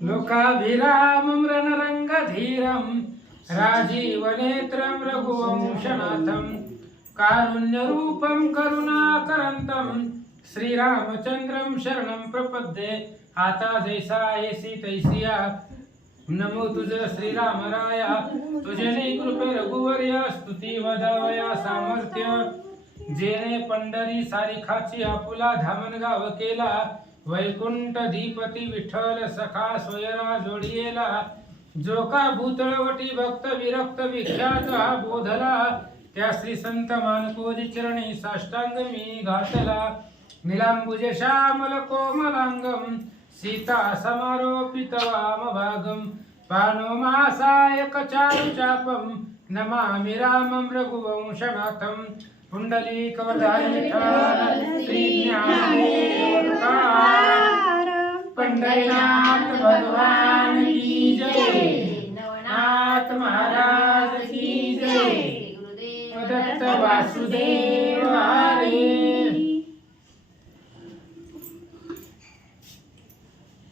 लोकाभिरामं रणरंगधीरं राजीवनेत्रं रघुवंशनाथं कारुण्यरूपं करुणाकरन्तं श्रीरामचंद्रं शरणं प्रपद्ये। आता जैसा ऐसी तैसिया नमो तुझ श्रीरामराया, तुझे कृपे रघुवर्य स्तुती वदावया सामर्थ्य। जेने पंढरी सारिखाची आपुला धामणगाव केला, वैकुंठधिपती विठ्ठल सखा सोयरा जोडियेला। जो का भूतळवटी भक्त विरक्त विख्यात हा बोधला, त्या श्री संत मानकोजी चरणी साष्टांग मी घातला। निलांबुज श्यामल कोमलांगम सीता समारोपित वामभागम, पानो मासायक चारु चापम नमामि रामं रघुवंशनाथं। पुंडलीकवरधारी विठ्ठल श्री ज्ञानदेव तुकाराम, पंढरीनाथ भगवान की जय, नवनाथ महाराज की जय, दत्त वासुदेव हरे।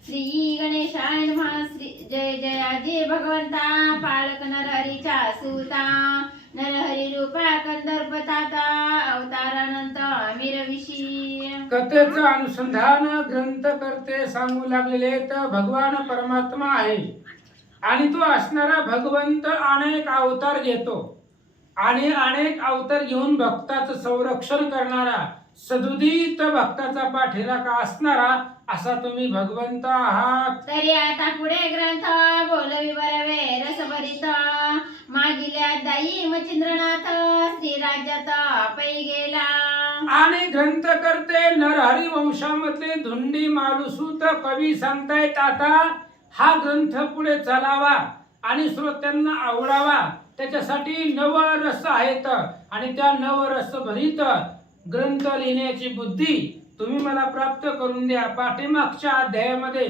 श्री गणेशाय नमः। श्री जय जयाजी भगवंता, पालक नरहरीचा सुता, नरहरी रूपा कंदर्प ताता, अवतारानंत मीरविशी। कथेचं अनुसंधान ग्रंथ करते सांगू लागलेले तर भगवान परमात्मा आहे आणि तो असणारा भगवंत अनेक अवतार घेतो आणि अनेक अवतार घेऊन भक्ताचं संरक्षण करणारा सदुदित भक्ताचा पाठीराखा असणारा असा तुम्ही भगवंत आहात। तरी आता पुढे ग्रंथ बोलवी बरवे रसभरित, मागिल्या दाई मचिंद्रनाथ श्री राज्यात पै गेला। आणि ग्रंथ करते नरहरी वंशामधले धुंडी मालुसूत कवी सांगतायत आता हा ग्रंथ पुढे चालावा आणि श्रोत्यांना आवडावा, त्याच्यासाठी नवरस आहेत आणि त्या नवरस भरित ग्रंथ लिहिण्याची बुद्धी तुम्ही मला प्राप्त करून द्या। पाठीमागच्या अध्यायामध्ये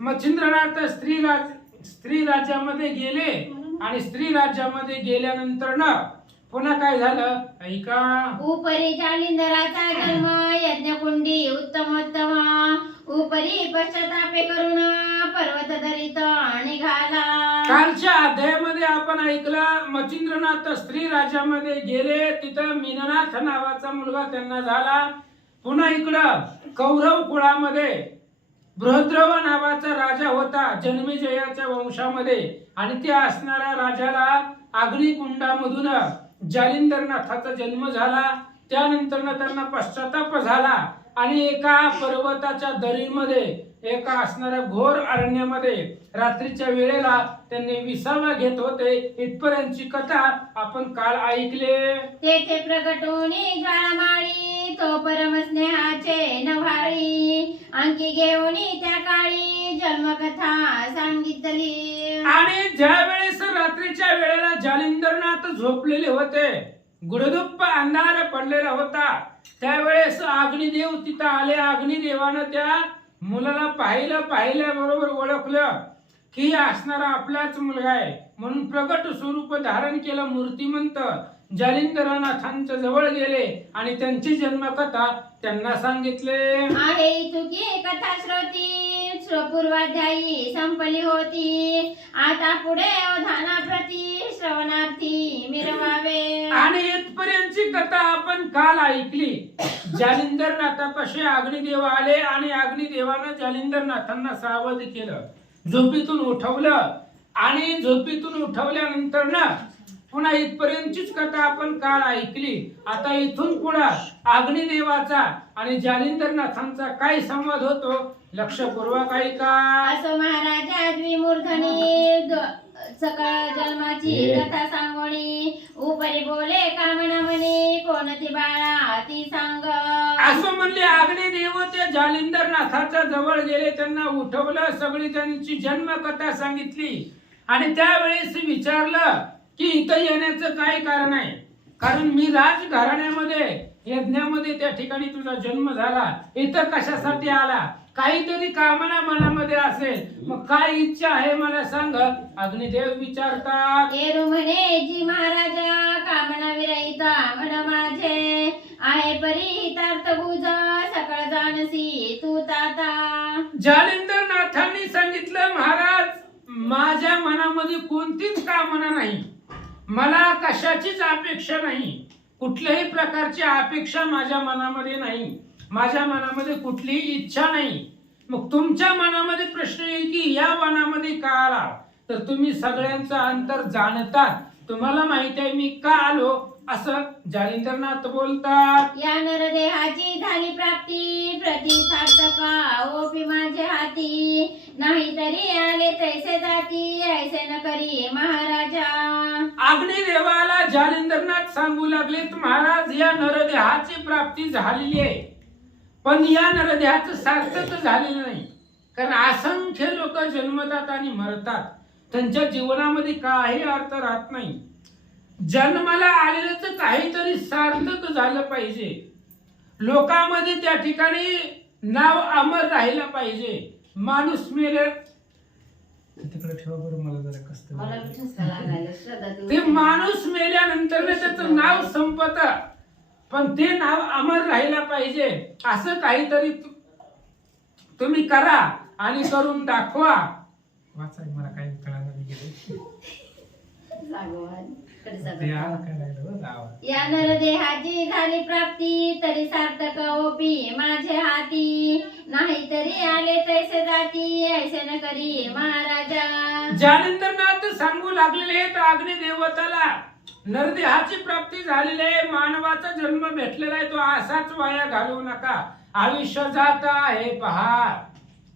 मच्छिंद्रनाथ स्त्री राज्यामध्ये गेले आणि स्त्री राज्यामध्ये गेल्यानंतर ना पुन्हा काय झालं ऐका। उपरी जालिंदराचा जन्म यज्ञकुंडी उत्तमोत्तम, उपरी पश्चातापे करून पर्वत धरित निघाला। कालच्या अध्यायामध्ये आपण ऐकलं मच्छिंद्रनाथ स्त्री राज्यामध्ये गेले, तिथं मीननाथ नावाचा मुलगा त्यांना झाला। पुन्हा इकडं कौरव कुळामध्ये बृहद्रव नावाचा राजा होता जन्मेजयाच्या वंशामध्ये आणि त्या असणाऱ्या राजाला अग्निकुंडामधून जालिंदरनाथाचा जन्म झाला। त्यानंतर त्यांना पश्चाताप झाला आणि एका पर्वताच्या दरीमध्ये एका असणाऱ्या घोर अरण्यामध्ये रात्रीच्या वेळेला त्यांनी विसावा घेत होते। इथपर्यंतची कथा आपण काल ऐकले। तेथे प्रगटोनी ज्वाळामाळी, तो परमस्नेहाचे नव्हाळी, अंकी घेऊनी त्या काळी जन्मकथा सांगितली। आणि ज्या वेळेस रात्रीच्या वेळेला जालिंदरनाथ झोपलेले होते, गुडदुप्प अंधार पडलेला होता, त्यावेळेस अग्निदेव तिथं आले। अग्निदेवानं त्या मुलाला पाहिल्याबरोबर ओळखलं की असणारा आपलाच मुलगा आहे, म्हणून प्रगट स्वरूप धारण केलं मूर्तिमंत जालिंदरनाथांच्या जवळ गेले आणि त्यांची जन्मकथा त्यांना सांगितले। आहे तुकी कथा श्रोती पूर्वाध्यायी संपली होती, आता पुढे अवधानाप्रती श्रवणार्थी मिरवावे। आणि इथपर्यंतची कथा आपण काल ऐकली। जालिंदरनाथापाशी अग्निदेव आले आणि अग्निदेवानं जालिंदरनाथांना सावध केलं, झोपेतून उठवलं आणि झोपेतून उठवल्यानंतर ना पुन्हा इथपर्यंतचीच कथा आपण काल ऐकली। आता इथून पुढे अग्निदेवाचा आणि जालिंदरनाथांचा काय संवाद होतो लक्षपूर्वक ऐका। असो महाराजा द्विमूर्धनी सकळ जन्माची कथा सांगोणी, उपरी बोले कामना म्हणे कोणती बाळा ती सांग। असं म्हणले अग्निदेव ते जालिंदरनाथाच्या जवळ गेले, त्यांना उठवलं, सगळी त्यांची जन्मकथा सांगितली आणि त्यावेळेस विचारलं की इथं येण्याचं काय कारण आहे, कारण मी राजघराण्यामध्ये यज्ञामध्ये त्या ठिकाणी तुझा जन्म झाला, इथं कशासाठी आला, काहीतरी कामना मनामध्ये असेल, मग काय इच्छा आहे मला सांग। अग्निदेव विचारतात। येरू म्हणे जी महाराजा कामना विरहित मन माझे, आहे परी हितार्थ बुज सकळ जाणसी तू ताता। जालिंदरनाथांनी सांगितलं मनामध्ये कोणतीच कामना नाही, मला कशाचीच अपेक्षा नाही, कुठल्याही प्रकारची अपेक्षा माझ्या मनामध्ये नाही, माझ्या मनामध्ये कुठलीही इच्छा नाही. मग तुमच्या मनामध्ये प्रश्न येईल की या वनामध्ये का आला, तर तुम्ही सगळ्यांचं अंतर जाणता, तुम्हाला माहिती आहे मी का आलो, असं जालिंदरनाथ बोलतात. या नरदेहाची झाली प्राप्ती प्रतिसार्थका ओपी माझे हाती नाही तरी आले तैसे जाती ऐसे न करी महाराजा. अग्निदेवाला जालिंदरनाथ सांगू लागलेत, महाराज या नरदेहाची प्राप्ती झालेली आहे, पण या नरदेहाचं सार्थक झालेलं नाही. कारण असंख्य लोक जन्मतात आणि मरतात, त्यांच्या जीवनामध्ये काही अर्थ राहत नाही. जन्माला आलेलं काहीतरी सार्थक झालं पाहिजे, लोकांमध्ये त्या ठिकाणी नाव अमर राहिलं पाहिजे. माणूस मेले तिकडे ठेवा बरं, मला जरा कष्ट मला ठसका लागायला श्रद्धा तू. ते माणूस मेल्यानंतर त्याचं नाव संपत, पण ते नाव अमर राहिला पाहिजे. असं काहीतरी तुम्ही करा आणि करून दाखवा. वाचा, मला काही कळालं नाही. जागवान. या नरदेहाची झाली प्राप्ती तरी सार्थक ओपी माझे हाती नाही तरी आले तैसे जाती ऐसे न करी महाराजा. जालिंदरनाथ सांगू लागलेले आहेत अग्निदेवताला, नरदेहाची प्राप्ती झालेली आहे, मानवाचा जन्म भेटलेला आहे, तो असाच वाया घालवू नका. आयुष्य जात आहे पहा,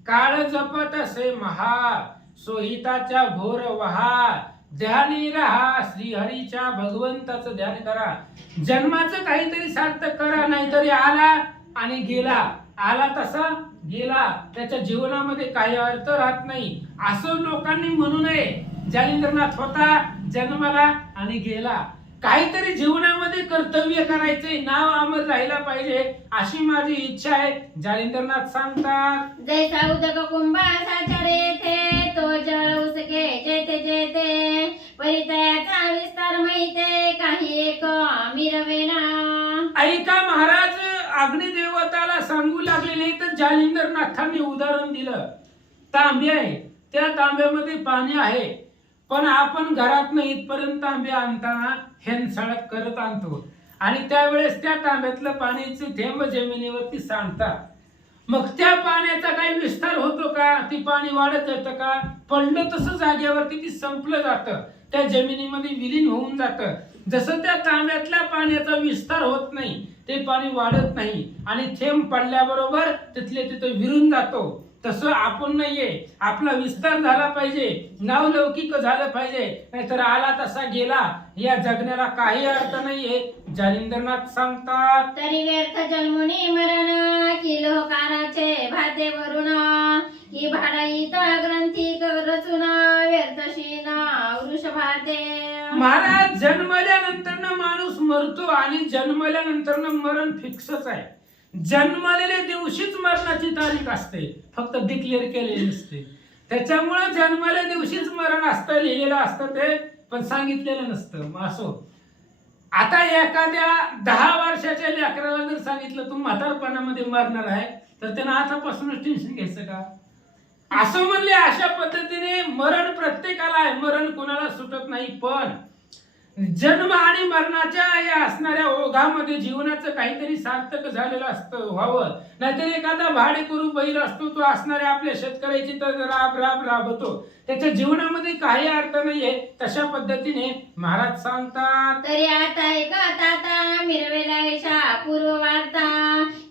काळ जपत असे महा, सोहिताच्या घोर वहा, ध्यानी राहा श्रीहरीच्या भगवंताचं ध्यान करा. जन्माचं काहीतरी सार्थक करा, नाहीतरी आला आणि गेला, आला तसा गेला, त्याच्या जीवनामध्ये काही अर्थ राहत नाही, असं लोकांनी म्हणू नये. जालिंदरनाथ होता जन्माला आणि गेला, काहीतरी जीवनामध्ये कर्तव्य करायचे, नाव अमर राहिला पाहिजे, अशी माझी इच्छा आहे. जालिंदरनाथ सांगतात, जैसा उदक कुंभासाच्या रेथे तो जळ उसके जेते जेते परितयाचा विस्तार माहिते काही एक मिरवेना. ऐका महाराज, अग्निदेवताला सांगू लागलेले तर जालिंदरनाथांनी उदाहरण दिलं. तांबे आहे, त्या तांब्यामध्ये पाणी आहे, पण आपण घरात इथपर्यंत तांबे आणताना हेनसळत करत आणतो आणि त्यावेळेस त्या तांब्यातलं पाण्याचे थेंब जमिनीवरती सांडतात. मग त्या पाण्याचा काही विस्तार होतो का, ती पाणी वाढत जातं का, पडलं तसं जागेवरती ती संपलं जातं, त्या जमिनीमध्ये विलीन होऊन जातं. जसं त्या तांब्यातल्या पाण्याचा विस्तार होत नाही, ते पाणी वाढत नाही आणि थेंब पडल्याबरोबर तिथले तिथं विरून जातो, तसं आपण नाहीये. आपला विस्तार झाला पाहिजे, नावलौकिक झालं पाहिजे, नाहीतर आला तसा गेला, या जगण्याला काही अर्थ नाहीये. जालिंदरनाथ सांगतात, तरी व्यर्थ जन्मुनी मरण की लोकाराचे भाते वरुण ही भाडाईत ग्रंथी रचून व्यर्थशीन वृषभाते. महाराज, जन्मल्यानंतर माणूस मरतो आणि जन्मल्यानंतर मरण फिक्सच आहे. जन्मलेल्या दिवशीच मरणाची तारीख असते, फक्त डिक्लेअर केलेली नसते. त्याच्यामुळे जन्मल्या दिवशीच मरण असतं, लिहिलेलं असतं ते, पण सांगितलेलं नसतं. असो, आता एखाद्या 10 वर्षाच्या लेकराला जर सांगितलं तू म्हातारपणामध्ये मरणार आहे, तर त्यानं आतापासूनच टेन्शन घ्यायचं का? असं म्हणले, अशा पद्धतीने मरण प्रत्येकाला आहे, मरण कोणाला सुटत नाही. पण जन्म आणि मरणाच्या या असणाऱ्या ओघामध्ये जीवनाचं काहीतरी सार्थक झालेलं असतं व्हावं. नाहीतर एखादा भाडेकरू बैल असतो, तो असणाऱ्या आपल्या शेतकऱ्याची तर राब राब राबतो, त्याच्या जीवनामध्ये काही अर्थ नाहीये. तशा पद्धतीने महाराज सांगतात, तरी आता एका ताता मिरवेला यशा पूर्व वार्ता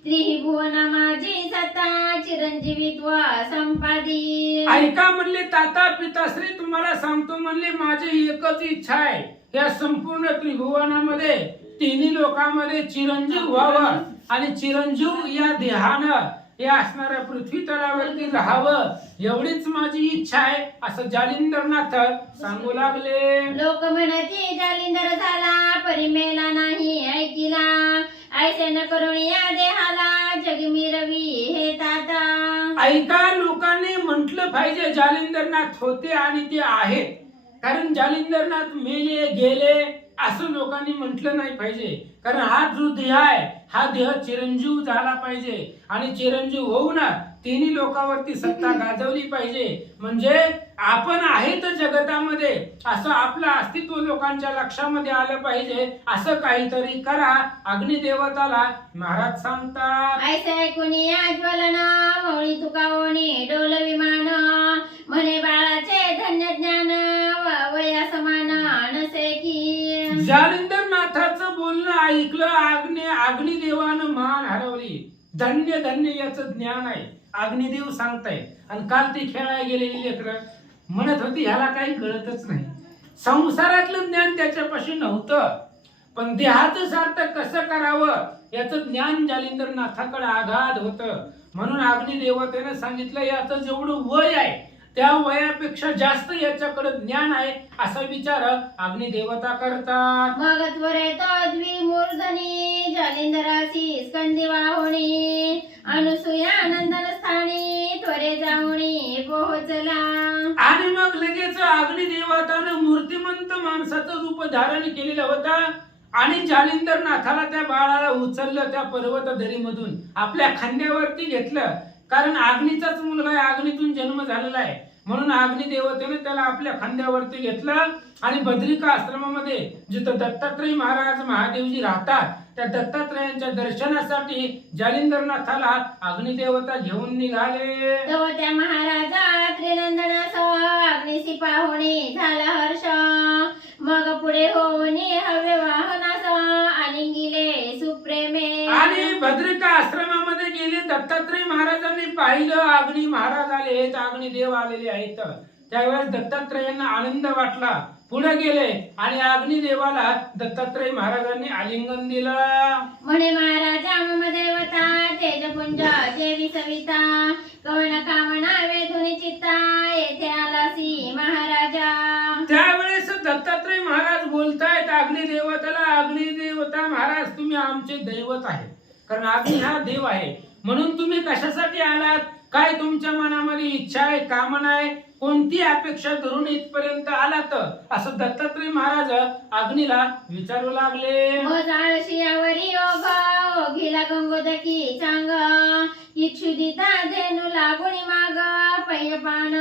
त्रिभुवन माझी सत्ता चिरंजीवित्व संपादी. ऐका म्हणले ताता पिताश्री, तुम्हाला सांगतो म्हणले, माझी एकच इच्छा आहे, या संपूर्ण त्रिभुवनामध्ये तिन्ही लोकांमध्ये चिरंजीव व्हावं आणि चिरंजीव या देहानं या असणाऱ्या पृथ्वी तलावरती राहावं, एवढीच माझी इच्छा आहे, असं जालिंदरनाथ सांगू लागले. लोक म्हणती जालिंदर झाला परिमेला नाही ऐकिला ऐसे न करून या देहाला जगमिरवी हे ताता. ऐका, लोकांनी म्हटलं पाहिजे जालिंदरनाथ होते आणि ते आहेत, कारण जालिंदरनाथ मेले गेले असं लोकांनी म्हटलं नाही पाहिजे. कारण हा जो देह आहे, हा देह चिरंजीव झाला पाहिजे आणि चिरंजीव होऊन तिन्ही लोकांवरती सत्ता गाजवली पाहिजे. म्हणजे आपण आहे तर जगतामध्ये असं आपलं अस्तित्व लोकांच्या लक्षामध्ये आलं पाहिजे. असं काहीतरी करा. अग्निदेवताला महाराज सांगतात. ऐसे ऐकुनी ज्वलना मौळी तुकावणी डोल विमान म्हणे बाळाचे धन्य ज्ञान वया समान नसे की. जालिंदरनाथाचं बोलणं ऐकलं. अग्निदेवानं मान हरवली. धन्य धन्य याचं ज्ञान आहे. अग्निदेव सांगताय. आणि काल ती खेळायला गेलेली लेकरं म्हणत होती ह्याला काही कळतच नाही. संसारातलं ज्ञान त्याच्यापाशी नव्हतं, पण देहाचं सार्थक कसं करावं याचं ज्ञान जालिंदरनाथाकडे आगाध होतं. म्हणून अग्निदेवतेनं सांगितलं याचं जेवढं वय आहे त्या वयापेक्षा जास्त याच्याकडे ज्ञान आहे असा विचार अग्निदेवता करतात. मग त्वरेत द्विमूर्धनी जालिंदरासी स्कंदी वाहुणी अनुसूया नंदन स्थानी त्वरे जाऊनी पोहोचला. आणि मग लगेच अग्निदेवतानं मूर्तिमंत माणसाचं रूप धारण केलेलं होतं आणि जालिंदरनाथाला त्या बाळाला उचललं त्या पर्वतदरीमधून आपल्या खांद्यावरती घेतलं. कारण अग्नीचाच मुलगा आहे, अग्नीतून जन्म झालेला आहे. म्हणून अग्निदेवतेने त्याला आपल्या खांद्यावरती घेतलं आणि बद्रिका आश्रमामध्ये जिथं दत्तात्रय महाराज महादेवजी राहतात त्या दत्तात्रयांच्या दर्शनासाठी जालिंदरनाथाला अग्निदेवता घेऊन निघाले. तेव्हा त्या महाराजा त्रिनंदनास अग्निसी पाहुणे झाला हर्ष. मग पुढे होऊनी हवे वाहनास आलिंगिले सुप्रेमे. आणि भद्रिका आश्रमामध्ये गेले. दत्तात्रय महाराजांनी पाहिलं अग्नी महाराज आले आहेत, अग्निदेव आलेले आहेत. त्यावेळेस दत्तात्रयांना आनंद वाटला. पुढे गेले आणि अग्निदेवाला दत्तात्रय महाराजांनी आलिंगन दिलं. म्हणे महाराजा मम देवता तेजपुंज देवी सविता कवन कामना वेधुनी चित्ता येथे आलासी महाराजा. त्यावेळेस दत्तात्रय महाराज बोलतायत अग्निदेवताला. अग्निदेवता महाराज तुम्ही आमचे दैवत आहे, कारण अग्नी हा देव आहे. म्हणून तुम्ही कशासाठी आलात? काय तुमच्या मनामध्ये इच्छा आहे, कामना आहे, कोणती अपेक्षा धरून इथपर्यंत आलात असं दत्तात्रय महाराज अग्नीला विचारू लागले. मग आळशियावरी ओघ ओघीला गंगोदकी चांग इक्षुदिता धेनु लागुनी माग पयपान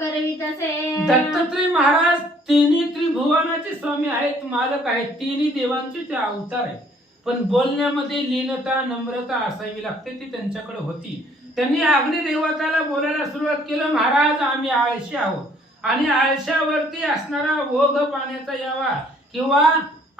करवीत असे. दत्तात्रय महाराज तिन्ही त्रिभुवनाचे स्वामी आहेत, मालक आहेत. तिन्ही देवांचे ते अवतार आहेत. पण बोलण्यामध्ये लीनता नम्रता असावी लागते, ती त्यांच्याकडे होती. त्यांनी अग्निदेवताला बोलायला सुरुवात केलं. महाराज आम्ही आळशी आहोत आणि आळशावरती असणारा ओघ पाण्याचा यावा, किंवा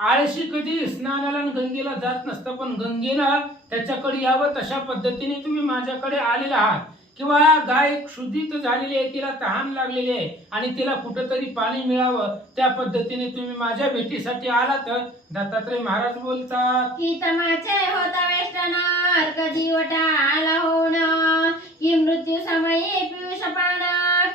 आळशी कधी स्नानाला गंगेला जात नसतं, पण गंगेला त्याच्याकडे यावं तशा पद्धतीने तुम्ही माझ्याकडे आलेले आहात. किंवा गाय क्षुधित झालेली आहे, तिला तहान लागलेली आहे आणि तिला कुठंतरी पाणी मिळावं त्या पद्धतीने तुम्ही माझ्या भेटीसाठी आलात. दत्तात्रय महाराज बोलतात की तमाचे होता वेष्टना कधी वटा आला होऊन की मृत्यू समयी पियुष पान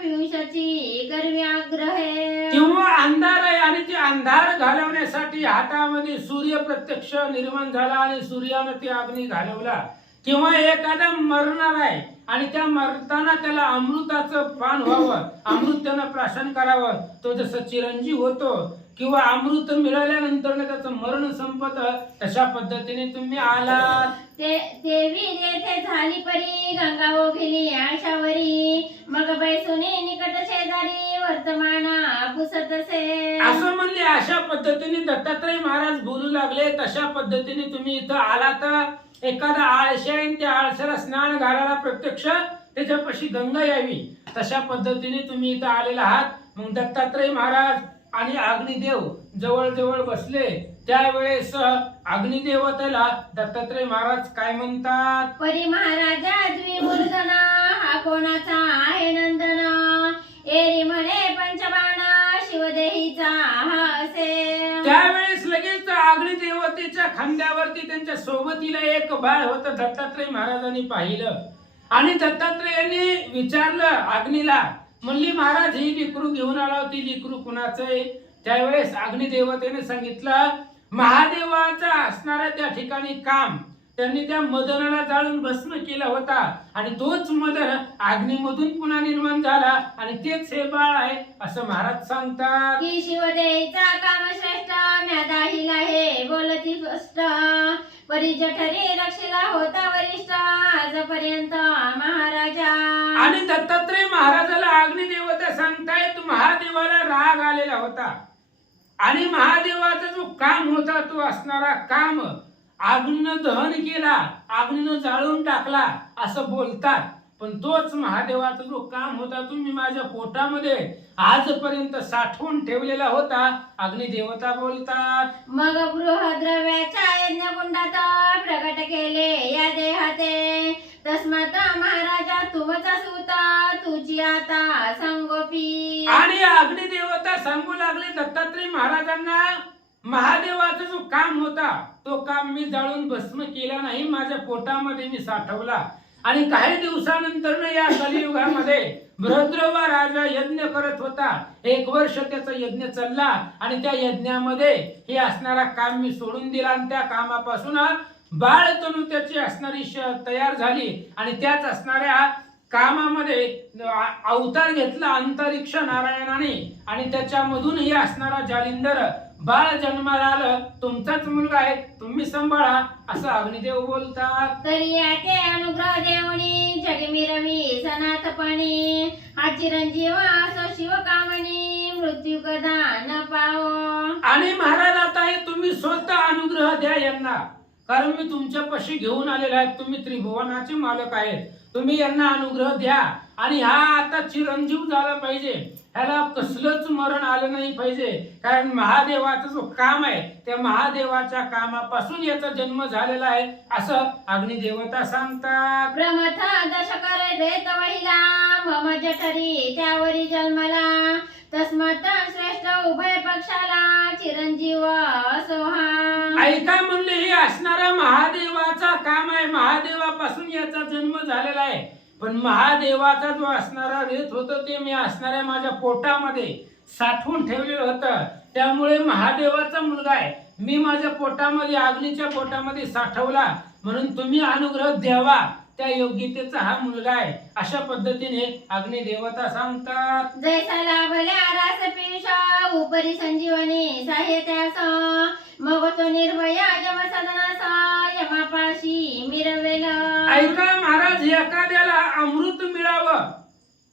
पियुषाची गर्वी आग्रहे. किंवा अंधार आहे आणि ते अंधार घालवण्यासाठी हातामध्ये सूर्य प्रत्यक्ष निर्माण झाला आणि सूर्यानं ते अग्नी घालवला. किंवा एखादा मरणार आहे आणि त्या मरताना त्याला अमृताचं पान व्हावं, अमृत त्यानं प्राशन करावं, तो जसं चिरंजीव होतो, किंवा अमृत मिळाल्यानंतर त्याचं मरण संपत, तशा पद्धतीने तुम्ही आलात. देवी येथे झाली परी गंगा ओघिली आशावरी मग बैसुनी निकट शेजारी वर्तमान पुसतसे. असं म्हणले. अशा पद्धतीने दत्तात्रय महाराज बोलू लागले. तशा पद्धतीने तुम्ही इथं आलात. एखादा आळशी आहे, त्या आळशाला स्नान घालायला प्रत्यक्ष त्याच्यापाशी गंगा यावी, तशा पद्धतीने तुम्ही इथं आलेला आहात. मग दत्तात्रय महाराज आणि अग्निदेव जवळ जवळ बसले. त्यावेळेस अग्निदेवतेला दत्तात्रय महाराज काय म्हणतात? परी महाराजा द्विमूर्धना हा कोणाचा आहे नंदना एरी म्हणे पंचबाण शिवदेहीचा हा असे. त्यावेळेस लगेच अग्निदेवतेच्या खांद्यावरती त्यांच्या सोबतीला एक बाळ होतं. दत्तात्रय महाराजांनी पाहिलं आणि दत्तात्रयांनी विचारलं अग्नीला, म्हणली महाराज ही लिकरू घेऊन आला होती, लिकरू कुणाचं आहे? त्यावेळेस अग्निदेवतेने सांगितलं महादेवाचा असणाऱ्या त्या ठिकाणी काम त्यांनी त्या मदनाला जाळून भस्म केला होता आणि तोच मदन अग्नीमधून पुन्हा निर्माण झाला आणि तेच हे बाळ आहे असं महाराज सांगतात. की शिवदेहीचा काम श्रेष्ठ म्या दाहिला हे बोलती स्पष्ट परी जठरी रक्षिला होता वरिष्ठ आजपर्यंत महाराजा. आणि दत्तात्रय महाराजाला अग्निदेवता सांगतायत महादेवाला राग आलेला होता आणि महादेवाचा जो काम होता तो असणारा काम अग्नीनं दहन केला, अग्नीनं जाळून टाकला असं बोलतात. पण तोच महादेवाचा जो काम होता तुम्ही माझ्या पोटामध्ये आजपर्यंत साठवून ठेवलेला होता अग्निदेवता बोलतात. मग बृहद्रव्याच्या यज्ञकुंडात प्रकट केले या देहाते. तस्मात महाराजा तुमचा सूता तुझी आता संगोपी. आणि अग्निदेवता सांगू लागले दत्तात्रय महाराजांना महादेवाचा जो काम होता तो काम मी जाळून भस्म केला नाही, माझ्या पोटामध्ये मी साठवला. आणि काही दिवसानंतर या कलियुगामध्ये बृहद्रव राजा यज्ञ करत होता. 1 वर्ष त्याचा यज्ञ चालला आणि त्या यज्ञामध्ये हे असणारा काम मी सोडून दिला आणि त्या कामापासून बाळ तनू त्याची असणारी तयार झाली आणि त्याच असणाऱ्या कामामध्ये अवतार घेतला अंतरिक्ष नारायणाने आणि त्याच्यामधून हे असणारा जालिंदर बाळ जन्माला आलं. तुमचाच मुलगा आहे, तुम्ही सांभाळा असं अग्निदेव बोलतात. तरी याचे अनुग्रह देवणी जगमिरवी सनातपणी. हा चिरंजीव असो शिवकामणी मृत्यू कदा न पावो. आणि महाराज आता हे तुम्ही स्वतः अनुग्रह द्या यांना, कारण मी तुमच्यापाशी घेऊन आलेला आहे. तुम्ही त्रिभुवनाचे मालक आहेत, तुम्ही यांना अनुग्रह द्या. आणि हा आता चिरंजीव झाला पाहिजे, ह्याला कसलंच मरण आलं नाही पाहिजे, कारण महादेवाचा जो काम आहे त्या महादेवाच्या कामापासून याचा जन्म झालेला आहे असं अग्निदेवता सांगतात. प्रमथ दशकर देत वहिला मम जठरी त्यावरी जन्मला. तस्मात श्रेष्ठ उभय पक्षाला चिरंजीव असो हा. ऐका म्हणले हे असणारा महादेवाचा काम आहे, महादेवापासून याचा जन्म झालेला आहे. पण महादेवाचा जो असणारा रेत होतं ते मी असणाऱ्या माझ्या पोटामध्ये साठवून ठेवलेलं होतं. त्यामुळे महादेवाचा मुलगा आहे, मी माझ्या पोटामध्ये अग्नीच्या पोटामध्ये साठवला म्हणून तुम्ही अनुग्रह द्यावा, त्या योग्यतेचा हा मुलगा आहे अशा पद्धतीने अग्निदेवता सांगतात. जैसा लाभल्या रास पियुष उपरी संजीवनी साह्यत्यास. मग तो निर्भय यम सदनास यमापाशी मिरवेल. ऐका महाराज, एखाद्याला अमृत मिळावं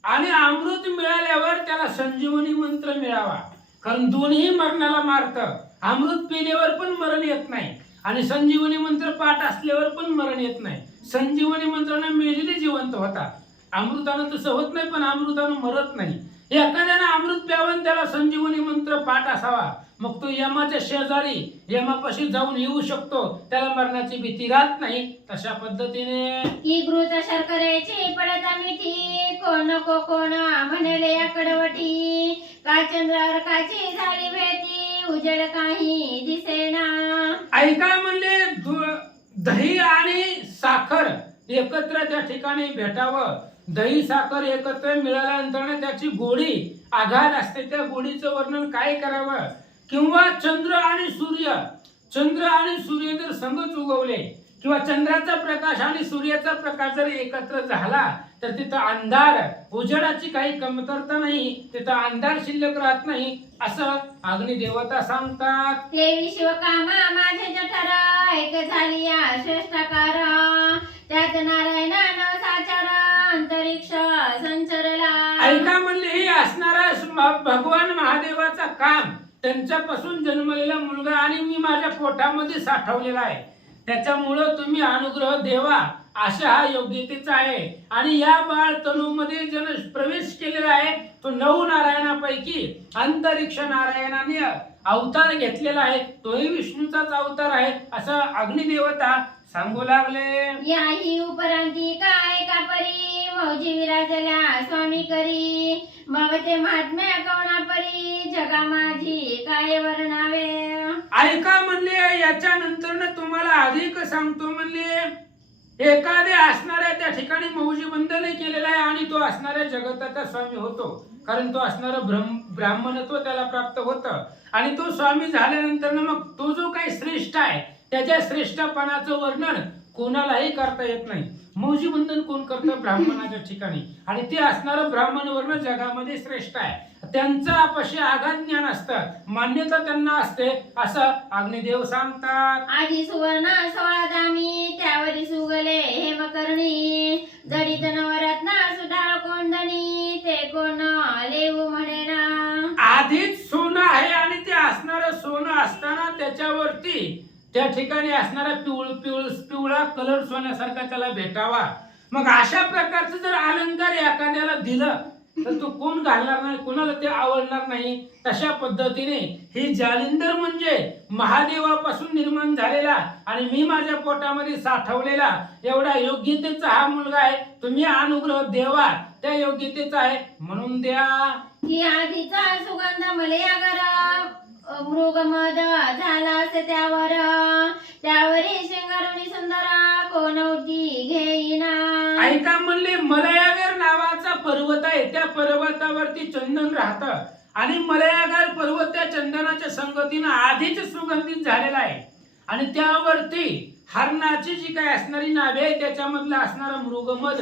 आणि अमृत मिळाल्यावर त्याला संजीवनी मंत्र मिळावा, कारण दोन्ही मरणाला मारतं. अमृत पिल्यावर पण मरण येत नाही आणि संजीवनी मंत्र पाठ असल्यावर पण मरण येत नाही. संजीवनी मंत्राने मेलेले जिवंत होता, अमृतानं तसं होत नाही, पण अमृतानं मरत नाही. एखाद्यानं अमृत प्यावं त्याला संजीवनी मंत्र पाठ असावा, मग तो यमाच्या शेजारी यमापाशी जाऊन येऊ शकतो, त्याला मरणाची भीती राहत नाही. तशा पद्धतीने की घृत शर्करेची पडता मिठी कोण कोण म्हणले या कडवटी. का चंद्रावर काची झाली भेटी उजेड काही दिसेना. ऐका म्हणले दही आणि साखर एकत्र त्या ठिकाणी भेटावं. दही साखर एकत्र मिळाल्यानंतर त्याची गोडी आघात असते, त्या गोडीचं वर्णन काय करावं. किंवा चंद्र आणि सूर्य जर संगच उगवले किंवा चंद्राचा प्रकाश आणि सूर्याचा प्रकाश जर एकत्र झाला तर तिथं अंधार उजेडाची काही कमतरता नाही, तिथं अंधार शिल्लक राहत नाही असं अग्निदेवता सांगतात. देवी शिवकामा माझे जठर ऐक झाली या श्रेष्ठकार. त्यात नारायणानं साचार अंतरिक्ष संचरला. ऐका म्हणले हे असणारा भगवान महादेवाचा काम, त्यांच्यापासून जन्मलेला मुलगा आणि मी माझ्या पोटामध्ये साठवलेला आहे, त्याच्यामुळं तुम्ही अनुग्रह देवा अशा हा योग्यतेचा आहे. आणि या बाळ तनूमध्ये जन प्रवेश केलेला आहे तो 9 नारायणापैकी अंतरिक्ष नारायणाने अवतार घेतलेला आहे, तोही विष्णूचाच अवतार आहे असं अग्निदेवता सांगू लागले. याही उपरांती काय का परी मौजी विराजल्या स्वामी करी. मग ते महात्म्या कवना परी जगा माझी काय वर्णावे. ऐका म्हणले याच्या नंतर तुम्हाला अधिक सांगतो. म्हणले एखादे असणाऱ्या त्या ठिकाणी मौजी बंधन केलेला आहे आणि तो असणाऱ्या जगताचा स्वामी होतो, कारण तो असणारा ब्राह्मणत्व त्याला प्राप्त होतं. आणि तो स्वामी झाल्यानंतर मग तो जो काही श्रेष्ठ आहे त्याच्या श्रेष्ठपणाचं वर्णन कोणालाही करता येत नाही. मौजी बंधन कोण करतं? ब्राह्मणाच्या ठिकाणी, आणि ते असणारं ब्राह्मण वर्ण जगामध्ये श्रेष्ठ आहे. त्यांचं पशी आघात ज्ञान असतं, मान्यता त्यांना असते असं अग्निदेव सांगतात. आधी सुवर्ण 16 दामी त्यावरी सुगले हेमकर्णी जडित नवरत्न सुधाळ कोंदणी ते कोण लेऊ म्हणेना. आधीच सोनं आहे आणि ते असणारं सोनं असताना त्याच्यावरती त्या ठिकाणी असणारा पिवळा कलर सोन्यासारखा त्याला भेटावा. मग अशा प्रकारचं जर अलंकार एखाद्याला दिलं तर तो कोण घालणार नाही, कोणाला ते आवडणार नाही. तशा पद्धतीने ही जालिंदर म्हणजे महादेवापासून निर्माण झालेला आणि मी माझ्या पोटामध्ये साठवलेला एवढा योग्यतेचा हा मुलगा आहे. तुम्ही अनुग्रह देवा, त्या योग्यतेचा आहे म्हणून द्या. की आधीचा सुगंध मले अगर मृगमद झाला असे त्यावर त्यावरी शिंगारुणी सुंदर कोणवती घेईना. ऐका म्हणले, मलयागर नावाचा पर्वत आहे, त्या पर्वतावरती चंदन राहतं आणि मलयागर पर्वत त्या चंदनाच्या संगतीनं आधीच सुगंधित झालेला आहे आणि त्यावरती हरणाची जी काय असणारी नावे आहे त्याच्यामधलं असणारं मृगमद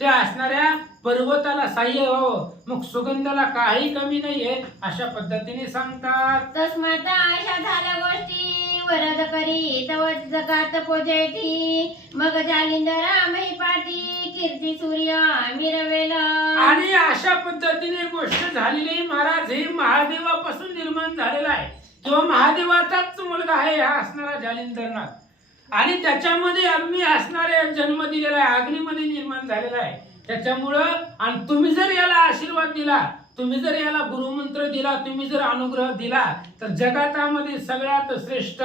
त्या असणाऱ्या पर्वताला सहाय्य व्हावं, मग सुगंधाला काही कमी नाहीये अशा पद्धतीने सांगतात. तस्मात अशा झाल्या गोष्टी वरद करी तव जगात पोजेठी मग जालिंदरा महिपाटी कीर्ती सूर्य मिरवेला. आणि अशा पद्धतीने गोष्ट झालेली महाराज हे महादेवापासून निर्माण झालेला आहे किंवा महादेवाचाच मुलगा आहे हा असणारा जालिंदरनाथ आणि त्याच्यामध्ये आम्ही असणारे जन्म दिलेला आहे, अग्नीमध्ये निर्माण झालेला आहे. त्याच्यामुळं आणि तुम्ही जर याला आशीर्वाद दिला, तुम्ही जर याला गुरुमंत्र दिला, तुम्ही जर अनुग्रह दिला तर जगातामध्ये सगळ्यात श्रेष्ठ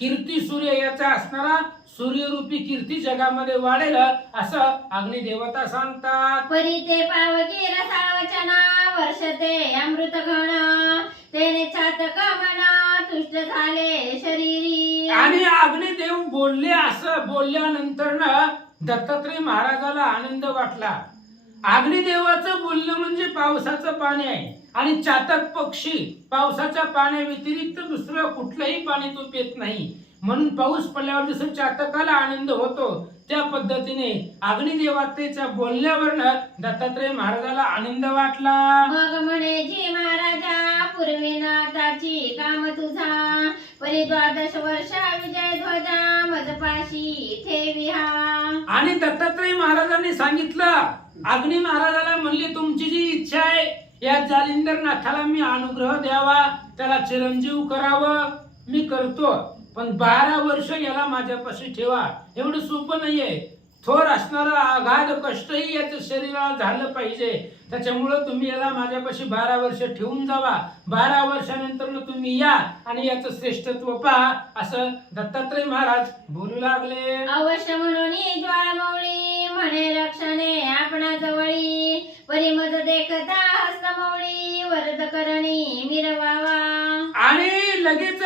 कीर्ती सूर्य याचा असणारा सूर्यरूपी कीर्ती जगामध्ये वाढेल असं अग्निदेवता सांगतात. परी ते पावकी रसावचना वर्षते अमृत घन तेने चातक मना तुष्ट झाले शरीरी. आणि अग्निदेव बोलले, असं बोलल्यानंतर ना दत्तात्रय महाराजाला आनंद वाटला. अग्निदेवाचं बोलणं म्हणजे पावसाचं पाणी आहे आणि चातक पक्षी पावसाच्या पाण्या व्यतिरिक्त दुसरं कुठलंही पाणी तो पित नाही, म्हणून पाऊस पडल्यावर जसं चातकाला आनंद होतो त्या पद्धतीने अग्निदेवतेच्या बोलण्यावरनं दत्तात्रय महाराजाला आनंद वाटला. मग म्हणे जी महाराजा पूर्वीनाथाची काम तुझा परी 12 वर्ष विजय ध्वजा मजपाशी ठेवी हा. आणि दत्तात्रय महाराजांनी सांगितलं, अग्नी महाराजाला म्हणले तुमची जी इच्छा आहे या जालिंदर नाथाला मी अनुग्रह द्यावा, त्याला चिरंजीव करावं, मी करतो, पण 12 वर्ष याला माझ्यापाशी ठेवा. एवढं सोपं नाहीये, थोर असणारं अगाध कष्टही याच्या शरीराला झालं पाहिजे. त्याच्यामुळं तुम्ही याला माझ्यापाशी 12 वर्ष ठेवून जावा, 12 वर्षानंतर तुम्ही या आणि याचं श्रेष्ठत्व पहा असं दत्तात्रय महाराज बोलू लागले. अवश्य म्हणून ज्वाळामौळी म्हणे लक्षणे आपणा जवळी परी मज देखता हस्तमौळी वरद करणी मिरवावा. आणि लगेच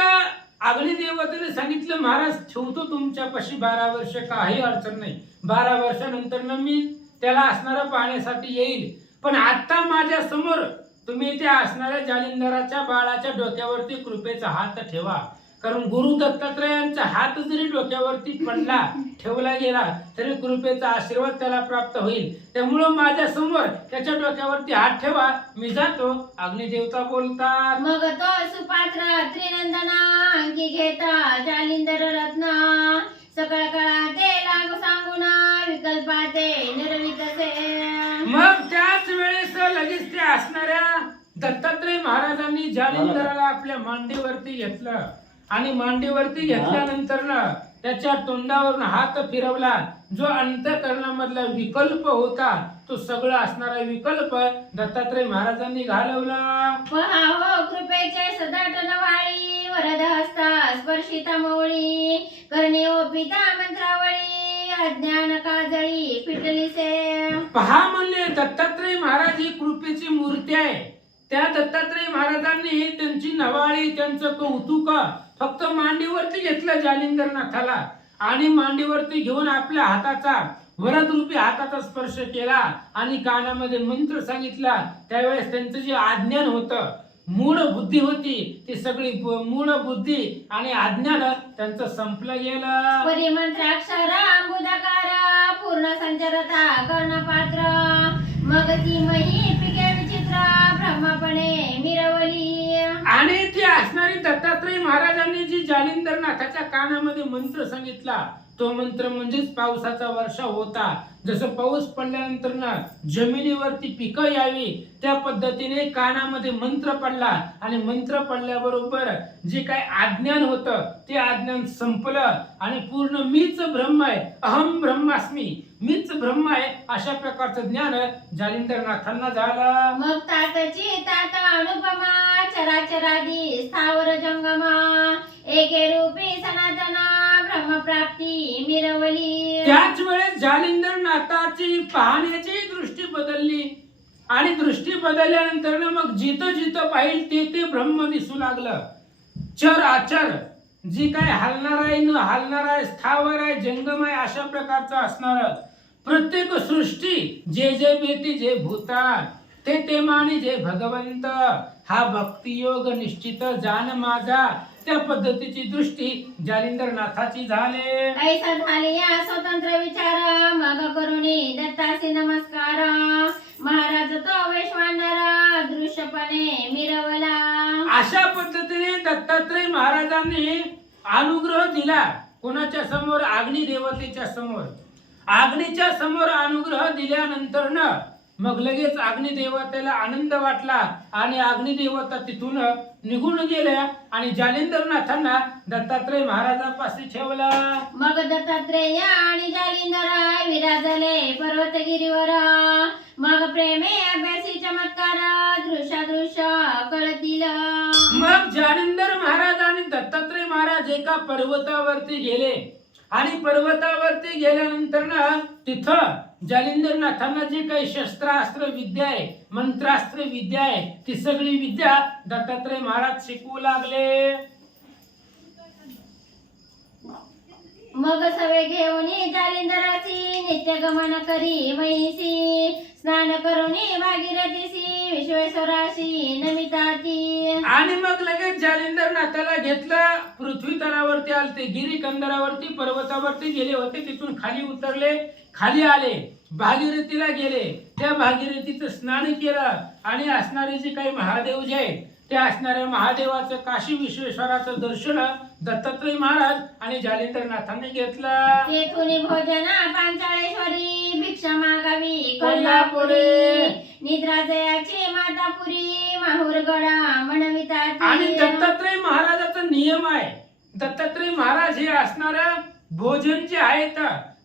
अग्निदेवतेने सांगितलं, महाराज ठेवतो तुमच्यापाशी 12 वर्ष, काही अडचण नाही, 12 वर्षानंतर मी त्याला असणारं पाहण्यासाठी येईल, पण आता माझ्या समोर तुम्ही त्या असणाऱ्या जालिंदराच्या बाळाच्या डोक्यावरती कृपेचा हात ठेवा, कारण गुरु दत्तात्रयांचा हात जरी डोक्यावरती पडला ठेवला गेला तरी कृपेचा आशीर्वाद त्याला प्राप्त होईल. त्यामुळं माझ्या समोर त्याच्या डोक्यावरती हात ठेवा, मी जातो. अग्निदेवता बोलतात. मग तो सुपात्र त्रिनंदना अंकी घेता जालिंदर रत्न सकळ कळा ते लागू सांगून विकल्पाते निर्वितसे. मग त्याच वेळेस लगेच त्या असणाऱ्या दत्तात्रय महाराजांनी जालिंदराला आपल्या मांडीवरती घेतलं आणि मांडीवरती घेतल्यानंतर ना त्याच्या तोंडावरून हात फिरवला. जो अंतःकरणामधला विकल्प होता तो सगळा असणारा विकल्प दत्तात्रय महाराजांनी घालवला. पहावं कृपेचे सदाटन वाळी वरद हस्ता स्पर्शिता मौळी करणे ओपिता मंत्रावळी अज्ञान काजळी पिटलीसे. पहा म्हणले, दत्तात्रय महाराज ही कृपेची मूर्ती आहे. त्या दत्तात्रय महाराजांनी त्यांची नवाळी, त्यांचं कौतुक फक्त मांडीवरती घेतलं जालिंदरनाथाला आणि मांडीवरती घेऊन आपल्या हाताचा वरदरूपी हाताचा स्पर्श केला आणि कानामध्ये मंत्र सांगितला. त्यावेळेस त्यांचं जे अज्ञान होतं, मूळ बुद्धी होती, ती सगळी मूळ बुद्धी आणि अज्ञान त्यांचं संपलं गेलं. परिमंत्राक्षर अंबुदकार पूर्ण संचरता कर्णपात्र मग ती मही पिके विचित्र ब्रह्मपणे महाराजांनी जी जालिंदरनाथाच्या कानामध्ये मंत्र सांगितला तो मंत्र म्हणजेच पावसाचा वर्षा होता. जसं पाऊस पडल्यानंतर ना जमिनीवरती पिकं यावी त्या पद्धतीने कानामध्ये मंत्र पडला आणि मंत्र पडल्याबरोबर जे काय अज्ञान होतं ते अज्ञान संपलं आणि पूर्ण मीच ब्रह्म आहे, अहम ब्रह्मास्मी, मीच ब्रह्म आहे अशा प्रकारचं ज्ञान जालिंदरनाथांना झालं. मग तातची तात अनुपमा चराचरादी स्थावर जंगमा एके रूपी सनातना ब्रह्मप्राप्ती मिरवली. त्याच वेळेस जालिंदरनाथाची पाहण्याची दृष्टी बदलली आणि दृष्टी बदलल्यानंतर मग जिथं जिथं पाहिल ते ते ब्रह्म दिसू लागलं. चर आचर जी काय हलणार आहे न हलणार आहे, स्थावर आहे, जंगम आहे अशा प्रकारचं असणार प्रत्येक सृष्टी जे जे बेती जे भूतान ते ते मानी जे भगवंत हा भक्तियोग निश्चित जाण माझा त्या पद्धतीची दृष्टी जालिंदरनाथाची झाले. ऐसा झाले या स्वतंत्र विचार मग करुणी दत्तासी नमस्कार महाराज तो वैश्वानर दृश्यपणे मिरवला. अशा पद्धतीने दत्तात्रय महाराजांनी अनुग्रह दिला. कोणाच्या समोर? अग्नी देवतेच्या समोर. अग्नीच्या समोर अनुग्रह दिल्यानंतर न मग लगेच अग्निदेवतेला आनंद वाटला आणि अग्निदेवता तिथून निघून गेल्या आणि जालिंदरनाथांना दत्तात्रय महाराजापाशी ठेवला. मग दत्तात्रेय आणि जालिंदर विराजले पर्वतगिरीवर मग प्रेमे अभ्यासी चमत्कार दृश्य कळतील. मग जालिंदर महाराज आणि दत्तात्रय महाराज एका पर्वतावरती गेले आणि पर्वतावरती गेल्यानंतर ना तिथं जालिंदरनाथांना जे काही शस्त्रास्त्र विद्या आहे, मंत्रास्त्र विद्या आहे, ती सगळी विद्या दत्तात्रय महाराज शिकवू लागले. मग सवे घेऊन जालिंदराची नित्य गमन करी महिसी स्नान करून भागीरथीसी विश्वेश्वराशी नमिताती. आणि मग लगेच जालिंदरनाथाला घेतलं, पृथ्वी तलावरती आलते, गिरी कंदरावरती पर्वतावरती गेले होते, तिथून खाली उतरले, खाली आले, भागीरथीला गेले, त्या भागीरथीचं स्नान केलं आणि असणारे जे काही महादेव जे आहेत त्या असणाऱ्या महादेवाचं काशी विश्वेश्वराचं दर्शन दत्तात्रय महाराज आणि जालिंदरनाथांनी घेतलं. तेथून भोजन पांचाळेश्वरी भिक्षा मागावी कोल्हापुरी निद्रा जयाची मातापुरी माहुरगडा म्हणवितात. आणि दत्तात्रय महाराजाचा नियम आहे. दत्तात्रय महाराज हे असणारं भोजन जे आहेत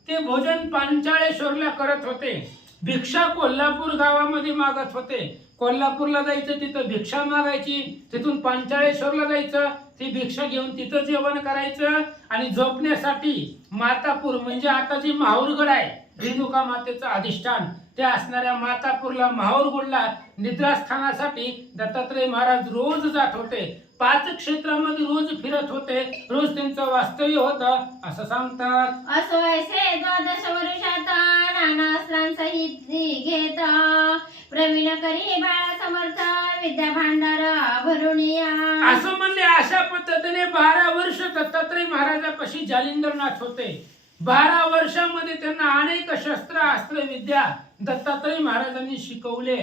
ते भोजन पांचाळेश्वरला करत होते. भिक्षा कोल्हापूर गावामध्ये मागत होते. कोल्हापूरला जायचं, तिथं भिक्षा मागायची, तिथून पांचाळेश्वरला जायचं, ती भिक्षा घेऊन तिथं जेवण करायचं आणि झोपण्यासाठी मातापूर म्हणजे आता जी माहुरगड आहे रेणुका मातेचं अधिष्ठान त्या असणाऱ्या मातापूरला माहुरगडला निद्रास्थानासाठी दत्तात्रय महाराज रोज जात होते. 5 क्षेत्रामध्ये रोज फिरत होते, रोज त्यांचं वास्तव्य होतं असं सांगतात. असो ऐसे 12 वर्षात नानास्त्रांसहित घेत प्रवीण करी बाळा समर्थ विद्या भांडार भरून या. असं म्हणले. अशा पद्धतीने 12 वर्ष दत्तात्रय महाराजापाशी जालिंदरनाथ होते. 12 वर्षामध्ये त्यांना अनेक शस्त्र अस्त्र विद्या दत्तात्रय महाराजांनी शिकवले.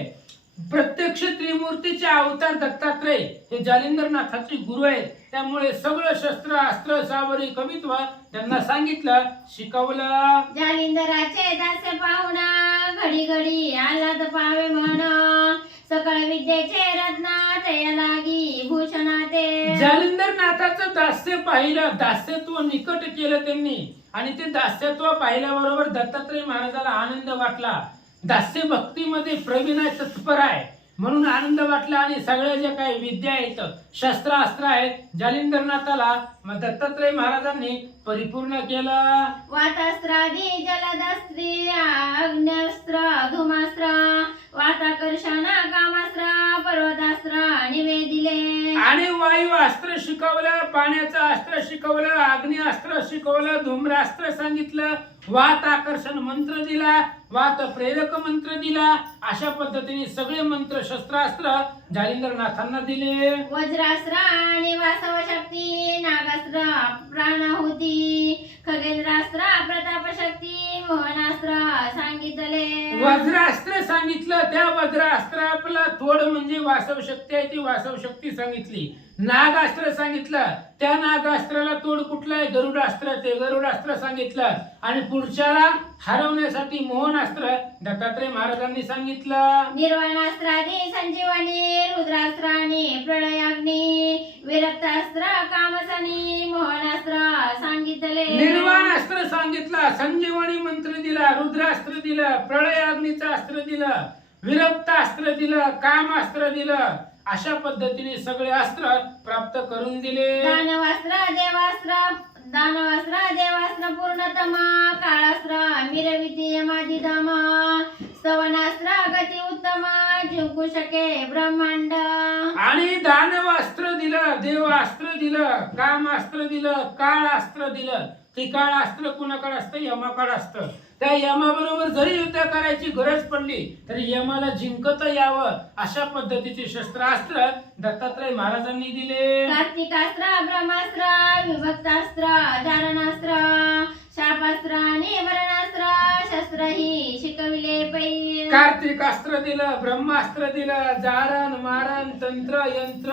प्रत्यक्ष त्रिमूर्तीचे अवतार दत्तात्रय हे जालिंदरनाथाचे गुरु आहेत. त्यामुळे सगळं शस्त्र अस्त्र सावरी कवित्व त्यांना सांगितलं, शिकवलं. जालिंदराचे दास्य पाहुणा घडी घडी आलाद पावे म्हण सकळ विद्येचे रत्ना तया लागी भूषणा ते. जालिंदरनाथाचं दास्य पाहिलं, दास्यत्व निकट केलं त्यांनी आणि ते दास्यत्व पाहिल्याबरोबर दत्तात्रय महाराजाला आनंद वाटला. दास्य भक्तीमध्ये प्रवीण आहे, तत्पर आहे म्हणून आनंद वाटला आणि सगळ्या ज्या काही विद्या आहेत शस्त्र अस्त्र आहेत जालिंदरनाथाला मग दत्तात्रय महाराजांनी परिपूर्ण केलं. वातास्त्रादी जलदस्त्री अग्न्यस्त्र धुमास्त्र वाताकर्षण कामास्त्र पर्वतास्त्र निवेदिले. आणि वायू अस्त्र शिकवलं, पाण्याचं अस्त्र शिकवलं, अग्नी अस्त्र शिकवलं, धूम्रास्त्र सांगितलं, वात आकर्षण मंत्र दिला, वात प्रेरक मंत्र दिला. अशा पद्धतीने सगळे मंत्र शस्त्रास्त्र जालिंदरनाथांना दिले. वज्रास्त्र आणि वासव शक्ती नागास्त्र प्राणाहुती खगेंद्रास्त्र प्रताप शक्ती मोहनास्त्र सांगितले. वज्रास्त्र सांगितलं, त्या वज्रास्त्राला थोड म्हणजे वासव शक्ती आहे ती वासव शक्ती सांगितली. नागास्त्र सांगितलं, त्या नागास्त्राला तोड कुठलं आहे? गरुडास्त्र. ते गरुडास्त्र सांगितलं. आणि पुढच्याला हरवण्यासाठी मोहनास्त्र दत्तात्रय महाराजांनी सांगितलं. निर्वाणास्त्रादी संजीवनी, रुद्रास्त्रानी प्रलयाग्नी, विरक्तास्त्र कामसनी, मोहनास्त्र सांगितले. निर्वाणास्त्र सांगितलं, संजीवनी मंत्र दिला, रुद्रास्त्र दिलं, प्रलयाग्नीचं अस्त्र दिलं, विरक्तास्त्र दिलं, कामास्त्र दिलं. अशा पद्धतीने सगळे अस्त्र प्राप्त करून दिले. दानवास्त्र देवास्त्र पूर्णतमा, काळास्त्र मिरविती यमादिधम, स्तवनास्त्र गती उत्तम, जिंकू शके ब्रह्मांड. आणि दानवास्त्र दिलं, देवास्त्र दिलं, कामास्त्र दिलं, काळास्त्र दिलं. ते काळास्त्र कुणाकडे असतं? यमाकडे असतं. त्या यमाबरोबर जरी युद्ध करायची गरज पडली तरी यमाला जिंकता यावं अशा पद्धतीचे शस्त्रास्त्र दत्तात्रय महाराजांनी दिले. कार्तिकास्त्र, ब्रह्मास्त्र, विभक्तास्त्र, धारणास्त्र, शापास्त्र आणि मरणास्त्र शस्त्र ही शिकविले पै. कार्तिकास्त्र दिलं, ब्रह्मास्त्र दिलं, जारण मारण तंत्र यंत्र,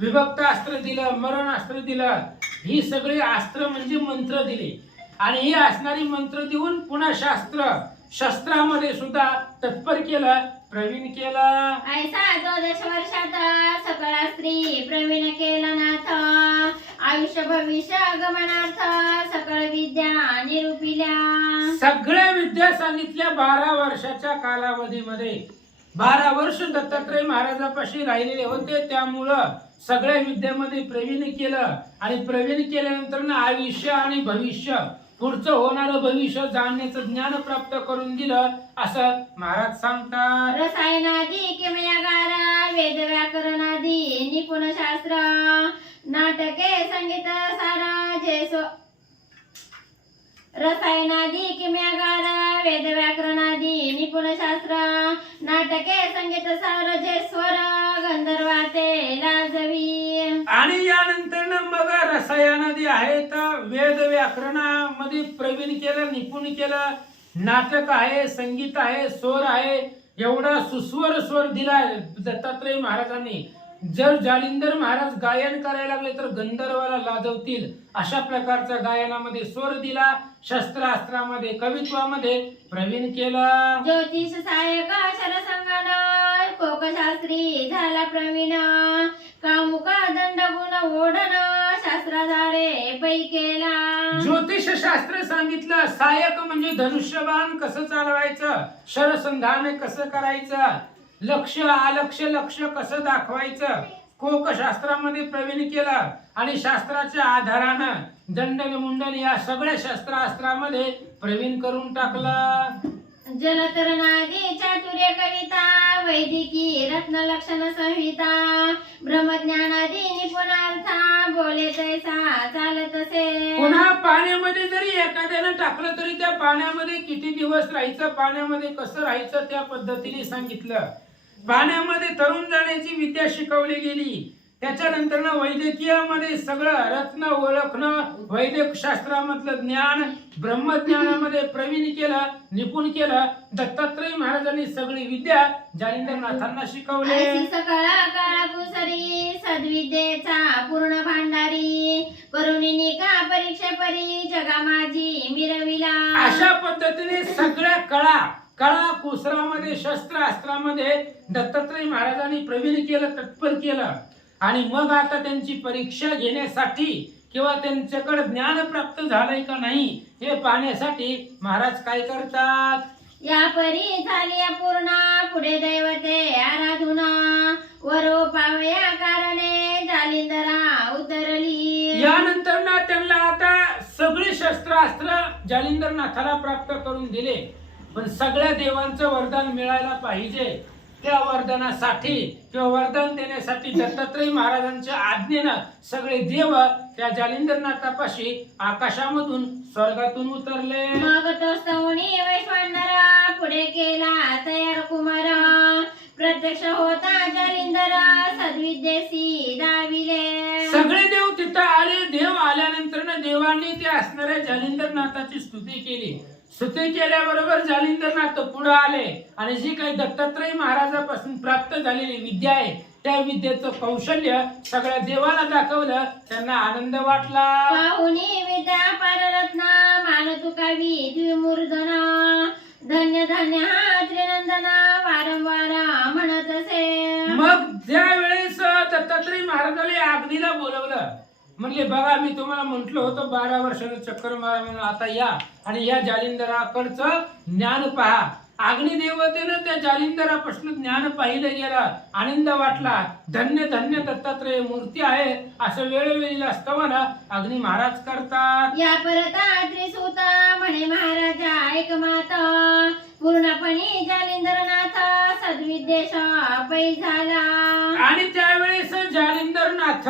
विभक्तास्त्र दिलं, मरणास्त्र दिलं. ही सगळी अस्त्र म्हणजे मंत्र दिले. आणि ही असणारी मंत्र देऊन पुन्हा शस्त्रामध्ये सुद्धा तत्पर केलं, प्रवीण केला. ऐसा 12 वर्षात सकळ स्त्री प्रवीण केला नाथ, आयुष्य भविष्य गमनार्थ सकळ विद्या निरूपिल्या. सगळ्या विद्या सांगितल्या 12 वर्षाच्या कालावधीमध्ये. 12 वर्ष दत्तात्रय महाराजापाशी राहिलेले होते, त्यामुळं सगळ्या विद्यामध्ये प्रवीण केलं. आणि प्रवीण केल्यानंतर ना आयुष्य आणि भविष्य, पुढचं होणारं भविष्य जाणण्याचं ज्ञान प्राप्त करून दिलं असं महाराज सांगतात. रसायनादी किमयागार, वेद व्याकरणादी निपुण शास्त्र, नाटके संगीत सारा जैसो. रसायनादी किमयागार, वेद व्याकरणादी निपुण शास्त्र, नाटके संगीत सार जैस्वर, गंधर्वाते लाजवी. आणि यानंतर मग रसायनादी आहेत, वेद व्याकरणामध्ये प्रवीण केलं, निपुण केलं, नाटक आहे, संगीत आहे, स्वर आहे. एवढा सुस्वर स्वर दिला दत्तात्रय महाराजांनी. जर जालिंदर महाराज गायन करायला लागले तर गंधर्वाला लाजवतील अशा प्रकारचा गायनामध्ये स्वर दिला. शस्त्रास्त्रामध्ये, कवित्वामध्ये प्रवीण केला. ज्योतिष सहाय्यक शरसंगण, कोकशास्त्री झाला प्रवीण, कामुका दंडगुण ओढण, शास्त्राधारे पै केला. ज्योतिष शास्त्र सांगितलं. सहाय्यक म्हणजे धनुष्यबाण कसं चालवायचं, शरसंधान कसं करायचं, लक्ष अलक्ष लक्ष कसं दाखवायचं, कोकशास्त्रामध्ये प्रवीण केलं. आणि शास्त्राच्या आधारानं दंडन मुंडन या सगळ्या शस्त्रास्त्रामध्ये प्रवीण करून टाकलं. जलतरणादी चातुर्य कविता, वैदिकी रत्न लक्षण संहिता, ब्रह्मज्ञानादी निपुणार्था, बोले तैसा चालत असे. पुन्हा पाण्यामध्ये जरी एखाद्यानं टाकलं तरी त्या पाण्यामध्ये किती दिवस राहायचं, पाण्यामध्ये कसं राहायचं त्या पद्धतीने सांगितलं. पाण्यामध्ये तरुण जाण्याची विद्या शिकवली गेली. त्याच्यानंतर वैद्यकीयामध्ये सगळं रत्न ओळखणं, वैदिक शास्त्रामधलं ज्ञान, ब्रह्मज्ञानामध्ये प्रवीण केलं, निपुण केलं. दत्तात्रय महाराजांनी सगळी विद्या जालिंदरनाथांना शिकवले. सकळा काळा कुसरी, सद्विद्येचा पूर्ण भांडारी, करुणिनी का परीक्षा परी, जगा माझी मिरविला. अशा पद्धतीने सगळ्या कळा कुसरामध्ये, शस्त्रास्त्रामध्ये दत्तात्रय महाराजांनी प्रवीण केलं, तत्पर केलं. आणि मग आता त्यांची परीक्षा घेण्यासाठी किंवा त्यांच्याकडे ज्ञान प्राप्त झालंय का नाही हे पाहण्यासाठी महाराज काय करतात. या परी झाली पूर्ण, पुढे दैवते आराधुना, वरो पावया कारणे जालिंदरा उतरली. यानंतर ना त्यांना आता सगळे शस्त्रास्त्र जालिंदरनाथाला प्राप्त करून दिले. पण सगळ्या देवांचं वरदान मिळायला पाहिजे. त्या वरदानासाठी किंवा वरदान देण्यासाठी दत्तात्रय महाराजांच्या आज्ञेनं सगळे देव त्या जालिंदरनाथापाशी आकाशामधून स्वर्गातून उतरले. मग तो स्तवनी वैश्वानरा, पुढे केला तयार कुमार, प्रत्यक्ष होता जालिंदर, सद्विद्येसी दाविले. सगळे देव तिथं आले. देव आल्यानंतर देवांनी ते असणाऱ्या जालिंदरनाथाची स्तुती केली. स्तुती केल्याबरोबर जालिंदरनाथ पुढे आले आणि जी काही दत्तात्रय महाराजापासून प्राप्त झालेली विद्या आहे त्या विद्येचं कौशल्य सगळ्या देवाला दाखवलं. त्यांना आनंद वाटला. पाहुणी विद्या पाररत्ना मान तुकावी द्विमूर्धना धन्य धन्य हा त्रिनंदना वारंवार म्हणत असे. मग ज्या वेळेस दत्तात्रय महाराजाला अग्नीला बोलवलं, म्हणले बघा मी तुम्हाला म्हंटल होतं 12 वर्षानं चक्कर मारा म्हणून, आता या आणि या जालिंदराकडचं ज्ञान पहा. अग्निदेवतेनं त्या जालिंदरापासून ज्ञान पाहिलं गेलं. आनंद वाटला. धन्य धन्य दत्तात्रय मूर्ती आहे असं वेळोवेळीला स्तवन अग्नी महाराज करतात. या परता त्रिसूता म्हणे महाराजा ऐक मात पूर्णपणे जालिंदरनाथ सद्विद्येश पै झाला. आणि त्यावेळेस जालिंदरनाथ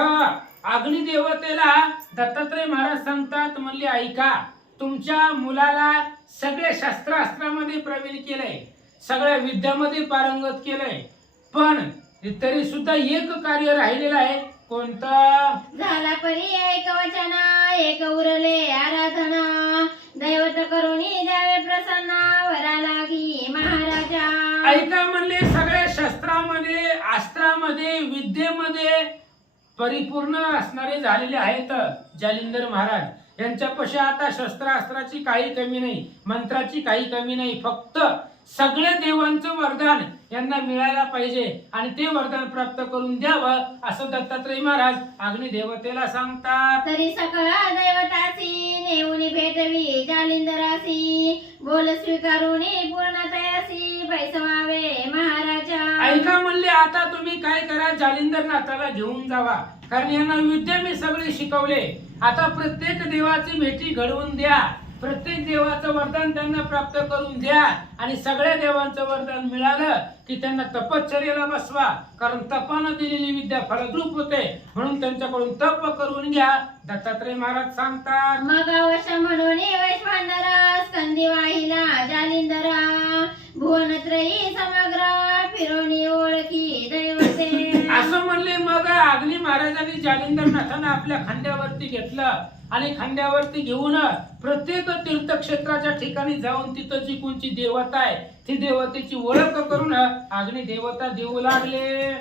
अग्निदेवतेला दत्तात्रय महाराज सांगतात, म्हणले ऐका, तुमच्या मुलाला सगळे शस्त्रास्त्रामध्ये प्रवीण केलंय, सगळ्या विद्यामध्ये पारंगत केलंय, पण तरी सुद्धा एक कार्य राहिलेलं आहे. कोणतं? झाला परी एक वचना एक उरले आराधना दैवत करुणी द्यावे प्रसन्न वरा लागी महाराजा. ऐका म्हणले, सगळ्या शस्त्रामध्ये अस्त्रामध्ये विद्येमध्ये परिपूर्ण असणारे झालेले आहेत जालिंदर महाराज. यांच्यापाशी आता शस्त्रास्त्राची काही कमी नाही, मंत्राची काही कमी नाही. फक्त सगळ्या देवांचं वरदान यांना मिळायला पाहिजे आणि ते वरदान प्राप्त करून द्यावं असं दत्तात्रय महाराज अग्निदेवतेला सांगतात. तरी सकळ दैवतासी नेऊनी भेटवी जालिंदरासी बोल स्वीकारुनी पूर्णतयासी पैसवावे महाराजा. ऐका म्हणले, आता तुम्ही काय करा, जालिंदरनाथाला घेऊन जावा, कारण यांना विद्या मी सगळे शिकवले. आता प्रत्येक देवाची भेटी घडवून द्या, प्रत्येक देवाचं वरदान त्यांना प्राप्त करून द्या आणि सगळ्या देवांचं वरदान मिळालं की त्यांना तपश्चर्याला बसवा, कारण तपानं दिलेली विद्या फलद्रूप होते, म्हणून त्यांच्याकडून तप करून घ्या. दत्तात्रय महाराज सांगतात. मग अवश्य म्हणून वैश्वानरा स्कंदी वाहिला जालिंदरा भुवनत्रयी समग्र फिरोनी ओळखी दैवते. असं म्हणले. मग अग्नी महाराजांनी जालिंदरनाथांना आपल्या खांद्यावरती घेतलं आणि खांद्यावरती घेऊन प्रत्येक तीर्थक्षेत्राच्या ठिकाणी जाऊन तिथं जी कोणची देवता आहे ती देवतेची ओळख करून अग्नी देवता देऊ लागले.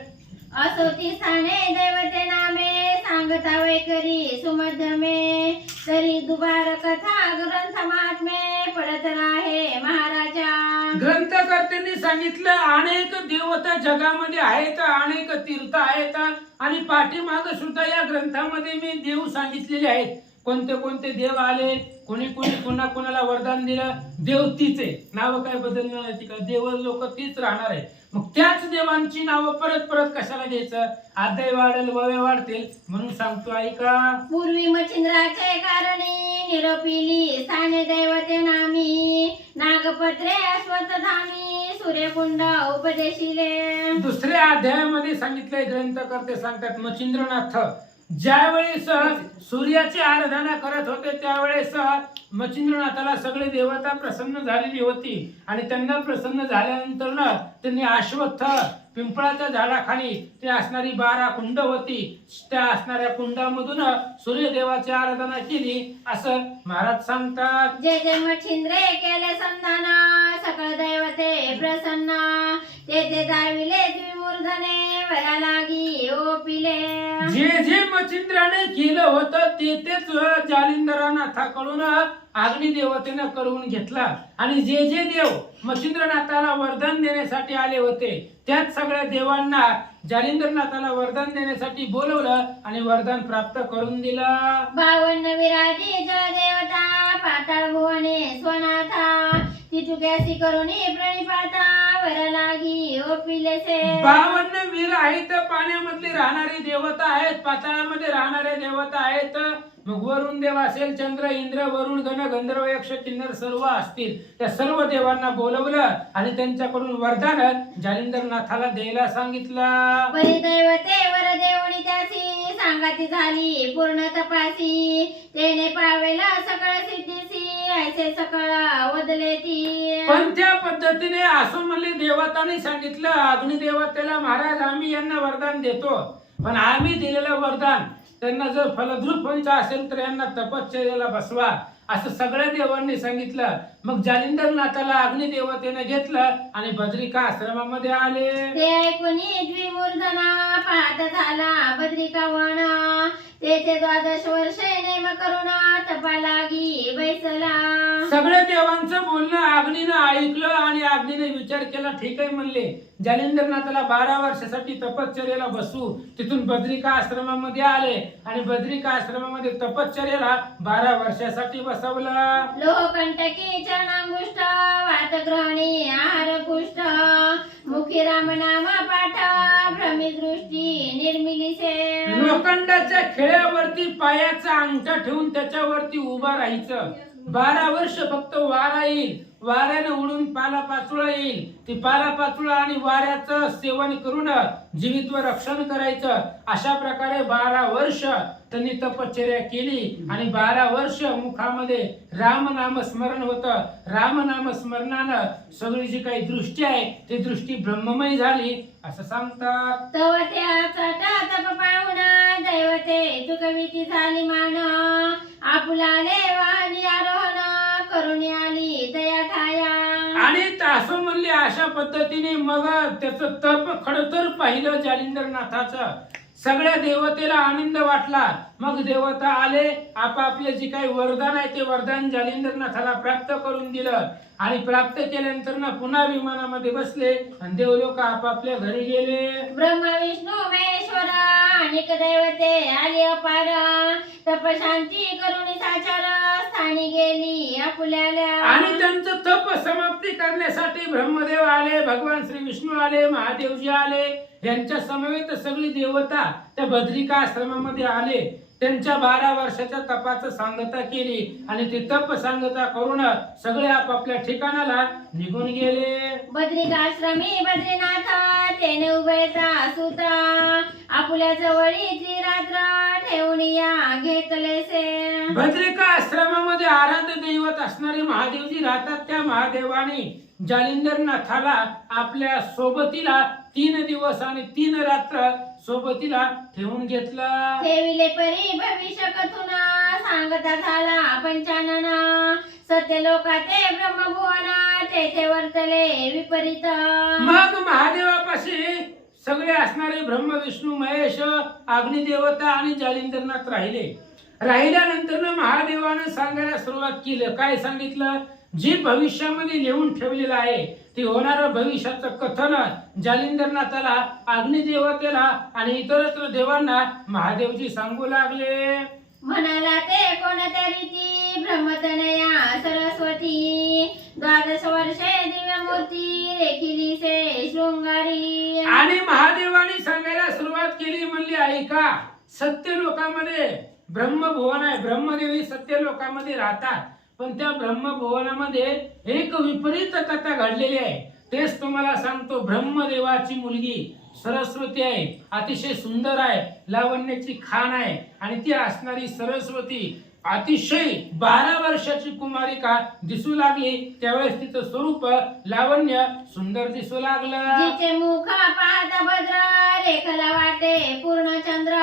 असो ती स्थाने दैवते नामे सांगता वैकरी सुमध्यमे तरी दुबार कथा ग्रंथ महात्मे पडत राहे महाराजा. ग्रंथकर्त्यांनी सांगितलं अनेक देवता जगामध्ये आहेत, अनेक तीर्थ आहेत आणि पाठीमाग सुद्धा या ग्रंथामध्ये मी देव सांगितलेले आहेत. कोणते कोणते देव आले, कोणी कोणी कोणा कोणाला वरदान दिलं, देव तीच आहे, नाव काय बदलणार नाही का, देव लोक तीच राहणार आहे. मग त्याच देवांची नावं परत परत कशाला घ्यायचं, अध्याय वाढेल वय वाढतील म्हणून सांगतो ऐका. पूर्वी मच्छिंद्राचे कारणी निरोपिली स्थाने दैवते नामी नागपत्रे अश्वत्थधामी सूर्यकुंड उपदेशिले. दुसऱ्या अध्यायामध्ये सांगितलंय, ग्रंथकर्ते सांगतात, मच्छिंद्रनाथ ज्यावेळेस सूर्याची आराधना करत होते त्यावेळेस मच्छिंद्रनाथाला सगळे देवता प्रसन्न झालेली होती आणि त्यांना प्रसन्न झाल्यानंतर ना त्यांनी अश्वत्थ पिंपळाच्या झाडाखाली ते असणारी 12 कुंड होती, त्या असणाऱ्या कुंडामधून सूर्यदेवाची आराधना केली असं महाराज सांगतात. जे जे मच्छिंद्रे केले संधाना सकळ दैवते प्रसन्न ते ते दाविले द्विमूर्धने वरा लागी ओपिले. जे जे मच्छिंद्राने केलं होतं ते तेच जालिंदरनाथाकडून अग्निदेवतेनं करून घेतला आणि जे जे देव मच्छिंद्रनाथाला वरदान देण्यासाठी आले होते त्याच सगळ्या देवांना जालिंदरनाथाला वरदान देण्यासाठी बोलवलं आणि वरदान प्राप्त करून दिलं. 52 विराजी जलदेवता पाताळ भुवने स्वनाथा तिथुक्यासी करुणी प्रणिपाता वर लागी ओपिलेसे. 52 वीर आहेत, पाण्यामधले राहणारे देवता आहेत, पाताळामध्ये राहणारे देवता आहेत. मग वरुण देव असेल, चंद्र इंद्र वरुण गण गंधर्व यक्ष किन्नर सर्व असतील, त्या सर्व देवांना बोलवलं आणि त्यांच्याकडून वरदान जालिंदरनाथाला द्यायला सांगितलं. परिदैवते वर देवणी त्यासी सांगाती झाली पूर्ण तपासी तेने पावेला सकळ सिद्धीसी ऐसे सकळ वदले ती. पण त्या पद्धतीने असं म्हणले, देवतांनी सांगितलं अग्निदेवतेला, महाराज आम्ही यांना वरदान देतो, पण आम्ही दिलेलं वरदान त्यांना जर फलद्रूप व्हायचं असेल तर यांना तपश्चर्याला बसवा असं सगळ्या देवांनी सांगितलं. मग जालिंदरनाथाला अग्निदेवतेने घेतलं आणि बद्रिका आश्रमामध्ये आले. ते ऐकून द्विमूर्धना आता झाला बद्रिकावन तेथे 12 वर्षे नेम करून तपा लागी बैसला. सगळ्या देवांचं बोलणं अग्नीनं ऐकलं आणि अग्नीने विचार केला. ठीक आहे म्हणले, जालिंदरनाथाला 12 वर्षासाठी तपश्चर्याला बसू. तिथून बद्रिका आश्रमामध्ये आले आणि बद्रिका आश्रमामध्ये तपश्चर्याला 12 वर्षासाठी बसवलं. लोहकंटकी चरणांगुष्ट वातग्रहणी आहार पुष्ट मुखी रामनाम पाठ भ्रमिदृष्टी निर्मिलीसे. लोखंडाच्या खिळ्यावरती पायाचा अंगठा ठेवून त्याच्यावरती उभा राहायचं. 12 वर्ष फक्त वारा येईल, वाऱ्यानं उडून पालापाचोळा येईल. ती पालापाचोळा आणि वाऱ्याचं सेवन करून जीवित्व रक्षण करायचं. अशा प्रकारे 12 वर्ष त्यांनी तपश्चर्या केली आणि 12 वर्ष मुखामध्ये रामनाम स्मरण होतं. रामनाम स्मरणानं सगळी जी काही दृष्टी आहे ती दृष्टी ब्रह्ममय झाली असं सांगतात. तव त्याचा तप पाहुण दैवते तुकविती झाली मान आपुलाले वाहनी आरोहण करून आली दया ठाया. आणि असं म्हणले. अशा पद्धतीने मग त्याचं तप खडतर पाहिलं जालिंदरनाथाचं. सगळ्या देवतेला आनंद वाटला. मग देवता आले, आपापले जे काही वरदान आहे ते वरदान जालिंदरनाथाला प्राप्त करून दिलं आणि प्राप्त केल्यानंतर ना पुन्हा विमानामध्ये बसले आणि देवलोक आपापल्या घरी गेले. ब्रह्मा विष्णू महेश्वर अनेक दैवते आली अपार तपशांती करुणी साचार स्थानी गेली आपुल्याला. आणि त्यांचं तप समाप्ती करण्यासाठी ब्रह्मदेव आले, भगवान श्री विष्णू आले, महादेवजी आले. यांच्या समवेत सगळी देवता त्या बद्रिका आश्रमामध्ये आले. त्यांच्या 12 वर्षाच्या तपाचं सांगता केली आणि ते तप सांगता करून सगळे आपापल्या ठिकाणाला निघून गेले. बद्रिकाश्रमी बद्रीनाथ तेने उभयता सुता आपुल्या जवळी त्रिरात्र ठेवून या घेतलेसे. बद्रिका आश्रमामध्ये आराध्य दैवत असणारे महादेवजी राहतात. त्या महादेवाने जालिंदरनाथाला आपल्या सोबतीला 3 दिवस आणि 3 रात्र सोबतीला ठेवून घेतलं. ठेविले परी भविष्य कथुना सांगता झाला पंचानन सत्य लोकाते ब्रह्मभुवन तेथे वर्तले विपरीत. मग महादेवापाशी सगळे असणारे ब्रह्म विष्णू महेश अग्निदेवता आणि जालिंदरनाथ राहिले. राहिल्यानंतर महादेवानं सांगायला सुरुवात केली. काय सांगितलं? जे भविष्यामध्ये लिहून ठेवलेलं आहे ते होणारं भविष्याचं कथन जालिंदरनाथाला, अग्निदेवतेला आणि इतरत्र देवांना महादेवजी सांगू लागले. म्हणाला ते कोणत्या रीती ब्रह्मतनया सरस्वती 12 वर्षे दिव्यमूर्ती रेखिली से शृंगारी. आणि महादेवाने सांगायला सुरुवात केली. म्हणली, ऐका, सत्य लोकामध्ये ब्रह्मभुवन आहे. ब्रह्मदेवी सत्य लोकामध्ये राहतात. पण त्या ब्रह्मभुवनामध्ये एक विपरीत कथा घडलेली आहे. तेच तुम्हाला सांगतो. ब्रह्मदेवाची मुलगी सरस्वती आहे, अतिशय सुंदर आहे, लावण्याची खान आहे आणि ती असणारी सरस्वती अतिशय 12 वर्षाची कुमारिका दिसू लागली. त्यावेळेस तिचं स्वरूप लावण्य सुंदर दिसू लागलं. जिचे मुख पाहता भद्र रेखला वाटे पूर्ण चंद्र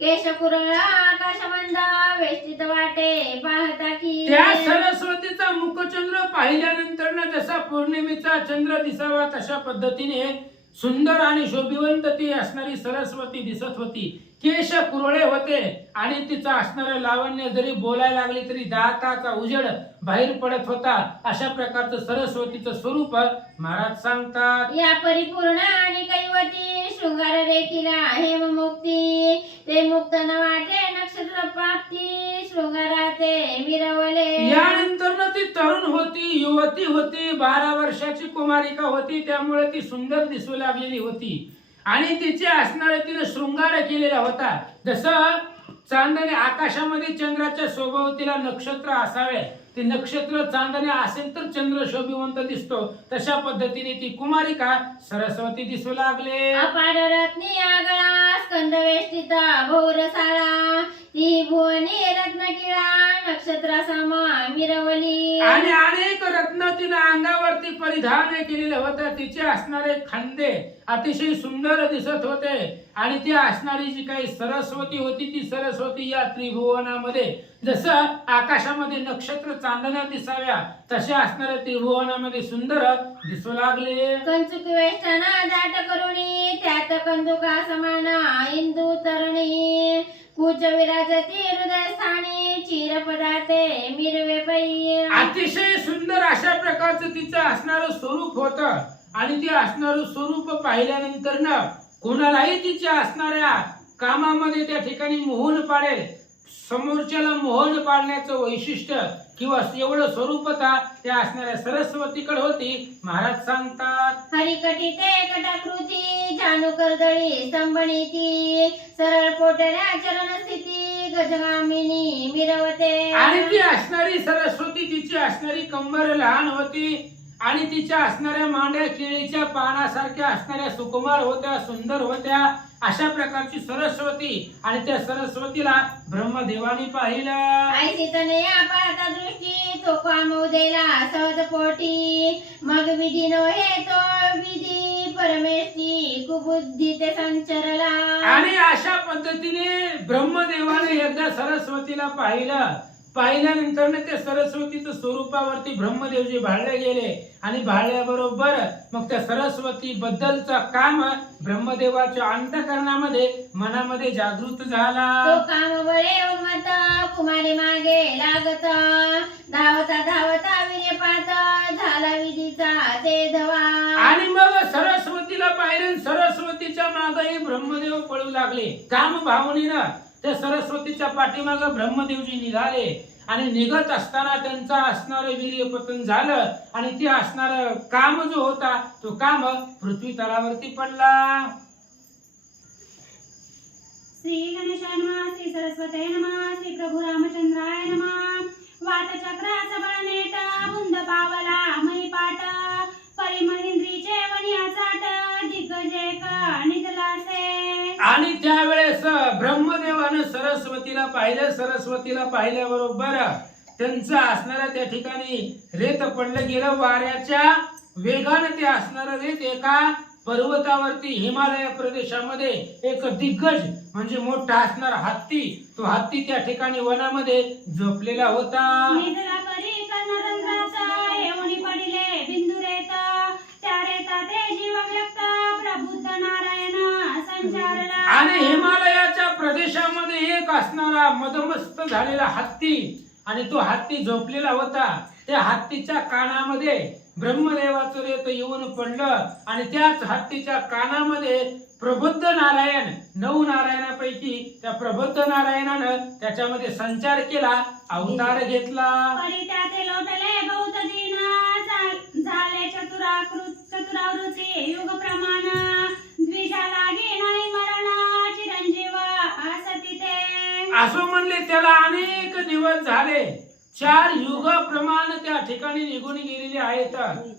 केश कुरळ आकाशमंद वेष्टित वाटे पाहता की. त्या सरस्वतीचा मुखचंद्र पाहिल्यानंतर ना जसा पौर्णिमेचा चंद्र दिसावा तशा पद्धतीने सुंदर आणि शोभिवंत ती असणारी सरस्वती दिसत होती. केश कुरळे होते आणि तिचं असणारं लावण्य जरी बोलायला लागली तरी दाताचा उजेड बाहेर पडत होता. अशा प्रकारचं सरस्वतीचं स्वरूप महाराज सांगतात. या परिपूर्ण आणि कैवती शृंगार रेखिला हेम मुक्ती ते मुक्त न वाटे नक्षत्र प्राप्ती शृंगाराते मिरवले. यानंतर ना ती तरुण होती, युवती होती, 12 वर्षाची कुमारिका होती. त्यामुळे ती सुंदर दिसू लागलेली होती आणि तिचे असणारे तिने शृंगार केलेला होता. जसं चांदणे आकाशामध्ये चंद्राच्या शोभावतीला नक्षत्र असावे, ते नक्षत्र चांदणे असेल तर चंद्र शोभिवंत दिसतो. तशा पद्धतीने ती कुमारिका सरस्वती दिसू लागले. अपार रत्नी आगळा स्कंद वेष्टित भौरसाळा ती भुवनी रत्नकिळा नक्षत्रासम मिरवली. आणि अनेक रत्न तिनं अंगावरती परिधान केलेले होते. तिचे असणारे खांदे अतिशय सुंदर दिसत होते. आणि ती असणारी जी काही सरस्वती होती ती सरस्वती या त्रिभुवनामध्ये जसं आकाशामध्ये नक्षत्र चांदण्या दिसाव्या तशा असणाऱ्या त्रिभुवनामध्ये सुंदर दिसू लागले. कंचुक वेष्टना दाट करुणी त्यात कंदुका समान इंदू तरणी कुच विराजती हृदय स्थानी चिरपदाते मिरवे पै. अतिशय सुंदर अशा प्रकारचं तिचं असणारं स्वरूप होतं. आणि ते असणारं स्वरूप पाहिल्यानंतर ना कोणालाही तिच्या असणाऱ्या कामामध्ये त्या ठिकाणी मोहन पाडेल. समोरच्याला मोहन पाडण्याचं वैशिष्ट्य किंवा एवढं स्वरूपता त्या असणाऱ्या सरस्वतीकडे होती. महाराज सांगतात हरिकटिते कटाकृती जाणू कर्दळी स्तंभणीती सरळ पोटऱ्या चरण स्थिती गजगामिनी मिरवते. आणि ती असणारी सरस्वती तिची असणारी कंबर लहान होती. आणि तिच्या असणाऱ्या मांड्या केळीच्या पानासारख्या असणाऱ्या सुकुमार होत्या, सुंदर होत्या. अशा प्रकारची सरस्वती. आणि त्या सरस्वतीला ब्रह्मदेवानी पाहिलं. ऐसी तनया पाहता दृष्टी तो कामोदेला सहज पोटी मग विधी नो हे तो विधी परमेष्ठी कुबुद्धी ते संचरला. आणि अशा पद्धतीने ब्रह्मदेवाने एकदा सरस्वतीला पाहिल्यानंतर त्या सरस्वतीचं स्वरूपावरती ब्रह्मदेवजी भाळले गेले. आणि भाळल्याबरोबर मग त्या सरस्वती बद्दलचा काम ब्रह्मदेवाच्या अंतःकरणामध्ये मनामध्ये जागृत झाला. तो काम बळे उन्मत्त कुमारी मागे लागत धावता धावता विने पात झाला विधीचा ते धवा. आणि मग सरस्वतीला पाहिलं. सरस्वतीच्या मागे ब्रह्मदेव पळू लागले. काम भावनेनं त्या सरस्वतीच्या पाठीमागे ब्रह्मदेवजी निघाले. आणि निघत असताना त्यांचा असणार वीर्य पतन झालं. आणि ते असणार काम जो होता तो काम पृथ्वी तलावरती पडला. श्री गणेशाय नमः. श्री सरस्वते नमः. श्री प्रभू रामचंद्राय नमः. वात चक्राचा बळ नेट बुंद पावला मै पाट परिमहिंद्रीचे वनिया चाट दिग्गजेक निजलासे. आणि त्यावेळेस ब्रह्मदेवानं सरस्वतीला पाहिलं. सरस्वतीला पाहिल्याबरोबर त्यांचं असणाऱ्या त्या ठिकाणी रेत पडलं गेलं. वाऱ्याच्या वेगाने ते असणारं रेत एका पर्वतावरती हिमालय प्रदेशामध्ये एक दिग्गज म्हणजे मोठा असणारा हत्ती, तो हत्ती त्या ठिकाणी वनामध्ये झोपलेला होता. निजला परी कर्णरंध्रात येऊनी पडिले बिंदू रेत त्या रेता ते जीव व्यक्त प्रबुद्ध नारायण संचारला. आणि हिमालयाच्या प्रदेशामध्ये एक असणारा मदमस्त झालेला हत्ती. आणि तो हत्ती झोपलेला होता. त्या हत्तीच्या कानामध्ये ब्रह्मदेवाचं रेत येऊन पडलं. आणि त्याच हत्तीच्या कानामध्ये प्रबुद्ध नारायण 9 नारायणापैकी त्या प्रबुद्ध नारायणानं त्याच्यामध्ये संचार केला, अवतार घेतला. परी त्याते लोटले बहुत दिन झाले चतुरावृत्ती युग प्रमाण द्विजा लागे नाही मरण चिरंजीव असती ते. असं म्हणले त्याला अनेक दिवस झाले, 4 युग प्रमाण त्या ठिकाणी निघून गेलेले आहेत.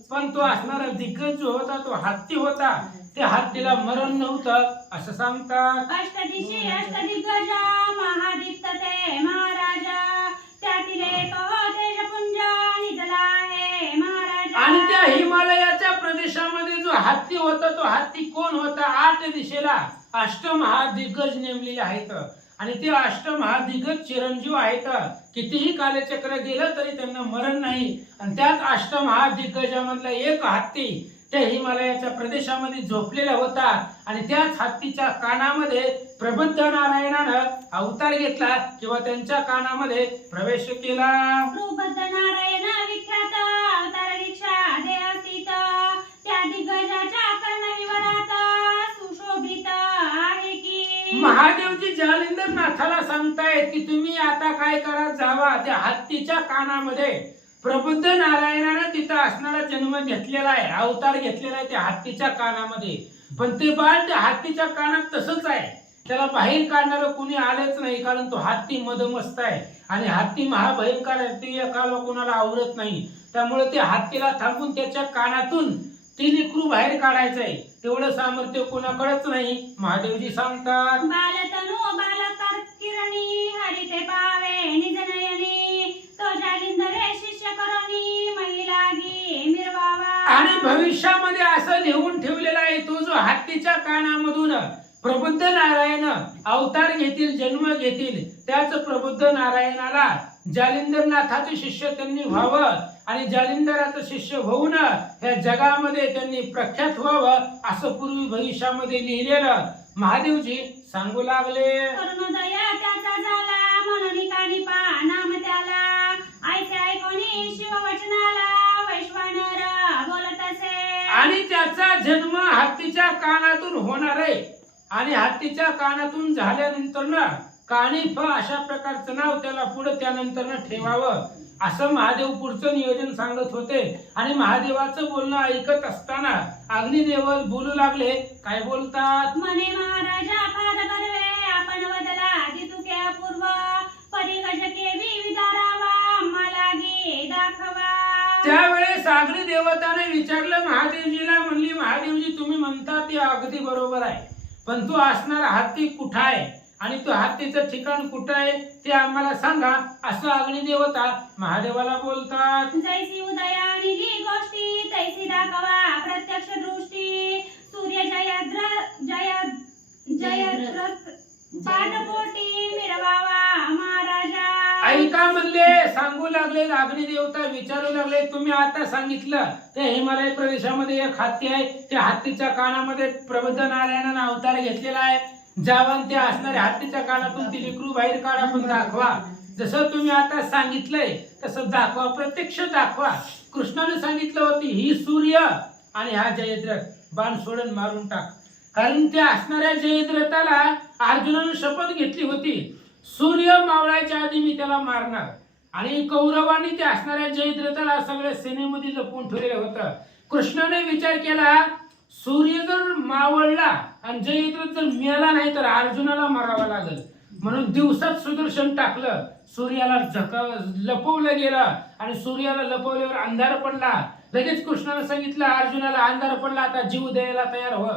पण तो असणारा दिग्गज जो होता तो हत्ती होता. त्या हत्तीला मरण नव्हतं असं सांगतात. अष्टदिशी अष्टदिग्गज महादीप्त ते महाराजा त्यातील एक तेजपुंज निजला आहे महाराजा. आणि त्या हिमालयाच्या प्रदेशामध्ये जो हत्ती होता तो हत्ती कोण होता? 8 दिशेला अष्टमहादिग्गज नेमलेले आहेत. आणि ते अष्टमहादिग्गज चिरंजीव आहेत. कितीही कालचक्र गेलं तरी त्यांना मरण नाही. आणि त्याच अष्टमहादिग्गजामधला एक हत्ती त्या हिमालयाच्या प्रदेशामध्ये झोपलेला होता. आणि त्याच हत्तीच्या कानामध्ये प्रबुद्ध नारायणानं अवतार घेतला किंवा त्यांच्या कानामध्ये प्रवेश केला. प्रबुद्ध नारायण विख्यात अवतार दीक्षा दे अस्तित त्या दिग्गजाच्या कर्णविवरात सुशोभित आहे की. महादेवजी जालिंदर नाथाला सांगतायत की तुम्ही आता काय करा, जावा त्या हत्तीच्या कानामध्ये. प्रबुद्ध नारायणाने तिथं असणारा जन्म घेतलेला आहे, अवतार घेतलेला आहे त्या हत्तीच्या कानामध्ये. पण ते बाळ त्या हत्तीच्या कानात तसंच आहे, त्याला बाहेर काढणारं कुणी आलेच नाही. कारण तो हत्ती मदमस्त आहे आणि हत्ती महाभयंकर आहे, ते एकाला कोणाला आवडत नाही. त्यामुळे त्या हत्तीला थांबून त्याच्या कानातून ती लेकरू बाहेर काढायचंय, तेवढं सामर्थ्य कोणाकडेच नाही. महादेवजी सांगतात बालतनु बालकार किरणी हरिते पावे निजनयनी जालिंदरे शिष्य करोनी महिलागी मिरवावा. आणि भविष्यामध्ये असं लिहून ठेवलेलं आहे, तो जो हत्तीच्या कानामधून प्रबुद्ध नारायण अवतार घेतील, जन्म घेतील, त्याच प्रबुद्ध नारायणाला जालिंदरनाथाचे शिष्य त्यांनी व्हावं आणि जालिंदराचं शिष्य होऊन या जगामध्ये त्यांनी प्रख्यात व्हावं, असं पूर्वी भविष्यामध्ये लिहिलेलं महादेवजी सांगू लागले. करुणोदया त्याचा झाला म्हणून कानी नाम त्याला. ऐसे ऐकोनी शिववचनाला वैश्वानर बोलत असे. आणि त्याचा जन्म हत्तीच्या कानातून होणार आहे आणि हत्तीच्या कानातून झाल्यानंतर ना कानिफ अशा प्रकारचं नाव त्याला पुढे त्यानंतर ठेवावं, असं महादेव पुढचं नियोजन सांगत होते. आणि महादेवाचं बोलणं ऐकत असताना अग्निदेव बोलू लागले. काय बोलतात? म्हणे महाराजा फार बरवे आपण बदला दितुके अपूर्व परिगज केवी विदारावा मालागी दाखवा. त्यावेळेस अग्निदेवताने विचारलं महादेवजीला, म्हणली महादेवजी तुम्ही म्हणता ते अगदी बरोबर आहे, पण तो असणारा हत्ती कुठं आहे आणि तो हत्तीचं ठिकाण कुठं आहे ते आम्हाला सांगा, असं अग्निदेवता महादेवाला बोलतात. जैसी उदया निली गोष्टी तैसी दाखवा प्रत्यक्ष दृष्टी. सूर्य जयद्रथ पाठपोटी मिरवावा महाराजा. ऐका म्हणले, सांगू लागले. अग्निदेवता विचारू लागले, तुम्ही आता सांगितलं त्या हिमालय प्रदेशामध्ये एक हत्ती आहे, त्या हत्तीच्या कानामध्ये प्रबुद्ध नारायणाने अवतार घेतलेला आहे, जावन ते असणाऱ्या हत्तीच्या कानातून ती लेकरू बाहेर काढा पण दाखवा. जसं तुम्ही आता सांगितलंय तसं दाखवा, प्रत्यक्ष दाखवा. कृष्णाने सांगितलं होती ही सूर्य आणि हा जयद्रथ बाण सोडून मारून टाक, कारण त्या असणाऱ्या जयद्रथाला अर्जुनाने शपथ घेतली होती, सूर्य मावळायच्या आधी मी त्याला मारणार. आणि कौरवांनी त्या असणाऱ्या जयद्रथाला सगळ्या सेनेमध्ये लपवून ठेवलेलं होतं. कृष्णाने विचार केला, सूर्य जर मावळला आणि जयद्रथ जर मेला नाही तर अर्जुनाला मारावा लागेल, म्हणून दिवसात सुदर्शन टाकलं, सूर्याला लपवलं गेलं आणि सूर्याला लपवल्यावर अंधार पडला. लगेच कृष्णाने सांगितलं अर्जुनाला, अंधार पडला आता जीव द्यायला तयार हो.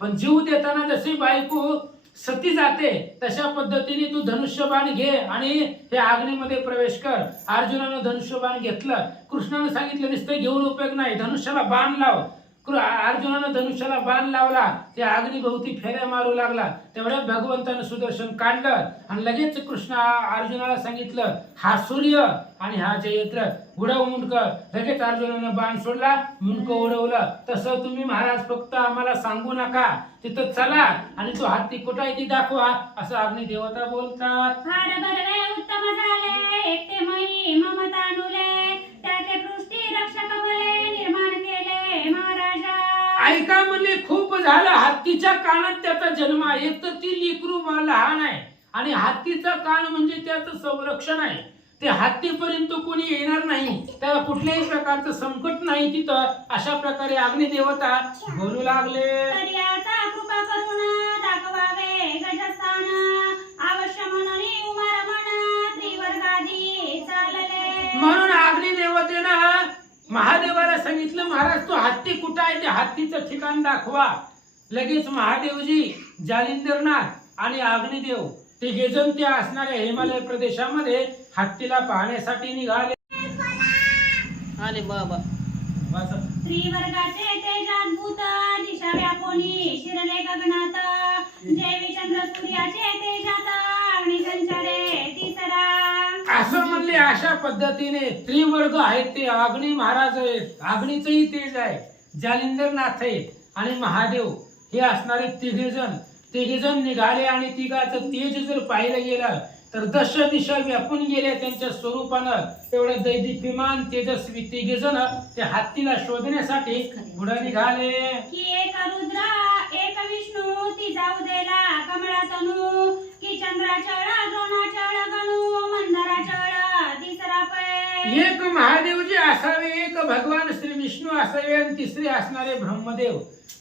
पण जीव देताना जशी बायको सती जाते तशा पद्धतीने तू धनुष्यबाण घे आणि त्या अग्नीमध्ये प्रवेश कर. अर्जुनानं धनुष्यबाण घेतलं. कृष्णाने सांगितलं नुसतं घेऊन उपयोग नाही, धनुष्याला बाण लाव. अर्जुनानं धनुष्याला बाण लावला, त्या अग्निभोवती फेऱ्या मारू लागला. तेवढ्या भगवंतानं सुदर्शन काढलं आणि लगेच कृष्ण अर्जुनाला सांगितलं हा सूर्य आणि हा जयद्रथ उडव मुंडकं. लगेच अर्जुनानं बाण सोडला, मुंडकं उडवलं. तसं तुम्ही महाराज फक्त आम्हाला सांगू नका, तिथं चला आणि तो हत्ती कुठं आहे ती दाखवा, असं अग्निदेवता बोलतात. फार बरवे उत्तम झाले एकटे मयी ममता नुले त्याचे पृष्ठी रक्षक भले निर्माण केले महाराजा. ऐका म्हणले, खूप झालं, हत्तीच्या कानात त्याचा जन्म आहे. एक तर ती लेकरू लहान आहे आणि हत्तीचा कान म्हणजे त्याचं संरक्षण आहे. ते हत्तीपर्यंत कोणी येणार नाही, त्याला कुठल्याही प्रकारचं संकट नाही तिथं. अशा प्रकारे अग्निदेवता बोलू लागले. तरी आता कृपा करून दाखवावे गजस्थान अवश्य म्हणून उमर म्हण त्रिवर्गादी चालले. म्हणून अग्निदेवतेनं महादेवाला सांगितलं महाराज तो हत्ती कुठं आहे ते हत्तीचं ठिकाण दाखवा. लगेच महादेवजी, जालिंदरनाथ आणि अग्निदेव तिघेजण त्या असणाऱ्या हिमालय प्रदेशामध्ये हत्तीला पाहण्यासाठी निघाले. आले बाबा. त्रिवर्गाचे तेजाद्भूत दिशा व्यापोनी शिरले गगनात जैवी चंद्र सूर्याचे तेजात अग्नि संचारे तिसरा. असं म्हणले, अशा पद्धतीने त्रिवर्ग आहेत ते अग्नी महाराज आहेत, अग्नीचंही तेज आहे, जालिंदरनाथ आहे आणि महादेव हे असणारे तिघेजण निघाले. आणि तिघाचं तेज जर पाहिलं गेलं तर दश दिशा व्यापून गेले त्यांच्या स्वरूपानं. तेवढं दैदिप्यमान तेजस्वी तिघेजण त्या हत्तीला शोधण्यासाठी पुढे निघाले. की एक रुद्र एक विष्णू ती जाऊ देला कमळा तनू की चंद्राचळ द्रोणाचळ गणू मंदाराचळ तिसरा पै. एक महादेवजी असावे, एक भगवान श्री विष्णू असावे आणि तिसरे असणारे ब्रह्मदेव.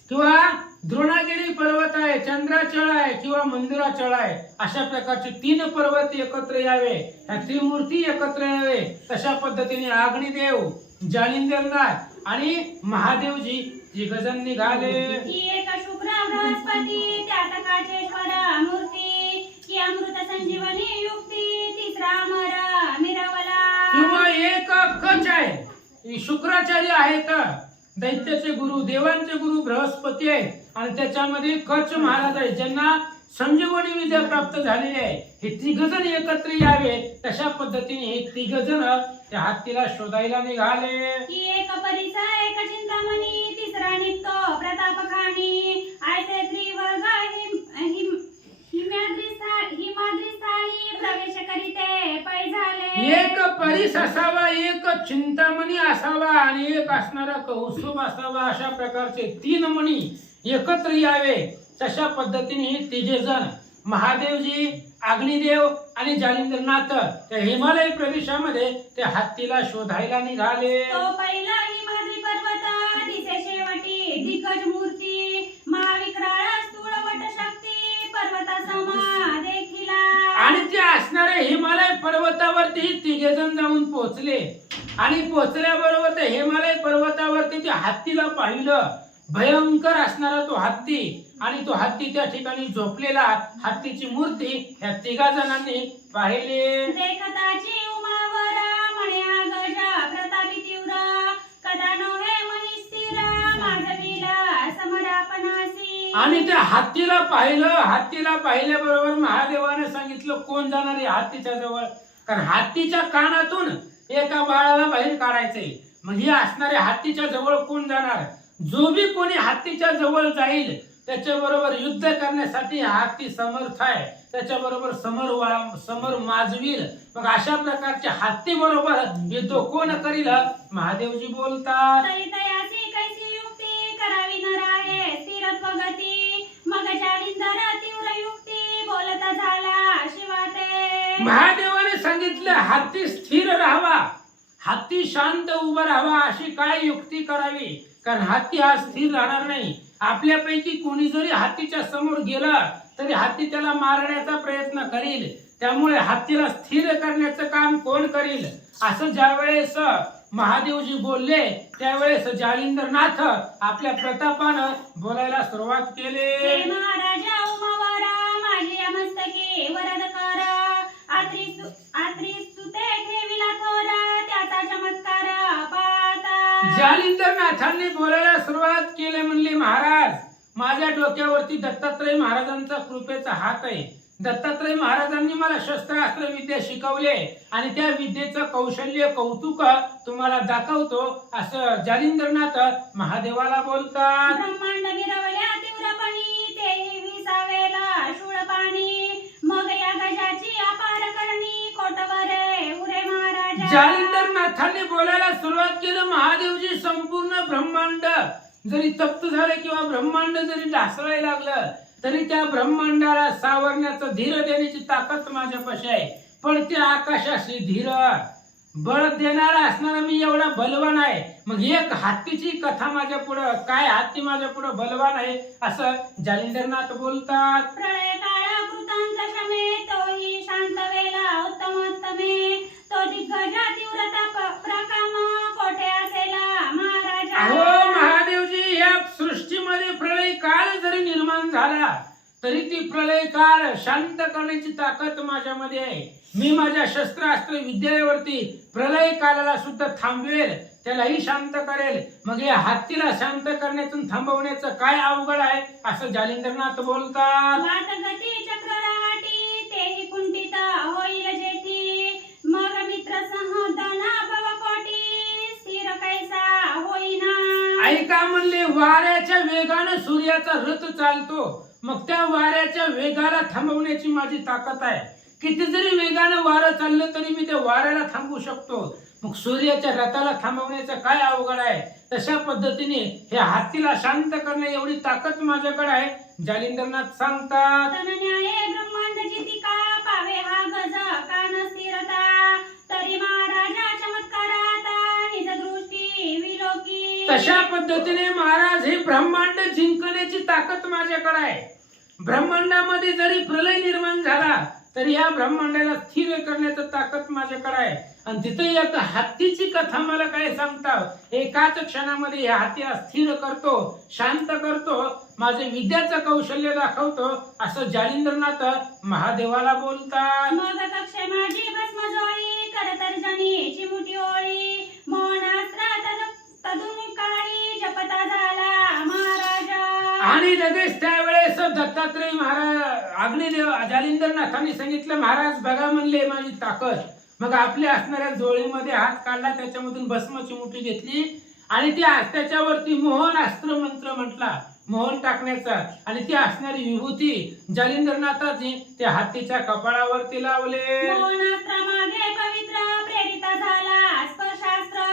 किंवा द्रोणागिरी पर्वत आहे, चंद्राचळ आहे किंवा मंदिराचळ आहे, अशा प्रकारचे तीन पर्वत एकत्र यावे, ह्या त्रिमूर्ती एकत्र यावे. तशा पद्धतीने अग्निदेव, जालिंदरनाथ आणि महादेवजी तिघजण निघाले. की एक शुक्र बृहस्पती त्यात काचेश्वर मूर्ती की अमृत संजीवनी युक्ती तिसरा अमर मिरवला. किंवा की शुक्राचार्य आहेत, दैत्याचे गुरु, देवांचे गुरु बृहस्पती आहे, आणि त्याच्यामध्ये कच्छ महाराज आहे ज्यांना संजीवनी विद्या प्राप्त झालेली आहे. हे तिघजण एकत्र यावे तशा पद्धतीने हे तिघजण त्या हत्तीला शोधायला निघाले. की एक परीचा एक चिंतामणी, तिसरा निघतो प्रतापखानी. आयते त्रिवर्ग हिमाद्री स्थानी प्रवेश करीते पै झाले. एक परीस असावा, एक चिंतामणी असावा आणि एक असणारा कौस्तुभ असावा, अशा प्रकारचे 3 मणी एकत्र यावे तशा पद्धतीने हे तिघे जण महादेवजी, अग्निदेव आणि जालिंदरनाथ त्या हिमालय प्रदेशामध्ये त्या हत्तीला शोधायला निघाले. तो पहिला हिमाद्री पर्वत दिसे शेवटी, दिग्गज मूर्ती महाविक्राळ स्थूळ वटशक्ती पर्वतासमा देखिला. आणि ते असणारे हिमालय पर्वतावरती ही तिघे जण जाऊन पोहोचले, आणि पोहोचल्याबरोबर त्या हिमालय पर्वतावरती त्या हत्तीला पाहिलं. भयंकर असणारा तो हत्ती, आणि तो हत्ती त्या ठिकाणी झोपलेला, हत्तीची मूर्ती ह्या तिघा जणांनी पाहिले. देखताची उमावर म्हणे हा गज प्रतापी तीव्र, कदा नव्हे मनी स्थिर माधवीला समरापणासी. आणि त्या हत्तीला पाहिलं. हत्तीला पाहिल्याबरोबर महादेवाने सांगितलं कोण जाणार आहे हत्तीच्या जवळ, कारण हत्तीच्या कानातून एका बाळाला बाहेर काढायचंय. मग हे असणारे हत्तीच्या जवळ कोण जाणार? जो बी कोणी हत्तीच्या जवळ जाईल त्याच्या बरोबर युद्ध करण्यासाठी हा हत्ती समर्थ आहे, त्याच्या बरोबर समर माजवील. मग अशा प्रकारच्या हत्ती बरोबर युद्ध कोण करील? महादेवजी बोलतात. तरी तयासी कैसी युक्ती करावी न राहे स्थिरत्व गती, मग जालिंदर तीव्र युक्ती बोलता झाला शिवाते. महादेवाने सांगितलं हत्ती स्थिर राहावा, हत्ती शांत उभा राहावा, अशी काय युक्ती करावी? कारण हत्ती हा स्थिर राहणार नाही. आपल्यापैकी कोणी जरी हत्तीच्या समोर गेला तरी हत्ती त्याला मारण्याचा प्रयत्न करील. त्यामुळे हत्तीला स्थिर करण्याचं काम कोण करील? असं ज्यावेळेस महादेवजी बोलले त्यावेळेस जालिंदरनाथ आपल्या प्रतापानं बोलायला सुरुवात केली. हे महाराजा उमावरा माझी या मस्तकी वरद कर, आत्री सुते ठेविला थोर त्याचा चमत्कार पाहता. जालिंदरनाथांनी बोलायला सुरुवात केली. म्हणले महाराज, माझ्या डोक्यावरती दत्तात्रय महाराजांचा कृपेचा हात आहे. दत्तात्रय महाराजांनी मला शस्त्रास्त्र विद्या शिकवले आणि त्या विद्येचं कौशल्य कौतुक तुम्हाला दाखवतो, असं जालिंदरनाथ महादेवाला बोलतात. ब्रह्मांड मिरवल्या तीव्रपणी तेही विसावेला शूळ पाणी, मग या गजाची अपार करणी कोटवरे उरे महाराजा. जालिंदरनाथांनी बोलायला सुरुवात केलं. महादेवजी, संपूर्ण ब्रह्मांड जरी तप्त झालं किंवा ब्रह्मांड जरी ढासळायला लागलं तरी त्या ब्रह्मांडाला सावरण्याचं धीर देण्याची ताकद माझ्यापाशी आहे. पण त्या आकाशाशी धीर बळ देणारा असणारा मी एवढा बलवान आहे. मग एक हत्तीची कथा माझ्या पुढं काय, हत्ती माझ्या पुढं बलवान आहे असं जालिंदरनाथ बोलतात. प्रळय काळ कृतांत शमे तोही शांत वेला उत्तमोत्तमे, तो दिग्गज तीव्रता प्रकाम कोठे असेला महाराजा. अहो महादेवजी, या सृष्टीमध्ये प्रलय काळ जरी निर्माण झाला तरी ती प्रलय काळ शांत करण्याची ताकद माझ्यामध्ये आहे. मी माझ्या शस्त्रास्त्र विद्येवरती प्रलय काळाला सुद्धा थांबवेल, त्यालाही शांत करेल. मग या हत्तीला शांत करण्यातून थांबवण्याचं काय अवघड आहे असं जालिंदरनाथ बोलतात. वातगती चक्रराटी तेही कुंठित होईल जेठी, मग मित्र संहदना भवकोटी स्थिर कैसा होईना. ऐका म्हणले, वाऱ्याच्या वेगाने सूर्याचा रथ चालतो, मग त्या वाऱ्याच्या वेगाला थांबवण्याची माझी ताकद आहे. किती जरी वेगाने वारं चाललं तरी मी त्या वाऱ्याला थांबवू शकतो. मग सूर्याच्या रथाला थांबवण्याचं काय अवघड आहे? तशा पद्धतीने हे हत्तीला शांत करणे एवढी ताकद माझ्याकडे आहे जालिंदरनाथ सांगतात. तनन्याये ब्रह्मांड जितिका पावे हा गज कान स्थिरता, तरी महाराजा चमत्काराता निज दृष्टी विलोकी. तशा पद्धतीने महाराज, हे ब्रह्मांड जिंकण्याची ताकद माझ्याकडे आहे. ब्रह्मांडामध्ये जरी प्रलय निर्माण झाला तरी या ब्रह्मांडाला स्थिर करण्याचं ताकद माझ्याकडे आहे. आणि तिथे एक हत्तीची कथा मला काय सांगता, एकाच क्षणामध्ये या हत्तीला स्थिर करतो, शांत करतो, माझे विद्याचं कौशल्य दाखवतो असं जालिंदरनाथ महादेवाला बोलतात. मग कक्षे माझी भस्म जोळी करतर्जनी चिमुटी ओळी, मोहनास्त्र तदून काळी जपता झाला महाराजा. आणि लगेच त्यावेळेस दत्तात्रय महाराज अग्निदेव जालिंदरनाथांनी सांगितलं, महाराज बघा म्हणले माझी ताकद. मग आपल्या असणाऱ्या जोळीमध्ये हात काढला, त्याच्यामधून भस्माची मुठी घेतली आणि त्याच्यावरती मोहन अस्त्र मंत्र म्हटला, मोहन टाकण्याचा. आणि ती असणारी विभूती जालिंदरनाथाची त्या हत्तीच्या कपाळावरती लावले. मोहनास्त्रामागे पवित्र प्रेरित झाला स्पर्शास्त्र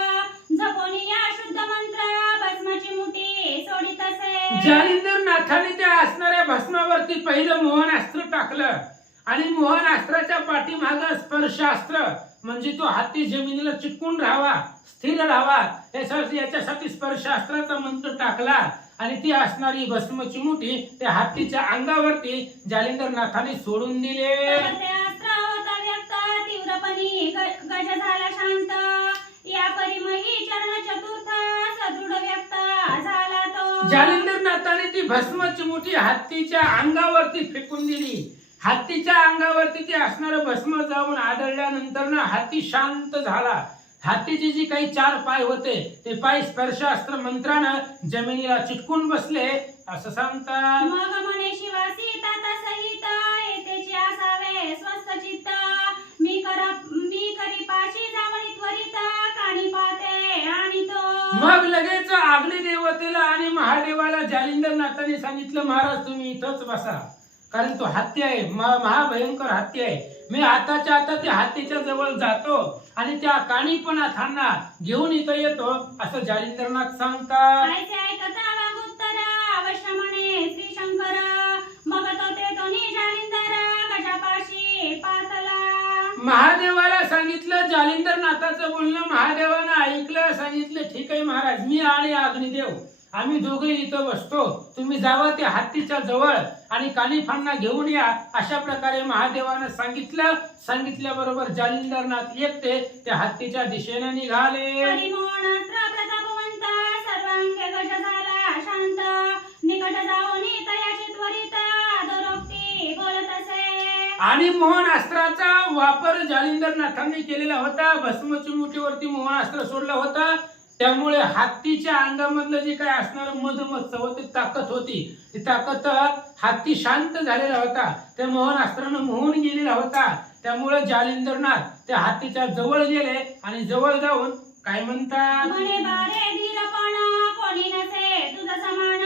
जपोनी या शुद्ध मंत्र भस्माची मुठी सोडित असे. जालिंदरनाथाने त्या असणाऱ्या भस्मावरती पहिलं मोहन अस्त्र टाकलं आणि मोहन अस्त्राच्या पाठीमागं स्पर्शास्त्र म्हणजे तो हत्ती जमिनीला चिटकून राहावा, स्थिर राहावा याच्यासाठी स्पर्शास्त्राचा मंत्र टाकला आणि ती असणारी भस्माची मुठी त्या हत्तीच्या अंगावरती जालिंदरनाथाने सोडून दिले. ते अस्त्र होता व्यक्त तीव्रपणी गज झाला शांत. या परिमही चरण चतुर्थ सदृढ व्यक्त झाला तो. जालिंदरनाथाने ती भस्माची मुठी हत्तीच्या अंगावरती फेकून दिली. हत्तीच्या अंगावरती ते असणारं भस्म जाऊन आदळल्यानंतर ना हत्ती शांत झाला. हत्तीचे जे काही 4 पाय होते ते पाय स्पर्शास्त्र मंत्रानं जमिनीला चिटकून बसले असं सांगतात. मग म्हणे शिवासी तात सहित येतेचे असावे स्वस्थ चित्त. मी करी पाशी जावणी त्वरित काणी पाहते आणि तो. मग लगेच अग्निदेवतेला आणि महादेवाला जालिंदरनाथाने सांगितलं, महाराज तुम्ही इथंच बसा, कारण तो हत्ती आहे, महाभयंकर हत्ती आहे. मी आताच्या आता त्या हत्तीच्या जवळ जातो आणि त्या काणीपणाथांना घेऊन इथं येतो असं जालिंदरनाथ सांगतात. ऐसे ऐकता वागुत्तर अवश्य म्हणे श्री शंकर. मग तो ते तोनी जालिंदर गजापाशी पातला. महादेवाला सांगितलं, जालिंदरनाथाचं बोलणं महादेवानं ऐकलं. सांगितलं, ठीक आहे महाराज, मी आणि अग्निदेव आम्ही दोघे इथं बसतो, तुम्ही जावा त्या हत्तीच्या जवळ आणि कानिफांना घेऊन या. अशा प्रकारे महादेवानं सांगितलं. सांगितल्याबरोबर जालिंदरनाथ एकटे त्या हत्तीच्या दिशेने निघाले. परिमोहनास्त्र प्रतापवंत सर्वांगे गज झाला शांत. निकट जाऊन तयाची त्वरित आदरोक्ती बोलत असे. आणि मोहन अस्त्राचा वापर जालिंदरनाथांनी केलेला होता. भस्माची मुठीवरती मोहन अस्त्र सोडलं होतं. त्यामुळे हत्तीच्या अंगामधलं जे काय असणारं मधमत्सव होते, ताकद होती, ती ताकद हत्ती शांत झालेला होता. त्या मोहन अस्त्रानं मोहून गेलेला होता. त्यामुळे जालिंदरनाथ त्या हत्तीच्या जवळ गेले आणि जवळ जाऊन काय म्हणतात, म्हणे बारे धीरपण कोणी नसे तुझा समान.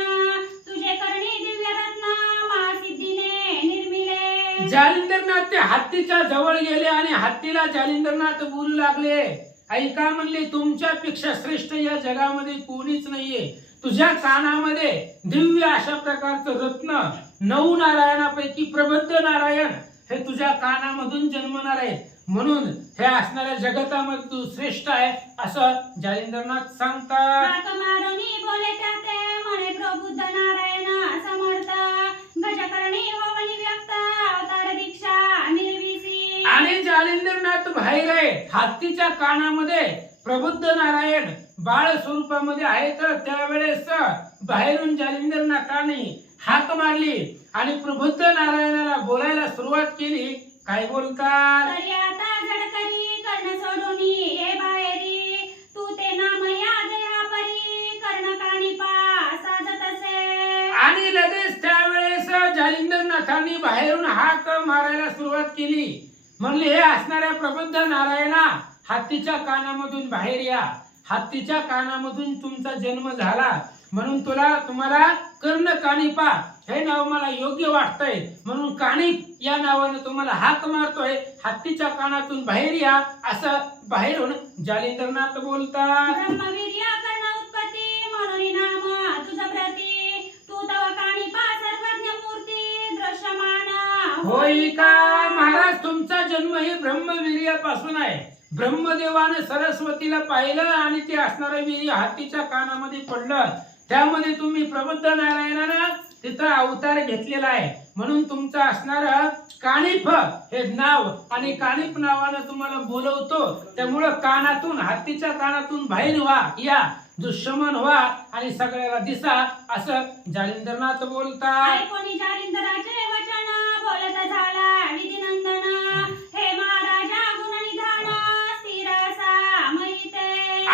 तुझे करणी दिव्य रत्न महासिद्धीने निर्मिले. जालिंदरनाथ त्या हत्तीच्या जवळ गेले आणि हत्तीला जालिंदरनाथ बोलू लागले, ऐका म्हणले, तुमच्यापेक्षा श्रेष्ठ या जगामध्ये कोणीच नाहीये. तुझ्या कानामध्ये दिव्य अशा प्रकारचं रत्न 9 नारायणापैकी प्रबुद्ध नारायण हे तुझ्या कानामधून जन्मणार आहे. म्हणून हे असणाऱ्या जगतामध्ये तू श्रेष्ठ आहे असं जालिंदरनाथ सांगतात. हाक मारुनी बोले त्याते म्हणे प्रबुद्ध नारायण समर्थ. गजकर्णी होवनी व्यक्त अवतार दीक्षा निर्विसी. आणि जालिंदरनाथ बाहेर आहे. हत्तीच्या कानामध्ये प्रबुद्ध नारायण बाळ स्वरूपामध्ये आहे. तर त्यावेळेस बाहेरून जालिंदरनाथाने हाक मारली आणि प्रबुद्ध नारायणाला बोलायला सुरुवात केली. काय बोलतात, तरी आता झडकरी कर्ण सोडूनी हे बाहेरी. तू ते नाम या देहा परी कर्ण काणी पा साजत असे. आणि लगेच त्यावेळेस जालिंदरनाथांनी बाहेरून हाक मारायला सुरुवात केली. म्हणले, हे असणाऱ्या प्रबुद्ध नारायणा, हत्तीच्या कानामधून बाहेर या. हत्तीच्या कानामधून तुमचा जन्म झाला म्हणून तुम्हाला कर्ण कानिपा हे नाव मला योग्य वाटतंय, म्हणून कानिप या नावाने तुम्हाला हाक मारतोय. हत्तीच्या कानातून बाहेर या असं बाहेरून जालिंदरनाथ बोलतात. ब्रह्मवीर्य कर्ण उत्पत्ती म्हणून नाम तुझ प्रती. तू तव कानिपा सर्वज्ञ मूर्ती दृश्यमान होय का महाराज, तुमचा जन्म हे ब्रह्मवीर्यापासून आहे. ब्रह्मदेवाने सरस्वतीला पाहिलं आणि ते असणारं वीर्य हत्तीच्या कानामध्ये पडलं. त्यामध्ये तुम्ही प्रबुद्ध नारायणानं तिथं अवतार घेतलेला आहे. म्हणून तुमचं असणारं कानिफ हे नाव आणि कानिफ नावानं तुम्हाला बोलवतो. त्यामुळं कानातून, हत्तीच्या कानातून बाहेर व्हा, या, दुष्मन व्हा आणि सगळ्याला दिसा असं जालिंदरनाथ बोलतात. कोणी जालिंदराचे वचन बोलत झाला विधिनंदन. हे महाराजा गुणनिधान स्थिर असा महिते.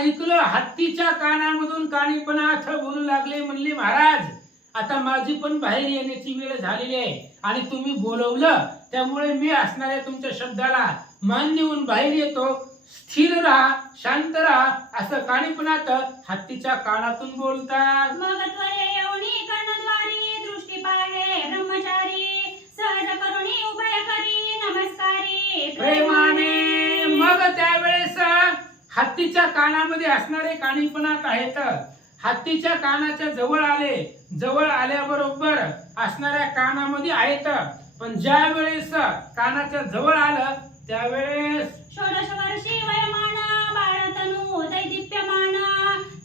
ऐकलं हत्तीच्या कानामधून काणीपणार्थ बोलू लागले. म्हणले महाराज आता माझी पण बाहेर येण्याची वेळ झालेली आहे आणि तुम्ही बोलवलं त्यामुळे मी असणाऱ्या तुमच्या शब्दाला मान देऊन बाहेर येतो. स्थिर राहा, शांत राहा, असं काणीपणात हत्तीच्या कानातून बोलतात. मग त्वरे येऊनी कर्णद्वारी दृष्टी पाहे ब्रह्मचारी सहज करुणी उभय करी नमस्कारी प्रेमाने. मग त्यावेळेस हत्तीच्या कानामध्ये असणारे काणीपणात आहेत. हत्तीच्या कानाच्या जवळ आले. जवळ आल्याबरोबर असणाऱ्या कानामध्ये आहेत. पण ज्या वेळेस कानाच्या जवळ आलं त्यावेळेस षोडश वर्षी वयमान बाळतनु दैदिप्यमान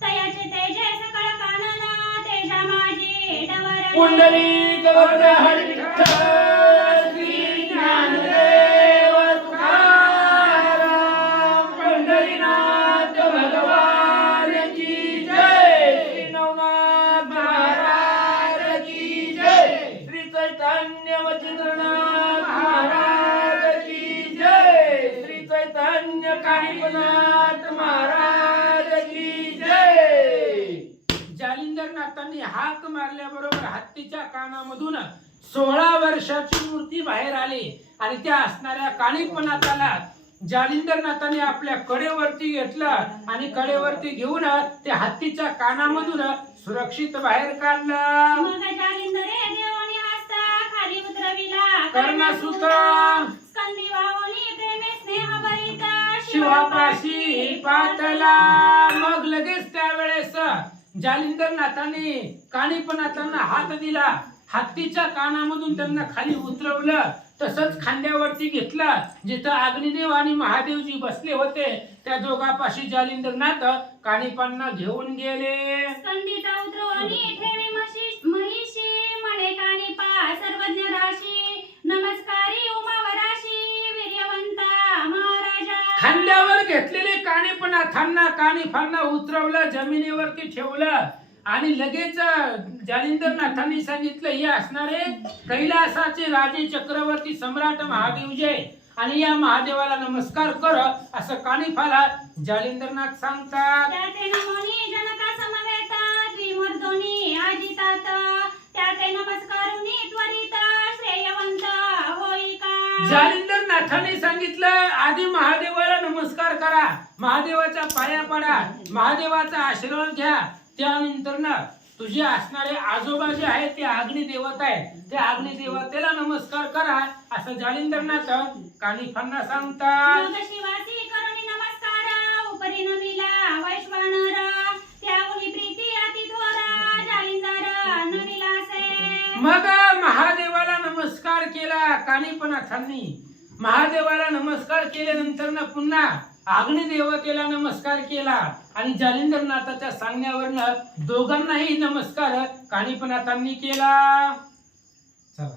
तयाचे तेजे सकळ कानन तेजा माझी डवर पुंडलिक वरद विठ्ठल श्री ज्ञानदेव तुकाराम पंढरीनाथ भगवान की जय. श्री नवनाथ महाराज की जय. श्री चैतन्य मच्छिंद्रनाथ महाराज की जय. श्री चैतन्य काणीपनाथ महाराज की जय. जालिंदरनाथांनी हाक मारल्याबरोबर हत्तीच्या कानामधून 16 वर्षाची मूर्ती बाहेर आली आणि त्या असणाऱ्या काणीपनाथाला जालिंदरनाथांनी आपल्या कडेवरती घेतलं आणि कडेवरती घेऊन त्या हत्तीच्या कानामधून सुरक्षित बाहेर काढलं. मग जालिंदरे देवानी हस्ता खाली उतरविला कर्णसूत स्कंदी वाहुनी प्रेमे स्नेह भरिता शिवापाशी पातला. मग लगेच त्यावेळेस जालिंदरनाथाने काणीपनाथांना हात दिला. हत्तीच्या कानामधून त्यांना खाली उतरवलं. तसंच खांद्यावरती घेतलं. जिथं अग्निदेव आणि महादेवजी बसले होते त्या दोघापाशी जालिंदरनाथ काणीपांना घेऊन गेले. स्कंदीचा उतरवणी ठेवी महिषी म्हणे कानिपा सर्वज्ञ राशी नमस्कारी उमावराशी वीर्यवंता महाराजा. खांद्यावर घेतलेले काणीपनाथांना काणीपांना उतरवलं, जमिनीवरती ठेवलं आणि लगेच जालिंदरनाथांनी सांगितलं हे असणारे कैलासाचे राजे चक्रवर्ती सम्राट महादेवजे आणि या महादेवाला नमस्कार कर असं काणीफाला जालिंदरनाथ सांगतात. त्याते नमोनी जनका समवेत त्रिमूर्तोनी अजितात त्याते नमस्कारुनी त्वरित श्रेयवंत होईका. जालिंदरनाथांनी सांगितलं आधी महादेवाला नमस्कार करा, महादेवाच्या पाया पडा, महादेवाचा आशीर्वाद घ्या. त्यानंतर ना तुझे असणारे आजोबा जे आहेत ते अग्निदेवत आहेत, त्या अग्निदेवतेला नमस्कार करा असं जालिंदरनाथ काणीफांना सांगतात. योग शिवासी करुणी नमस्कार उपरी नविला वैश्वानर त्याहुनी प्रीती अति थोरा जालिंदर नविलासे. मग महादेवाला नमस्कार केला काणीपनाथांनी. महादेवाला नमस्कार केल्यानंतर ना पुन्हा अग्निदेवतेला नमस्कार केला आणि जालिंदरनाथाच्या सांगण्यावरनं दोघांनाही नमस्कार काणीपनाथांनी केला. चला.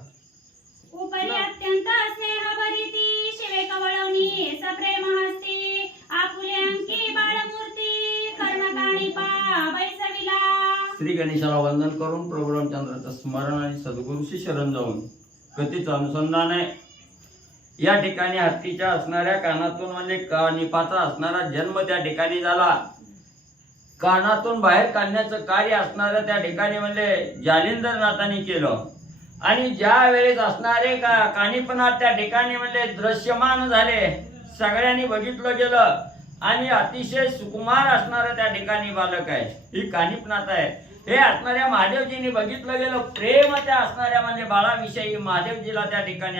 उपरी अत्यंत स्नेह भरिती शिवे कवळवणी सप्रेम हस्ती आपुले अंकी बाळमूर्ती कर्णकाणीपा बैसविला. श्री गणेशाला वंदन करून प्रभू रामचंद्राचं स्मरण आणि सद्गुरूशी शरण जाऊन कथेचं अनुसंधान आहे. या ठिकाणी हत्तीच्या असणाऱ्या कानातून म्हणजे कानिपाचा असणारा जन्म त्या ठिकाणी झाला. कानातून बाहेर काढण्याचं कार्य असणारं त्या ठिकाणी म्हणजे जालिंदरनाथांनी केलं आणि ज्या वेळेस असणारे काणीपनाथ त्या ठिकाणी म्हणजे दृश्यमान झाले, सगळ्यांनी बघितलं गेलं आणि अतिशय सुकुमार असणारं त्या ठिकाणी बालक आहे. ही काणीपनाथ आहे. हे असणाऱ्या महादेवजींनी बघितलं गेलं. प्रेम त्या असणाऱ्या म्हणजे बाळाविषयी महादेवजीला त्या ठिकाणी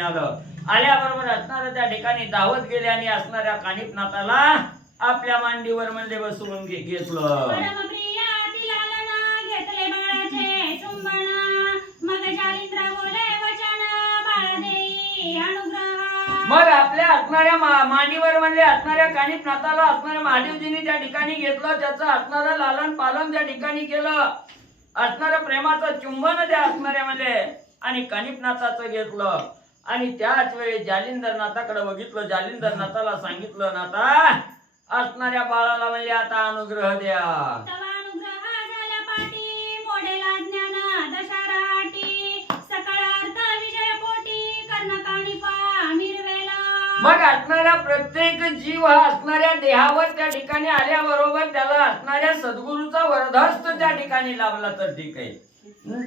आल्याबरोबर असणाऱ्या त्या ठिकाणी धावत गेले आणि असणाऱ्या काणीपनाथाला आपल्या मांडीवर म्हणजे बसवून घेतलं. परमप्रिय अति लालन घेतले बाळाचे चुंबन मग जालिंद्र बोले वचन बाळा देई अनुग्रह. मग आपल्या असणाऱ्या मांडीवर म्हणजे असणाऱ्या काणीपनाथाला असणाऱ्या महादेवजींनी त्या ठिकाणी घेतलं. त्याचं असणारं लालन पालन त्या ठिकाणी केलं. असणारं प्रेमाचं चुंबन त्या असणाऱ्या म्हणजे आणि काणीपनाथाचं घेतलं आणि त्याच वेळी जालिंदरनाथाकडे बघितलं. जालिंदरनाथाला सांगितलं नाथा असणाऱ्या बाळाला म्हणजे आता अनुग्रह द्या. तवा अनुग्रह झाल्या पाटी मोडेला ज्ञान दशाराटी सकळार्थ विजय पोटी कर्णकाणीपा मिरवेला. मग असणारा प्रत्येक जीव हा असणाऱ्या देहावर त्या ठिकाणी आल्याबरोबर त्याला असणाऱ्या सद्गुरूचा वरदहस्त त्या ठिकाणी लाभला तर ठीक आहे.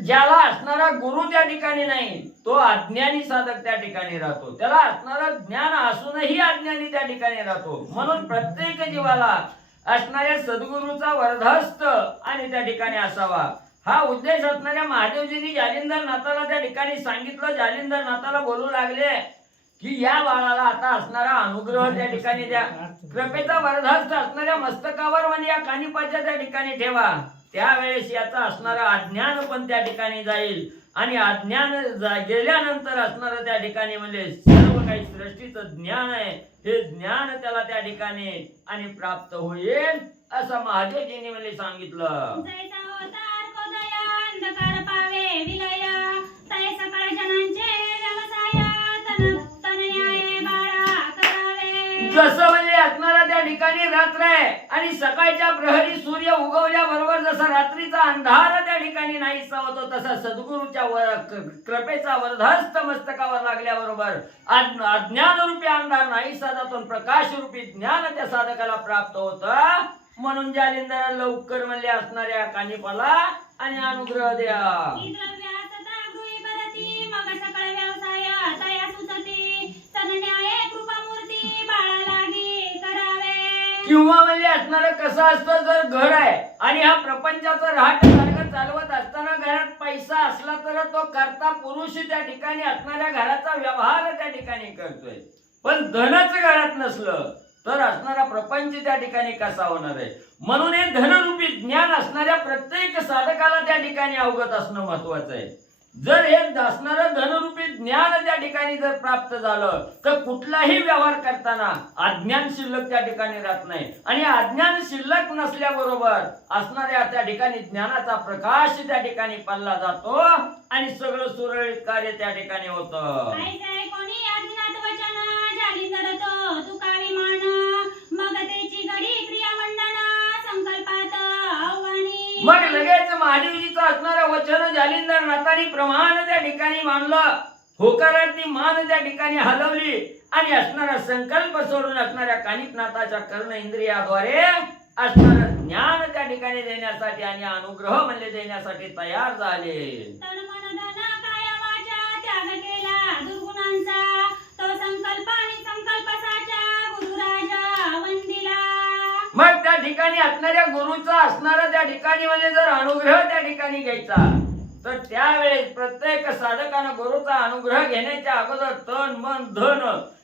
ज्याला असणारा गुरु त्या ठिकाणी नाही तो अज्ञानी साधक त्या ठिकाणी राहतो. त्याला असणारा ज्ञान असूनही अज्ञानी त्या ठिकाणी राहतो. म्हणून प्रत्येक जीवाला असणाऱ्या सद्गुरूचा वरदहस्त आणि त्या ठिकाणी असावा हा उद्देश असणाऱ्या महादेवजींनी जालिंदर नाथाला त्या ठिकाणी सांगितलं. जालिंदर नाथाला बोलू लागले की या बाळाला आता असणारा अनुग्रह त्या ठिकाणी द्या. कृपेचा वरदहस्त असणाऱ्या मस्तकावर म्हणजे या कानिपाच्या त्या ठिकाणी ठेवा. त्यावेळेस याचा असणारा अज्ञान पण त्या ठिकाणी जाईल आणि अज्ञान गेल्यानंतर असणारं त्या ठिकाणी म्हणजे सर्व काही सृष्टीचं ज्ञान आहे हे ज्ञान त्याला त्या ठिकाणी आणि प्राप्त होईल असं महादेवजींनी म्हणजे सांगितलं. जैसा होता अर्कोदय अंधकार पावे विलय तै सकळ जनांचे व्यवसाय तनयाये बाळा करावे. जसं म्हणजे असणारा त्या ठिकाणी रात्र आहे आणि सकाळच्या प्रहरी सूर्य उगवल्याबरोबर जसा रात्रीचा अंधार त्या ठिकाणी नाहीसा होतो तसा सद्गुरूच्या कृपेचा वरदहस्त मस्तकावर लागल्याबरोबर अज्ञान रूपी अंधार नाहीसा जातो. प्रकाश रूपी ज्ञान त्या साधकाला प्राप्त होतं. म्हणून जालिंदर लवकर म्हणले असणाऱ्या कानिपाला आणि अनुग्रह द्या. मग सकळ व्यवसाय तया सुचती तनन्याये कृपामूर्ती बाळा लागी करावे. किंवा म्हणजे असणार कसं असतं जर घर आहे आणि हा प्रपंचाचं रहाट सारखं चालवत असताना घरात पैसा असला तर तो करता पुरुष त्या ठिकाणी असणाऱ्या घराचा व्यवहार त्या ठिकाणी करतोय. पण धनच घरात नसलं तर असणारा प्रपंच त्या ठिकाणी कसा होणार आहे. म्हणून हे धनरूपी ज्ञान असणाऱ्या प्रत्येक साधकाला त्या ठिकाणी अवगत असणं महत्वाचं आहे. जर हे असणारं धनरूपी ज्ञान त्या ठिकाणी जर प्राप्त झालं तर कुठलाही व्यवहार करताना अज्ञान शिल्लक त्या ठिकाणी राहत नाही आणि अज्ञान शिल्लक नसल्याबरोबर असणाऱ्या त्या ठिकाणी ज्ञानाचा प्रकाश त्या ठिकाणी पडला जातो आणि सगळं सुरळीत कार्य त्या ठिकाणी होतं. कोणी अज्ञात वचन जालिंदर तो तुका विमान मग त्याची घडी क्रियामंडन संकल्पात आव्हानी. मग लगेच महादेवजीचं असणारं वचन जालिंदर नाथांनी प्रमाण त्या ठिकाणी मानलं. होकारार्थी मान त्या ठिकाणी हलवली आणि असणारा संकल्प सोडून असणाऱ्या कानिपनाथाच्या कर्ण इंद्रियाद्वारे असणारं ज्ञान त्या ठिकाणी देण्यासाठी आणि अनुग्रह म्हणजे देण्यासाठी तयार झाले. तन मन धन काय वाचा त्याग केला दुर्गुणांचा तो संकल्प आणि संकल्प साचा गुरुराजा वंदिला. मग त्या ठिकाणी असणाऱ्या गुरुचा असणारा त्या ठिकाणी म्हणजे जर अनुग्रह त्या ठिकाणी घ्यायचा तर त्यावेळेस प्रत्येक साधकानं गुरुचा अनुग्रह घेण्याच्या अगोदर तन मन धन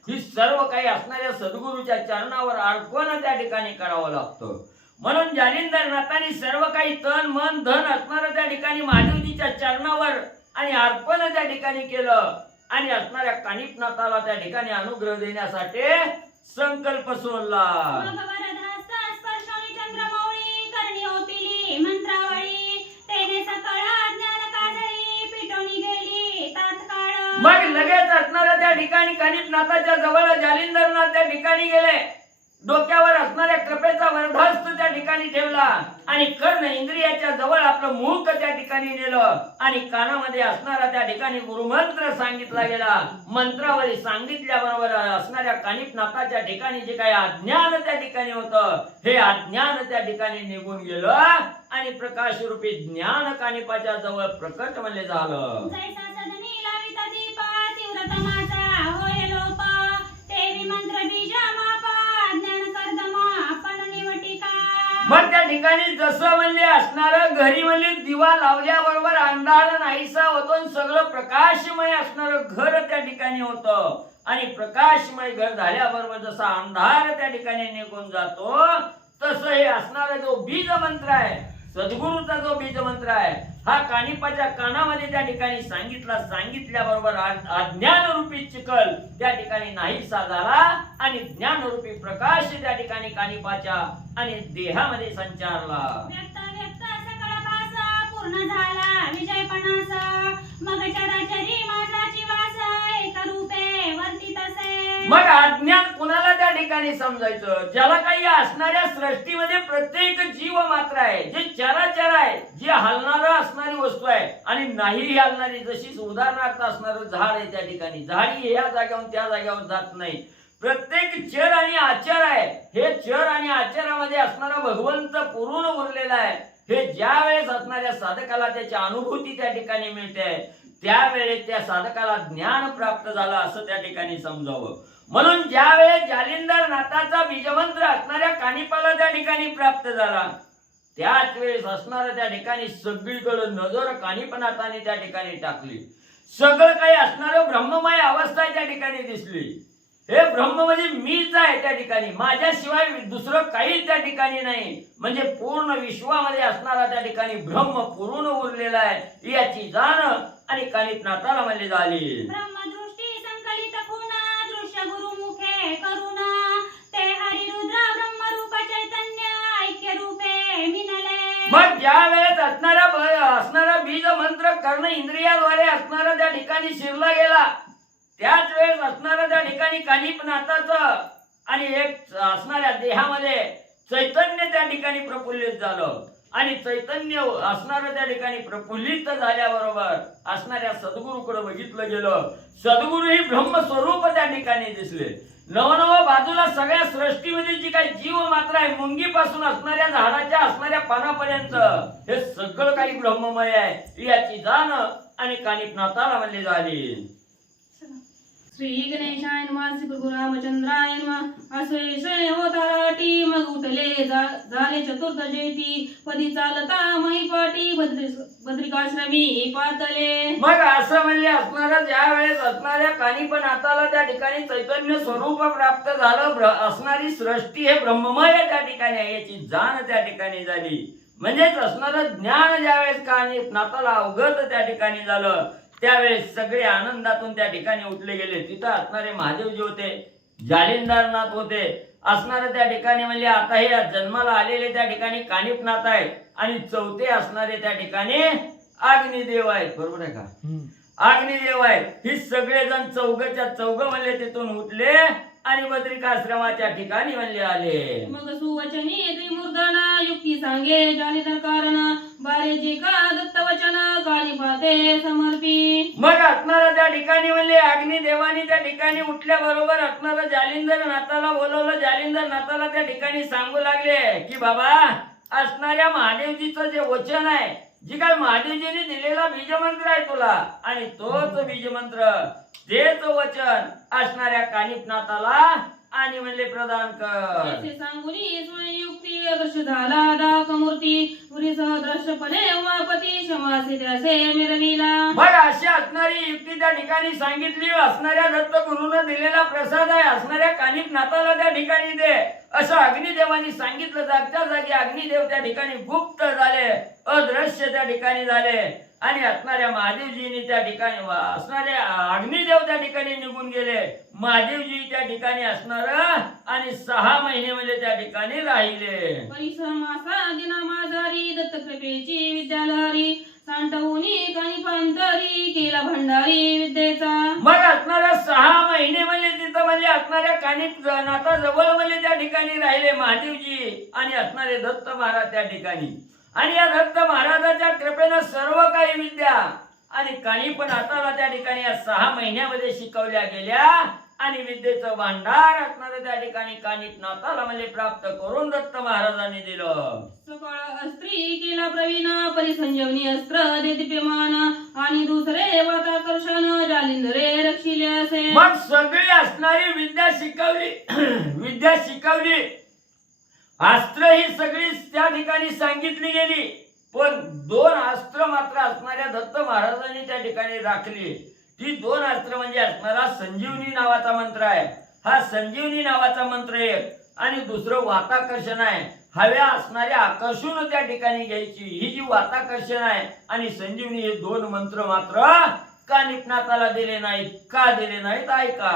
ही सर्व काही असणाऱ्या सद्गुरूच्या चरणावर अर्पण त्या ठिकाणी करावं लागतं. म्हणून जालिंदर नाथांनी सर्व काही तन मन धन असणारं त्या ठिकाणी महादेवजीच्या चरणावर आणि अर्पण त्या ठिकाणी केलं आणि असणाऱ्या कानिपनाथाला त्या ठिकाणी अनुग्रह देण्यासाठी संकल्प सोडला. चंद्रमौळी करणी ओपिली मंत्रावळी तेने सकळ ज्ञान काजळी पिटोनी गेली तात्काळ. मग लगेच असणाऱ्या त्या ठिकाणी कानिपनाथाच्या जवळ जालिंदरनाथ त्या ठिकाणी गेले. डोक्यावर असणाऱ्या कृपेचा वरदहस्त त्या ठिकाणी ठेवला आणि कर्ण इंद्रियाच्या जवळ आपलं मुख त्या ठिकाणी नेलं आणि कानामध्ये असणारा त्या ठिकाणी गुरुमंत्र सांगितला गेला. मंत्रावली सांगितल्याबरोबर असणाऱ्या कानिपनाथाच्या ठिकाणी जे काही अज्ञान त्या ठिकाणी होतं हे अज्ञान त्या ठिकाणी निघून गेलं आणि प्रकाश रूपी ज्ञान कानिपाच्या जवळ प्रकट म्हणजे झालं. जैसा सदनी लाविता दीप तीव्रतमाचा होय लोप तेवी मंत्र बीज माप ज्ञान कर्दमा आपण निवटिका. मग त्या ठिकाणी जसं म्हणजे असणारं घरी म्हणजे दिवा लावल्याबरोबर अंधार नाहीसा होतो आणि सगळं प्रकाशमय असणारं घर त्या ठिकाणी होतं आणि प्रकाशमय घर झाल्याबरोबर जसा अंधार त्या ठिकाणी निघून जातो तसं हे असणारा जो बीज मंत्र आहे सद्गुरूचा जो बीज मंत्र आहे हा कानिपाच्या कानामध्ये त्या ठिकाणी सांगितल्याबरोबर अज्ञान रूपी चिखल त्या ठिकाणी नाहीसा झाला आणि ज्ञान रूपी प्रकाश त्या ठिकाणी कानिपाच्या आणि देहामध्ये संचारला. व्यक्त व्यक्त सकळ भास पूर्ण झाला विजयपणास मग चराचरी माझाची वास एक रूपे वर्तित असे. मग अज्ञान कुणाला त्या ठिकाणी समजायचं ज्याला काही असणाऱ्या सृष्टीमध्ये प्रत्येक जीव मात्र आहे जे चराचर आहे जी हलणारं असणारी वस्तू आहे आणि नाही हलणारी जशी उदाहरणार्थ असणारं झाड आहे त्या ठिकाणी झाडी ह्या जागेवर त्या जागेवर जात नाही प्रत्येक चर आणि आचार आहे, हे चर आणि आचारामध्ये असणारा भगवंत पूर्ण उरलेला आहे. हे ज्या वेळेस असणाऱ्या साधकाला त्याची अनुभूती त्या ठिकाणी मिळते, त्यावेळेस त्या साधकाला ज्ञान प्राप्त झालं असं त्या ठिकाणी समजावं. म्हणून ज्या वेळेस जालिंदर नाथाचा बीजमंत्र असणाऱ्या कानिपाला त्या ठिकाणी प्राप्त झाला, त्याच वेळेस असणाऱ्या त्या ठिकाणी सगळीकडे नजर कानिपनाथाने त्या ठिकाणी टाकली. सगळं काही असणारं ब्रह्ममय अवस्था त्या ठिकाणी दिसली. हे ब्रह्म म्हणजे मीच आहे त्या ठिकाणी, माझ्याशिवाय दुसरं काही त्या ठिकाणी नाही. म्हणजे पूर्ण विश्वामध्ये असणारा त्या ठिकाणी ब्रह्म पूर्ण उरलेला आहे याची जाण आणि कानिपनाथाला म्हणली झाली. ब्रह्मदृष्टी संकलित खुना दृश्य गुरुमुखे करुणा ते हरिरुद्र ब्रह्मरूप चैतन्य ऐक्य रूपे मिनले. मग ज्या वेळेस असणारा बीज मंत्र कर्ण इंद्रियाद्वारे असणारा त्या ठिकाणी शिरला गेला, त्याच वेळेस असणारा त्या ठिकाणी कानिपनाथाचं आणि एक असणाऱ्या देहामध्ये चैतन्य त्या ठिकाणी प्रफुल्लित झालं. आणि चैतन्य असणारं त्या ठिकाणी प्रफुल्लित झाल्याबरोबर असणाऱ्या सद्गुरूकडे बघितलं गेलं. सद्गुरू ही ब्रह्मस्वरूप त्या ठिकाणी दिसले. नवनव बाजूला सगळ्या सृष्टीमध्ये जी काही जीव मात्र आहे, मुंगीपासून असणाऱ्या झाडाच्या असणाऱ्या पानापर्यंत हे सगळं काही ब्रह्ममय आहे याची जाण आणि कानिपनाथाला म्हणली झाली. श्री गणेशाय नमः. श्री प्रभू रामचंद्राय नमः. असे शय होताटी मग उठले झाले चतुर्थ जेती पदी चालता महिपाटी बद्रिकाश्रमी पातले. मग असं म्हणजे असणारा ज्या वेळेस असणाऱ्या कानिपनाथाला त्या ठिकाणी चैतन्य स्वरूप प्राप्त झालं, असणारी सृष्टी हे ब्रह्ममय त्या ठिकाणी आहे याची जाण त्या ठिकाणी झाली. म्हणजेच असणारं ज्ञान ज्या वेळेस कानिपनाथाला अवगत त्या ठिकाणी झालं, त्यावेळेस सगळे आनंदातून त्या ठिकाणी उठले गेले. तिथं असणारे महादेवजी होते, जालिंदरनाथ होते, असणारे त्या ठिकाणी म्हणजे आता हे जन्माला आलेले त्या ठिकाणी कानिपनाथ आहेत आणि चौथे असणारे त्या ठिकाणी अग्निदेव आहेत. बरोबर आहे का? अग्निदेव आहेत. ही सगळेजण चौघच्या चौघ म्हणले तिथून उठले आणि बद्रिकाश्रमाच्या ठिकाणी म्हणले आले. मग सुवचनी त्रिमूर्धना युक्ती सांगे जालिंदर कारण बारे जे का दत्त वचन कानिपाते समर्पी. मग असणारा त्या ठिकाणी म्हणले अग्निदेवानी त्या ठिकाणी उठल्या बरोबर असणारा जालिंदर नाथाला बोलवलं. जालिंदर नाथाला त्या ठिकाणी सांगू लागले की बाबा असणाऱ्या महादेवजीचं जे वचन आहे, जी काय महादेवजीने दिलेला बीजमंत्र आहे तुला, आणि तोच बीजमंत्र तेच वचन असणाऱ्या कानिपनाथाला आणि म्हणले प्रदान कर. येथे सांगुनी स्वयंयुक्ती आदर्श झाला दाखमूर्ती पुरी सहद्रश्यपणे उमापती क्षमासे त्यासे मिरविला. मग अशी असणारी युक्ती त्या ठिकाणी सांगितली. असणाऱ्या दत्त गुरुनं दिलेला प्रसाद आहे, असणाऱ्या कानिपनाथाला त्या ठिकाणी दे असं अग्निदेवानी सांगितलं. जागच्या जागी अग्निदेव त्या ठिकाणी गुप्त झाले, अदृश्य त्या ठिकाणी झाले आणि असणाऱ्या महादेवजींनी त्या ठिकाणी असणाऱ्या अग्निदेव त्या ठिकाणी निघून गेले. महादेवजी त्या ठिकाणी असणार आणि 6 महिने म्हणजे त्या ठिकाणी राहिले. परिश्रमासा दिना माझारी दत्त कृपेची विद्यालहरी सांडवूनी कानिपांतरी केला भंडारी विद्येचा. मग असणाऱ्या 6 महिने म्हणजे तिथं म्हणजे असणाऱ्या कानिपनाथा जवळ म्हणजे त्या ठिकाणी राहिले महादेवजी आणि असणारे दत्त महाराज त्या ठिकाणी. आणि या दत्त महाराजाच्या कृपेनं सर्व काही विद्या आणि कानिपनाथाला त्या ठिकाणी या 6 महिन्यामध्ये शिकवल्या गेल्या आणि विद्येचं भांडार असणारे त्या ठिकाणी कानिपनाथाला म्हणजे प्राप्त करून दत्त महाराजांनी दिलं. सकळ अस्त्री केला प्रवीण परिसंजीवनी अस्त्र दे दिप्यमान आणि दुसरे वाताकर्षण जालिंदरे रक्षिले असे. मग सगळी असणारी विद्या शिकवली, अस्त्र ही सगळी त्या ठिकाणी सांगितली गेली, पण 2 अस्त्र मात्र असणाऱ्या दत्त महाराजांनी त्या ठिकाणी राखली. ती 2 अस्त्र म्हणजे असणारा संजीवनी नावाचा मंत्र आहे. हा संजीवनी नावाचा मंत्र एक आणि दुसरं वाताकर्षण आहे. हव्या असणाऱ्या आकर्षण त्या ठिकाणी घ्यायची. ही जी वाताकर्षण आहे आणि संजीवनी हे 2 मंत्र मात्र कानिपनाथाला दिले नाहीत. का दिले नाहीत ऐका.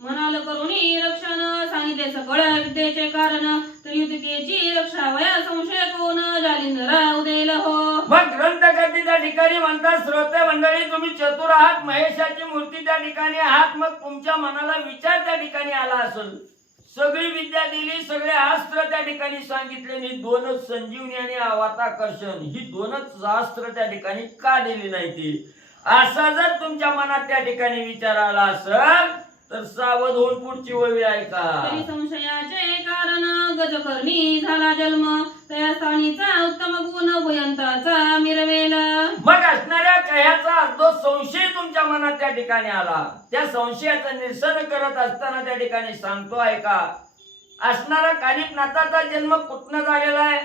म्हणाल करुणी रक्षण सांगितले सकळ विद्येचे कारण त्रियुतिकेची रक्षा वया संशय कोण जालिंदरा उदेल हो. मग ग्रंथकर्ते त्या ठिकाणी म्हणतात, श्रोते मंडळी तुम्ही चतुर आहात, महेशाची मूर्ती त्या ठिकाणी आहात. मग तुमच्या मनाला विचार त्या ठिकाणी आला असेल, सगळी विद्या दिली, सगळे अस्त्र त्या ठिकाणी सांगितले, आणि 2च संजीवनी आणि वाताकर्षण ही 2च अस्त्र त्या ठिकाणी का दिली नाही ती. असा जर तुमच्या मनात त्या ठिकाणी विचार आला असेल तर सावध होऊन पुढची ओळी ऐका. तरी संशयाचे कारण गजकर्णी झाला जन्म, त्या स्थानीचा उत्तम गुण भयंताचा मिरवेल. मग असणाऱ्या कह्याचा जो संशय तुमच्या मनात त्या ठिकाणी आला, त्या संशयाचं निरसन करत असताना त्या ठिकाणी सांगतो ऐका. असणारा कानिपनाथाचा जन्म कुठनं झालेला आहे?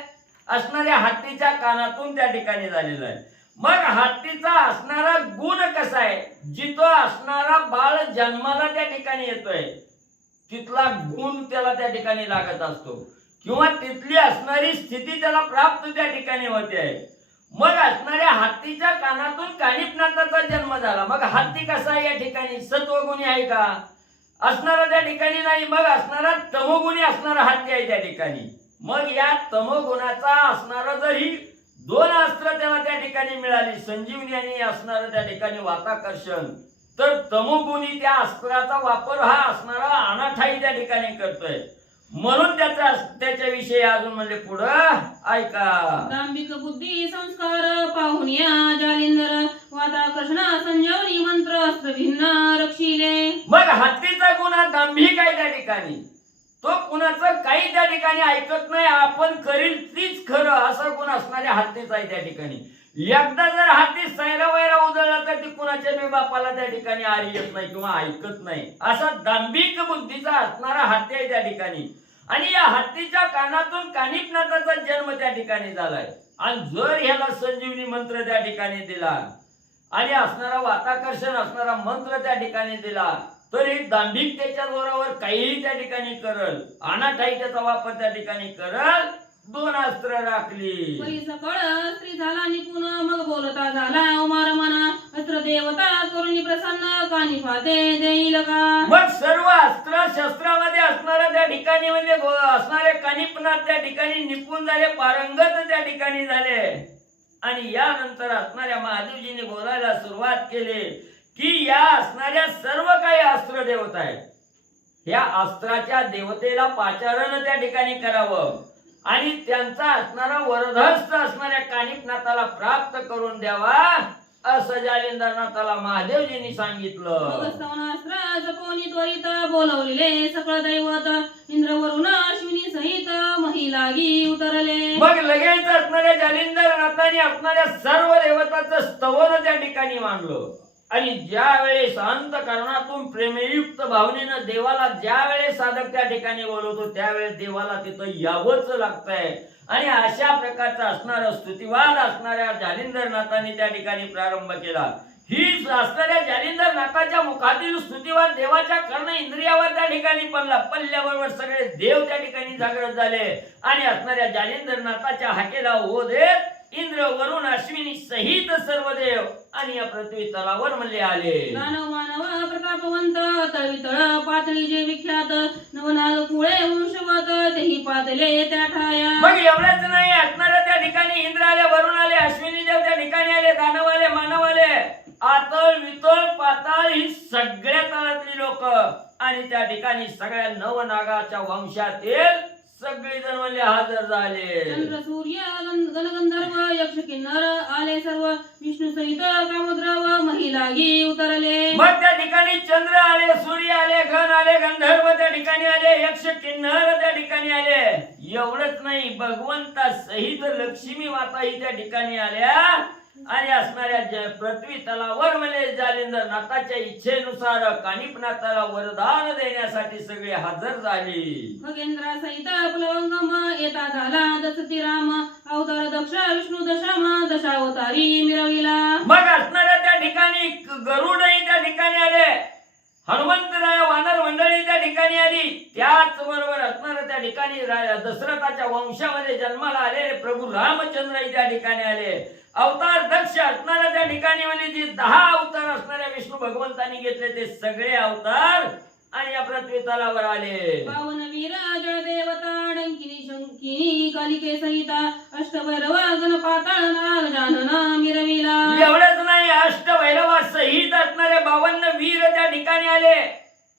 असणाऱ्या हत्तीच्या कानातून त्या ठिकाणी झालेला आहे. मग हत्तीचा असणारा गुण कसा आहे? जिथं असणारा बाळ जन्माला त्या ठिकाणी येतोय तिथला गुण त्याला त्या ठिकाणी लागत असतो, किंवा तिथली असणारी स्थिती त्याला प्राप्त त्या ठिकाणी होते आहे. मग असणाऱ्या हत्तीच्या कानातून कानिपनाथाचा जन्म झाला. मग हत्ती कसा आहे या ठिकाणी? सत्वगुणी आहे का? असणारा त्या ठिकाणी नाही. मग असणारा तमोगुणी असणारा हत्ती आहे त्या ठिकाणी. मग या तमोगुणाचा असणारा जरी दोन अस्त्र त्याला त्या ठिकाणी मिळाली, संजीवनी आणि असणारं त्या ठिकाणी वाताकर्षण, तर तमोगुणी त्या अस्त्राचा वापर हा असणारा अनाठाई त्या ठिकाणी करतोय. म्हणून त्याच्याविषयी अजून म्हणजे पुढं ऐका. दांभिक बुद्धी संस्कार पाहुनिया जालिंदर, वाताकर्षण संजीवनी मंत्र अस्त्र भिन्न रक्षिले. मग हत्तीचा गुण हा दांभिक आहे त्या ठिकाणी. तो कुणाचं काही त्या ठिकाणी ऐकत नाही, आपण करील तीच खरं असा गुण असणाऱ्या हत्तीचा आहे त्या ठिकाणी. एकदा जर हत्ती सैरा वैरा उधळला तर ती कुणाच्या बी बापाला त्या ठिकाणी आरी येत नाही किंवा ऐकत नाही. असा दांभिक बुद्धीचा असणारा हत्ती आहे त्या ठिकाणी. आणि या हत्तीच्या कानातून कानिपनाथाचा जन्म त्या ठिकाणी झालाय. आणि जर ह्याला संजीवनी मंत्र त्या ठिकाणी दिला आणि असणारा वाताकर्षण असणारा मंत्र त्या ठिकाणी दिला तर एक दांभिक त्याच्या जोरावर काहीही त्या ठिकाणी करल, अनाठाई त्याचा वापर त्या ठिकाणी करल. दोन अस्त्र राखली. परी सकळ स्त्री झाला निपुण, मग बोलता झाला उमार मना, अस्त्र देवता करुणी प्रसन्न, कानी फाते देईल का. मग सर्व अस्त्र शस्त्रामध्ये असणाऱ्या त्या ठिकाणी म्हणजे असणारे कानिपनाथ त्या ठिकाणी निपुण झाले, पारंगत त्या ठिकाणी झाले. आणि यानंतर असणाऱ्या महादेवजीने बोलायला सुरुवात केली की या असणाऱ्या सर्व काही अस्त्र देवता आहेत, या अस्त्राच्या देवतेला पाचारण त्या ठिकाणी करावं आणि त्यांचा असणारा वरदहस्त असणाऱ्या कानिपनाथाला प्राप्त करून द्यावा असं जालिंदरनाथाला महादेवजींनी सांगितलं. स्तवनास्त्र जपोनी त्वरित बोलवलेले सकळ दैवत, इंद्र वरुण अश्विनी सहित महिलागी उतरले. मग लगेच असणाऱ्या जालिंदरनाथाने असणाऱ्या सर्व देवताचं स्तवन त्या ठिकाणी मांडलं. आणि ज्या वेळेस अंतःकरणातून प्रेमयुक्त भावनेनं देवाला ज्या वेळेस साधक त्या ठिकाणी बोलवतो त्यावेळेस देवाला तिथं यावंच लागतंय. आणि अशा प्रकारचा असणारा स्तुतिवाद असणाऱ्या जालिंदरनाथाने त्या ठिकाणी प्रारंभ केला. ही असणाऱ्या जालिंदरनाथाच्या मुखातील स्तुतिवाद देवाच्या कर्ण इंद्रियावर त्या ठिकाणी पडला. पडल्याबरोबर सगळे देव त्या ठिकाणी जागृत झाले आणि असणाऱ्या जालिंदरनाथाच्या हाकेला हो देत इंद्र वरुण अश्विनी सहित सर्व देव आणि या पृथ्वी तलावर मल्ले आले. दानव मानव प्रतापवंत तळवितळ पातळी जे विख्यात, नवनाग कुळे वंशवत तेही पातले त्या ठाया. मग एवढंच नाही, असणाऱ्या त्या ठिकाणी इंद्र आले, वरुण आले, अश्विनी देव त्या ठिकाणी आले, दानव आले, मानव आले, आतळ वितळ पाताळ ही सगळ्या तळातली लोक आणि त्या ठिकाणी सगळ्या नवनागाच्या वंशातील सगळे जण म्हणजे हजर झाले. चंद्र सूर्य गणगंधर्व यक्ष किन्नर आले सर्व, विष्णू सहित कामद्रव महिलागी उतरले. मग त्या ठिकाणी चंद्र आले, सूर्य आले, गण आले, गंधर्व त्या ठिकाणी आले, यक्ष किन्नर त्या ठिकाणी आले. एवढंच नाही, भगवंता सहित लक्ष्मी माता ही त्या ठिकाणी आल्या आणि असणाऱ्या पृथ्वी तलावर म्हणजे जालिंदरनाथाच्या इच्छेनुसार कानिपनाथाला वरदान देण्यासाठी सगळे हजर झाले. खगेंद्रा सहित प्लवंगम येता झाला दशरथी राम, अवतार दक्ष विष्णू दशाम दशावतारी मिरविला. मग असणाऱ्या त्या ठिकाणी गरुडही त्या ठिकाणी आले, हनुमंतराय वानर मंडळी त्या ठिकाणी आली. त्याच बरोबर असणाऱ्या त्या ठिकाणी दशरथाच्या वंशामध्ये जन्माला आलेले प्रभू रामचंद्रही त्या ठिकाणी आले. अवतार दक्ष असणाऱ्या त्या ठिकाणी म्हणजे जे 10 अवतार असणाऱ्या विष्णू भगवंतांनी घेतले ते सगळे अवतार आणि या पृथ्वी तलावर आले. पावन वीर जळ देवता डंकिनी शंकिनी कालिके सहिता, अष्टभैरव गणपाताळ नाग जानन मिरविला. एवढंच नाही, अष्टभैरवा सहित असणारे 52 वीर त्या ठिकाणी आले.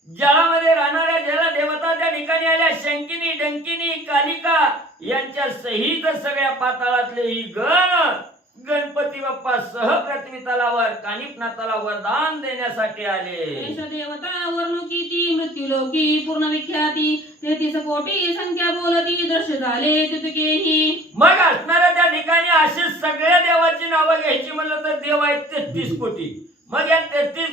जळामध्ये राहणाऱ्या जल देवता त्या ठिकाणी आल्या. शंकिनी डंकिनी कालिका यांच्या सहित सगळ्या पाताळातले ही गण गणपती बाप्पा सह पृथ्वी तलावर कानिपनाथ तलावर वरदान देण्यासाठी आले. एष देवता वर्णुकीती मृत्युलोकी पूर्ण विख्याती 33 कोटी संख्या बोलती दृश्य झाले तितकेही. मग असणाऱ्या त्या ठिकाणी अशी सगळ्या देवाची नावं घ्यायची म्हणलं तर देव आहेत 33 कोटी. मग या 33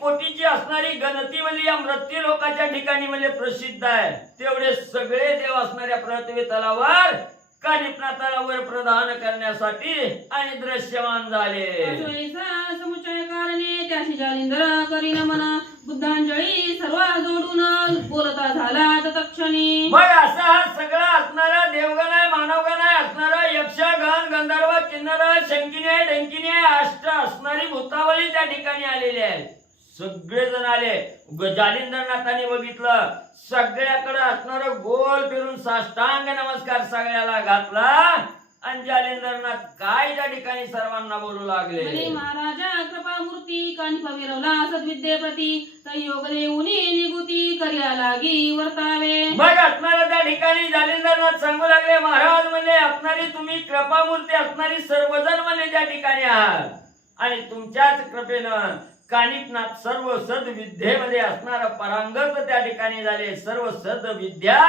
कोटीची असणारी गणती म्हणजे या मृत्यू लोकाच्या ठिकाणी म्हणजे प्रसिद्ध आहे. तेवढे सगळे देव असणाऱ्या पृथ्वी तलावर कानिपनाथ तलावर प्रदान करण्यासाठी आणि दृश्यमान झाले. असोयसा समुच्चय कारणे त्याशी जालिंदर करी नमन बुद्धांजळी सर्व जोडून बोलता झाला तत्क्षणी. मग असा हा सगळा असणारा देवगण आहे मानवगण आहे असणारा यक्ष गण गंधर्व किन्नर शंकिनी डंकिनी अष्ट असणारी भूतावळी त्या ठिकाणी आलेली आहे. सगळेजण आले. जालिंदरनाथांनी बघितलं सगळ्याकडे असणार गोल फिरून साष्टांग नमस्कार सगळ्याला घातला आणि जालिंदरनाथ काय त्या ठिकाणी सर्वांना बोलू लागले. म्हणे महाराजा कृपा मूर्ती कानिप मिरवला सद्विद्येप्रती संयोग देऊनी निगुती कर्या लागी वर्तावे. मग असणाऱ्या त्या ठिकाणी जालिंदरनाथ सांगू लागले महाराज म्हणजे असणारी तुम्ही कृपा मूर्ती असणारी सर्वजण म्हणजे त्या ठिकाणी आहात आणि तुमच्याच कृपेनं कानिपनाथ सर्व सद्विद्येमध्ये असणारा परांगत त्या ठिकाणी झाले. सर्व सद्विद्या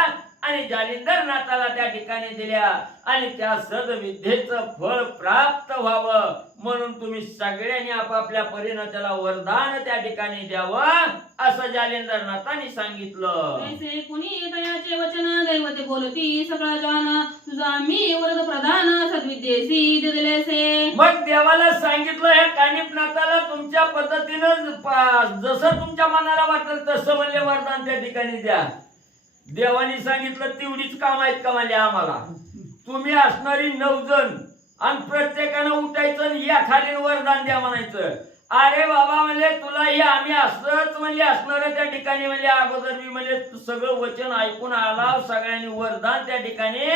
आणि जालिंदरनाथाला त्या ठिकाणी दिल्या आणि त्या सद्विद्येचं फळ प्राप्त व्हावं म्हणून तुम्ही सगळ्यांनी आपापल्या परीनं त्याला वरदान त्या ठिकाणी द्यावं असं जालिंदरनाथांनी सांगितलं. ऐसे कुणी तयाचे वचन दैवते बोलती सगळा जान तुझा मी वरद प्रधान सद्विद्येसी दिलेसे. मग देवाला सांगितलं हे कानिपनाथाला तुमच्या पद्धतीनं जसं तुमच्या मनाला वाटेल तसं म्हणले वरदान त्या ठिकाणी द्या. देवानी सांगितलं तेवढीच काम आहेत का म्हणजे आम्हाला तुम्ही असणारी 9 जण आणि प्रत्येकानं उठायचं आणि या खाली वरदान द्या म्हणायचं. अरे बाबा म्हणजे तुला हे आम्ही असंच म्हणजे असणार त्या ठिकाणी म्हणजे अगोदर मी म्हणजे सगळं वचन ऐकून आला सगळ्यांनी वरदान त्या ठिकाणी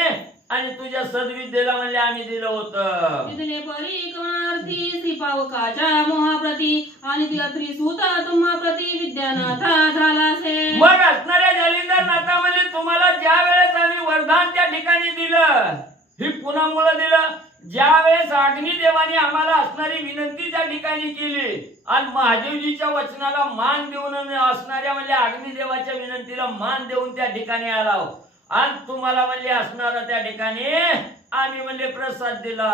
आणि तुझ्या सद्विद्येला म्हणजे आम्ही दिलं होतं. तिथले परी कवनार्थी श्रीपावकाच्या मोहाप्रती आणि तिला त्रिसूता तुम्हा प्रती विद्यानाथा झालासे. मग असणाऱ्या जालिंदरनाथामध्ये तुम्हाला ज्या वेळेस आम्ही वरदान त्या ठिकाणी दिलं हे कुणामुळे दिलं ज्या वेळेस अग्निदेवाने आम्हाला असणारी विनंती त्या ठिकाणी केली आणि महादेवजीच्या वचनाला मान देऊन असणाऱ्या म्हणजे अग्निदेवाच्या विनंतीला मान देऊन त्या ठिकाणी आला आणि तुम्हाला म्हणजे असणारा त्या ठिकाणी आम्ही म्हणजे प्रसाद दिला.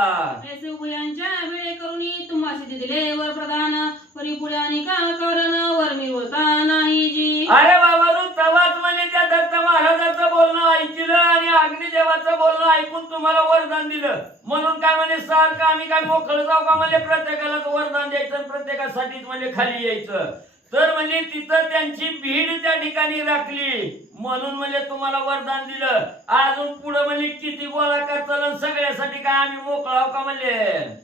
ऐसे उभयांच्या वेळे करुणी तुम्हाशी दिले वर प्रधान परिपुढ्यानी का कारण वर मिळवता नाही जी. अरे बाबा तवाच म्हणजे त्या दत्त महाराजाचं बोलणं ऐकलं आणि अग्निदेवाचं बोलणं ऐकून तुम्हाला वरदान दिलं म्हणून काय म्हणजे सारखं आम्ही काय मोकळं जाऊ का म्हणजे प्रत्येकालाच वरदान द्यायचं प्रत्येकासाठीच म्हणजे खाली यायचं. तर म्हणजे तिथं त्यांची भीड त्या ठिकाणी राखली म्हणून म्हणजे तुम्हाला वरदान दिलं. अजून पुढे म्हणजे किती गोळा करताल सगळ्यासाठी काय आम्ही मोकळा का म्हणले.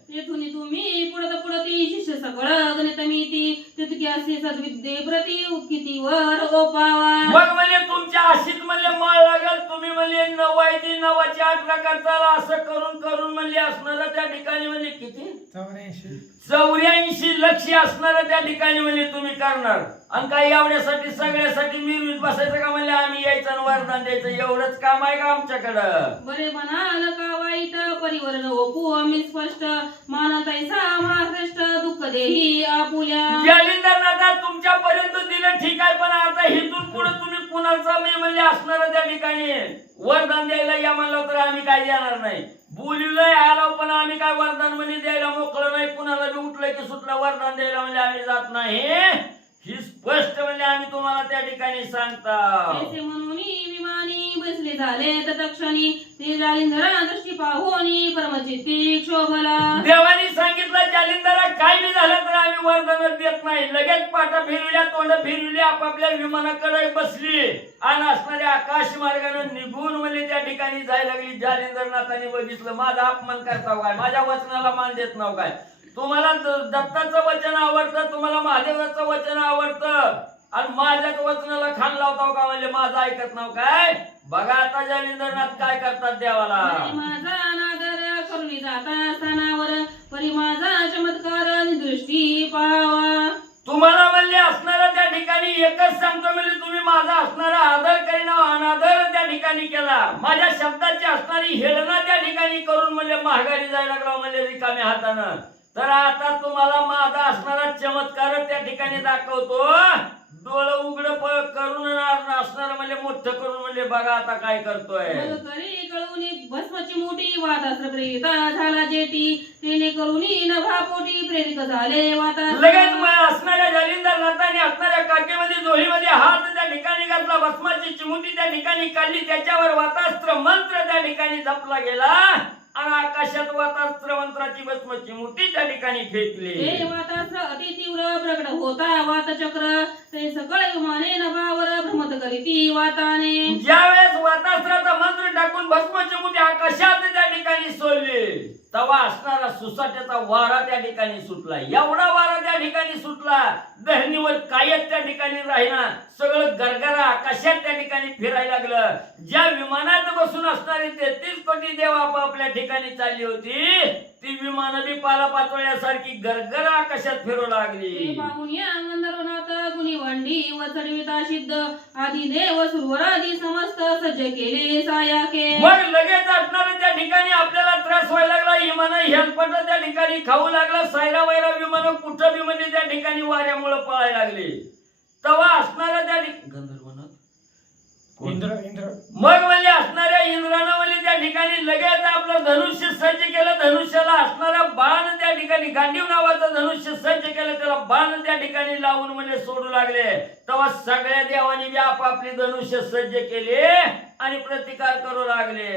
येथून तुम्ही पुढे ती शिष्य सगळं गणित मिती तितकी असे सद्विद्ये प्रती किती वर ओपावा. मग म्हणजे तुमच्या अशीच म्हणजे मळ लागल तुम्ही म्हणजे 9 9ची 18 करताल असं करून करून म्हणजे असणार त्या ठिकाणी म्हणजे किती 84 लक्ष असणार त्या ठिकाणी म्हणजे तुम्ही करणार आणि काही एवढ्यासाठी सगळ्यासाठी मिरवीत बसायचं का म्हणजे आम्ही यायचं आणि वरदान द्यायचं एवढंच काम आहे का आमच्याकडं. बरे म्हणाल का वाईट परिवरण ओपू आम्ही स्पष्ट मानतायसा महाश्रेष्ठ दुःख देही आपुल्या. जालिंदरनाथा तुमच्यापर्यंत दिलं ठीक आहे पण आता इथून पुढे तुम्ही कुणाचा मी म्हणजे असणार त्या ठिकाणी वरदान द्यायला या म्हणलं तर आम्ही काय देणार नाही. बोललोय आलो पण आम्ही काय वरदान म्हणजे द्यायला मोकळं नाही. कुणाला बी उठलं की सुटलं वरदान द्यायला म्हणजे आम्ही जात नाही ही स्पष्ट म्हणजे आम्ही तुम्हाला त्या ठिकाणी सांगता. ऐसे म्हणून विमानी बसले झाले तत्क्षणी ते जालिंधरा दृष्टी पाहोनी परमचित्ती क्षोभला. देवानी सांगितलं जालिंदरा काय बी झालं तर आम्ही वरदान देत नाही. लगेच पाटा फिरविल्या तोंड फिरविली आपापल्या विमानाकडे बसली आणि असणाऱ्या आकाश मार्गाने निघून म्हणजे त्या ठिकाणी जायला लागली. जालिंदरनाथांनी बघितलं माझा अपमान करताव काय माझ्या वचनाला मान देत नाव काय. तुम्हाला दत्ताचं वचन आवडतं तुम्हाला महादेवाचं वचन आवडतं आणि माझ्याच वचनाला खान लावताव का म्हणजे माझं ऐकत नाव काय. बघा आता जालिंदरनाथ काय करतात देवाला. माझा अनादर करुणी जाता स्थानावर परी माझा चमत्कार दृष्टी पाहावा. तुम्हाला म्हणजे असणारा त्या ठिकाणी एकच सांगतो म्हणजे तुम्ही माझा असणारा आदर करीना अनादर त्या ठिकाणी केला. माझ्या शब्दाची असणारी हेळना त्या ठिकाणी करून म्हणजे माघारी जायला लागला म्हणजे रिकाम्या हातानं. तर आता तुम्हाला माझा असणारा चमत्कार त्या ठिकाणी दाखवतो. डोळं उघड करून असणार म्हणजे मोठं करून म्हणजे बघा आता काय करतोय. करी कळून भस्माची मोठी वातास्त्र प्रेरित झाला जेटी तेने करून नभापोटी प्रेरित झाले वातास्त्र. लगेच असणाऱ्या जालिंदर नाथाने असणाऱ्या काकेमध्ये जोळीमध्ये हात त्या ठिकाणी घातला. भस्माची चिमुटी त्या ठिकाणी काढली. त्याच्यावर वातास्त्र मंत्र त्या ठिकाणी जपला गेला आणि आकाशात वातास्त्र मंत्राची भस्माची चिमुटी त्या ठिकाणी फेकली. ते वातास्त्र अति तीव्र प्रकट होता वातचक्र ते सकळ विमाने नभावर भ्रमत करीती वाताने. ज्यावेळेस वातास्त्राचा मंत्र टाकून भस्माची चिमुटी आकाशात त्या ठिकाणी सोडली तेव्हा असणारा सुसाट्याचा वारा त्या ठिकाणी सुटला. एवढा वारा त्या ठिकाणी सुटला धरणीवर कायच त्या ठिकाणी राहिना. सगळं गरगरा आकाशात त्या ठिकाणी फिरायला लागलं. ज्या विमानात बसून असणारी 33 कोटी देव आपापल्या ठिकाणी चालली होती ती विमान बी पाला पातळल्यासारखी गरगरा आकाशात फिरू लागली. ते पाहून या गंधर्वनाथ गुणी वंडी व चढविता सिद्ध आदी देव सुरवरादी समस्त सज्ज केले सायाके. मग लगेच असणारे त्या ठिकाणी आपल्याला त्रास व्हायला लागला. विमान हेलपट त्या ठिकाणी खाऊ लागला. सायरा वैरा विमान कुठं बी म्हणजे त्या ठिकाणी वाऱ्यामुळे पळायला लागले. तेव्हा असणाऱ्या त्या गंधर्वनाथ इंद्र मग म्हणजे असणाऱ्या इंद्रानं म्हणजे त्या ठिकाणी लगेच आपलं धनुष्य सज्ज केलं. धनुष्याला असणारा बाण त्या ठिकाणी गांडीव नावाचं धनुष्य सज्ज केलं. त्याला बाण त्या ठिकाणी लावून म्हणजे सोडू लागले. तेव्हा सगळ्या देवांनी बी आपापली धनुष्य सज्ज केले आणि प्रतिकार करू लागले.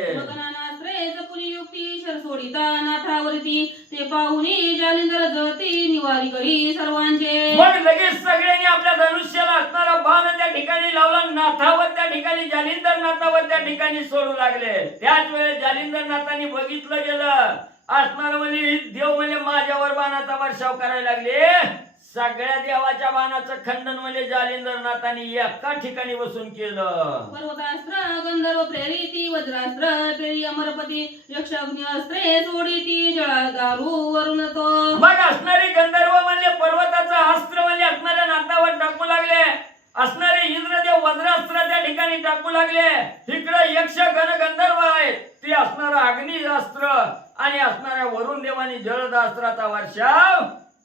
युक्ती शर सोडिता नाथावरती ते पाहुनी जालिंदर जळती निवारी करी सर्वांचे. मग लगेच सगळ्यांनी आपल्या धनुष्याला असणारा बाण त्या ठिकाणी लावला. नाथावर त्या ठिकाणी जालिंदर नाथावर त्या ठिकाणी सोडू लागले. त्याच वेळेस जालिंदर नाथांनी बघितलं गेलं असणार म्हणजे देव म्हणजे माझ्यावर बाणाचा वर्षाव करायला लागले. सगळ्या देवाच्या बाणाचं खंडन म्हणजे जालिंदर नाथांनी एका ठिकाणी बसून केलं. पर्वतास्त्र गंधर्व प्रेरिती वज्रास्त्र प्रेरी अमरपती यक्ष अग्निअस्त्रे सोडिती जळा दारू वरून तो. मग असणारे गंधर्व म्हणजे पर्वताचं अस्त्र म्हणजे असणाऱ्या नाथावर टाकू लागले. असणारे इंद्रदेव वज्रास्त्र त्या ठिकाणी टाकू लागले. इकडे यक्ष गण गंधर्व आहेत ते असणारं अग्निअस्त्र आणि असणाऱ्या वरुण देवानी जळदास्त्राचा वर्षाव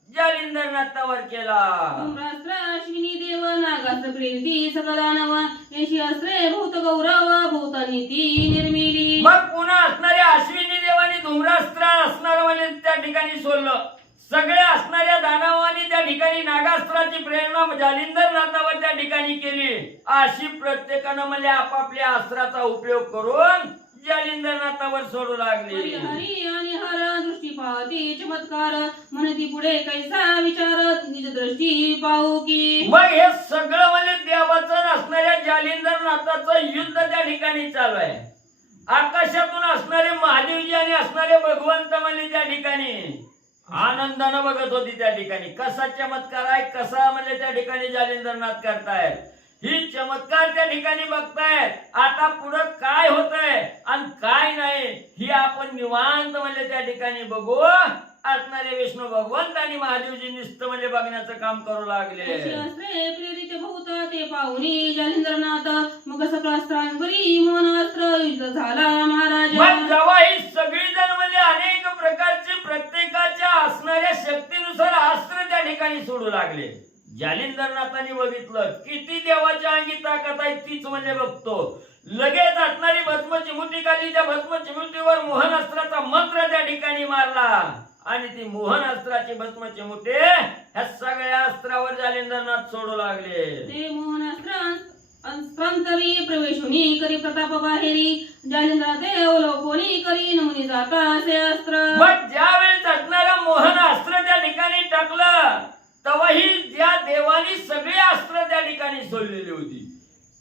जालिंदर नाथावर केला. धूम्रास्त्र अश्विनी देव नागास्त्र प्रेरिती सकल दानव येशी अस्त्रे भूत गौरव भूत नीती निर्मिली. मग पुन्हा असणाऱ्या अश्विनी देवानी धूम्रास्त्र असणार म्हणजे त्या ठिकाणी सोडलं. सगळ्या असणाऱ्या दानवांनी त्या ठिकाणी नागास्त्राची प्रेरणा जालिंदर नाथावर त्या ठिकाणी केली. अशी प्रत्येकानं म्हणजे आपापल्या अस्त्राचा उपयोग करून जालिंदर नाथावर सोडू लागले. हरी आणि हर दृष्टी पाहती चमत्कार म्हणती पुढे कैसा विचार निज दृष्टी पाहू की. मग हे सगळं म्हणजे देवाचं असणाऱ्या जालिंदर नाथाचं युद्ध त्या ठिकाणी चालू आहे. आकाशातून असणारे महादेवजी आणि असणारे भगवंत म्हणजे त्या ठिकाणी आनंदानं बघत होती. त्या ठिकाणी कसा चमत्कार आहे कसा म्हणजे त्या ठिकाणी जालिंदर नाथ करतायत ही चमत्कार त्या ठिकाणी बघतायत. आता पुढं काय होतंय आणि काय नाही ही आपण निवांत म्हणजे त्या ठिकाणी बघू. असणारे विष्णू भगवंत आणि महादेवजी निस्त म्हणजे बघण्याचं काम करू लागले. प्रेरित भूत ते पाहुनी जालिंद्रनाथ मग अस्त्रांवरी मोहनास्त्र युद्ध झाला महाराज. मग जेव्हा ही सगळी जण म्हणजे अनेक प्रकारचे प्रत्येकाच्या असणाऱ्या शक्तीनुसार अस्त्र त्या ठिकाणी सोडू लागले. जालिंदरनाथांनी बघितलं किती देवाच्या अंगी ताकद आहे तीच म्हणजे बघतो. लगेच असणारी भस्म चिमुटी काढली. त्या भस्म चिमुटीवर मोहन अस्त्राचा मंत्र त्या ठिकाणी मारला आणि ती मोहन अस्त्राची भस्म चिमुटे ह्या सगळ्या अस्त्रावर जालिंदरनाथ सोडू लागले. ते मोहन अस्त्रांतरी प्रवेशुनी करी प्रताप बाहेरी जालिंद्र देव लोकोनी करी नमुनी जाता असे अस्त्र. मग ज्यावेळेस असणारं मोहन अस्त्र त्या ठिकाणी टाकलं तेव्हाही ज्या देवानी सगळे अस्त्र त्या ठिकाणी सोडलेली होती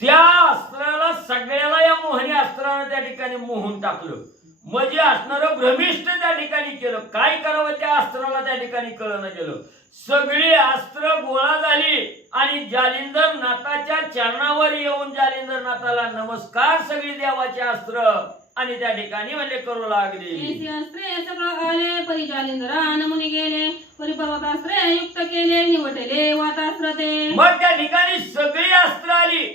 त्या अस्त्राला सगळ्याला या मोहनी अस्त्रानं त्या ठिकाणी मोहून टाकलं. म्हणजे असणारं भ्रमिष्ट त्या ठिकाणी केलं. काय करावं त्या अस्त्राला त्या ठिकाणी कळलं गेलं. सगळी अस्त्र गोळा झाली आणि जालिंदर नाथाच्या चरणावर येऊन जालिंदर नाथाला नमस्कार सगळी देवाचे अस्त्र आणि त्या ठिकाणी म्हणजे करू लागली. अस्त्रे सगळं आले परी जालिंदरा नमुनी गेले परी पर्वतास्त्रे युक्त केले निवटले वातास्त्र ते. मग त्या ठिकाणी सगळी अस्त्र आली.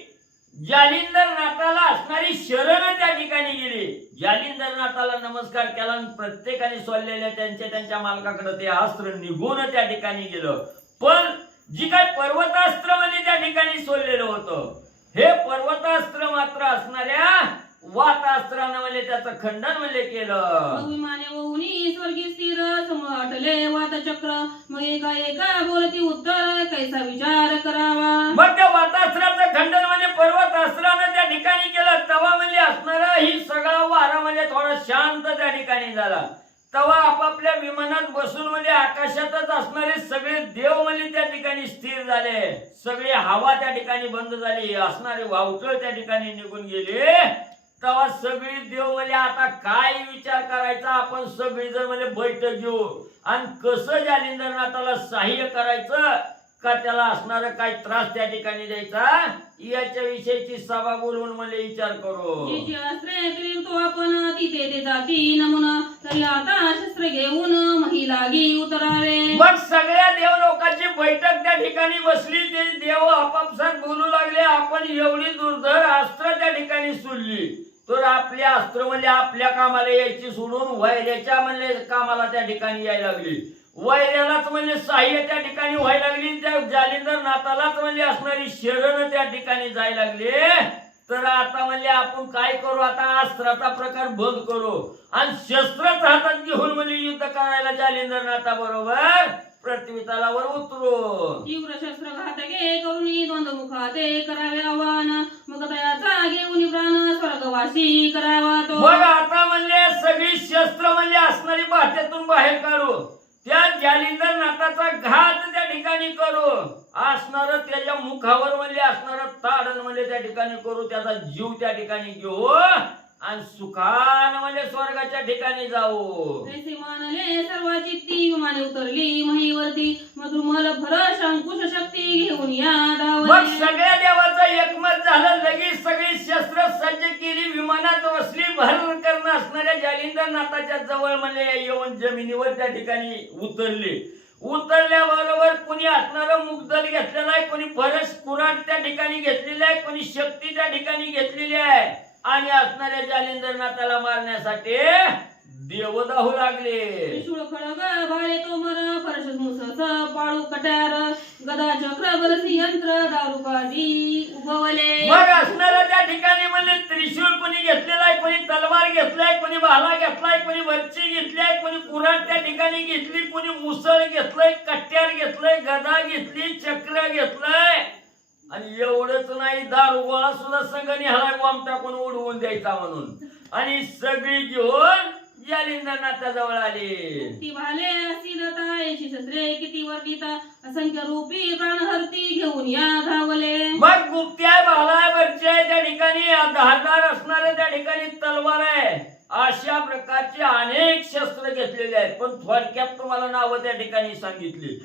जालिंदरनाथाला असणारी शरण त्या ठिकाणी गेली. जालिंदरनाथाला नमस्कार केला आणि प्रत्येकाने सोडलेल्या त्यांच्या मालकाकडे ते अस्त्र निघून त्या ठिकाणी गेलं. पण जी काय पर्वतास्त्र म्हणजे त्या ठिकाणी सोडलेलं होतं, हे पर्वतास्त्र मात्र असणाऱ्या वातास्त्रानं म्हणजे त्याचं खंडन म्हणजे केलं. मग विमाने वहुनी स्वर्गी स्थिर समूळ आटले वातचक्र. मग एका बोलती उत्तर कैसा विचार करावा. मग त्या वातास्त्राचं खंडन म्हणजे पर्वतास्त्रानं त्या ठिकाणी केलं. तवा म्हणजे असणारा ही सगळा वारा म्हणजे थोडा शांत त्या ठिकाणी झाला. तवा आपापल्या विमानात बसून म्हणजे आकाशातच असणारे सगळे देव म्हणजे त्या ठिकाणी स्थिर झाले. सगळी हवा त्या ठिकाणी बंद झाली. असणारे वावटळ त्या ठिकाणी निघून गेले. तेव्हा सगळी देव म्हणजे आता काय विचार करायचा, आपण सगळी जण म्हणजे बैठक घेऊ आणि कसं जालिंदरनाथाला सहाय्य करायचं का त्याला असणारा काय त्रास त्या ठिकाणी द्यायचा याच्या विषयीची सभा बोलवून मला विचार करू. जी अस्त्रे फिरतो आपण तिथे ते जाती नमुना. तरी आता शस्त्र घेऊन महिलागी उतरावे. मग सगळ्या देव लोकांची बैठक त्या ठिकाणी बसली. ते देव आपापसात बोलू लागले, आपण एवढी दुर्धर अस्त्र त्या ठिकाणी सोडली तर आपली अस्त्र म्हणजे आपल्या कामाला यायची सोडून वैऱ्याच्या म्हणजे कामाला त्या ठिकाणी यायला लागली. वैऱ्यालाच म्हणजे सहाय्य त्या ठिकाणी व्हायला लागली. त्या जालिंदरनाथालाच म्हणजे असणारी शरण त्या ठिकाणी जायला लागली. तर आता म्हणजे आपण काय करू, आता अस्त्राचा प्रकार बंद करू आणि शस्त्रच हातात घेऊन म्हणजे युद्ध करायला जालिंदरनाथा बरोबर पृथ्वी तलावर उतरू. तीव्र शस्त्र घातके करुणी द्वंद्वमुखाते करावे आव्हान. मग तयाचा घेऊन प्राण स्वर्गवासी करावा तो. मग आता म्हणजे सगळी शस्त्र म्हणजे असणारी बाट्यातून बाहेर काढू. त्या जालिंदरनाथाचा घात त्या ठिकाणी करू. असणार त्याच्या मुखावर म्हणजे असणार ताडण म्हणजे त्या ठिकाणी करू. त्याचा जीव त्या ठिकाणी घेऊ आणि सुखान म्हणजे स्वर्गाच्या ठिकाणी जाऊ. तैसे मानले सर्व चित्ती विमाने उतरली महीवरती. मधुमल भरश अंकुश शक्ती घेऊन या मग धावले. सगळ्या देवाचं एकमत झालं. लगेच सगळी शस्त्र सज्ज केली. विमानात बसली. भर करणं असणाऱ्या जालिंदरनाथाच्या जवळ म्हणजे येऊन जमिनीवर त्या ठिकाणी उतरली. उतरल्याबरोबर कोणी असणारं मुगदल घेतलेलं आहे, कोणी फरस कुराट त्या ठिकाणी घेतलेली आहे, कोणी शक्ती त्या ठिकाणी घेतलेली आहे आणि असणाऱ्या जालिंदरनाथाला मारण्यासाठी देव धावू लागले. त्रिशूळ खडग भाले तोमर परशस मुसस पाळू कट्यार गदा चक्र बरसी यंत्र दारुकादी उभवले. मग असणारा त्या ठिकाणी म्हणजे त्रिशूळ कोणी घेतलेला आहे, कोणी तलवार घेतलाय, कोणी भाला घेतलाय, कोणी वरची घेतली आहे, कोणी कुऱ्हाड त्या ठिकाणी घेतली, कोणी मुसळ घेतलंय, कट्यार घेतलंय, गदा घेतली, चक्र घेतलंय आणि एवढंच नाही दारू गोळा सुद्धा संघ निघालाय बॉम्ब टाकून उडवून द्यायचा म्हणून. आणि सगळी घेऊन जालिंदरनाथा जवळ आली. ती भाले असिलता येशी शस्त्रे किती वर्णिता असंख्य रूपी प्राणहरती घेऊन या धावले. मग गुप्ती आहे, भाला आहे, वरची आहे, त्या ठिकाणी धारदार असणारे त्या ठिकाणी तलवार आहे. अशा प्रकारचे अनेक शस्त्र घेतलेले आहेत. पण थोडक्यात तुम्हाला नावं त्या ठिकाणी सांगितली.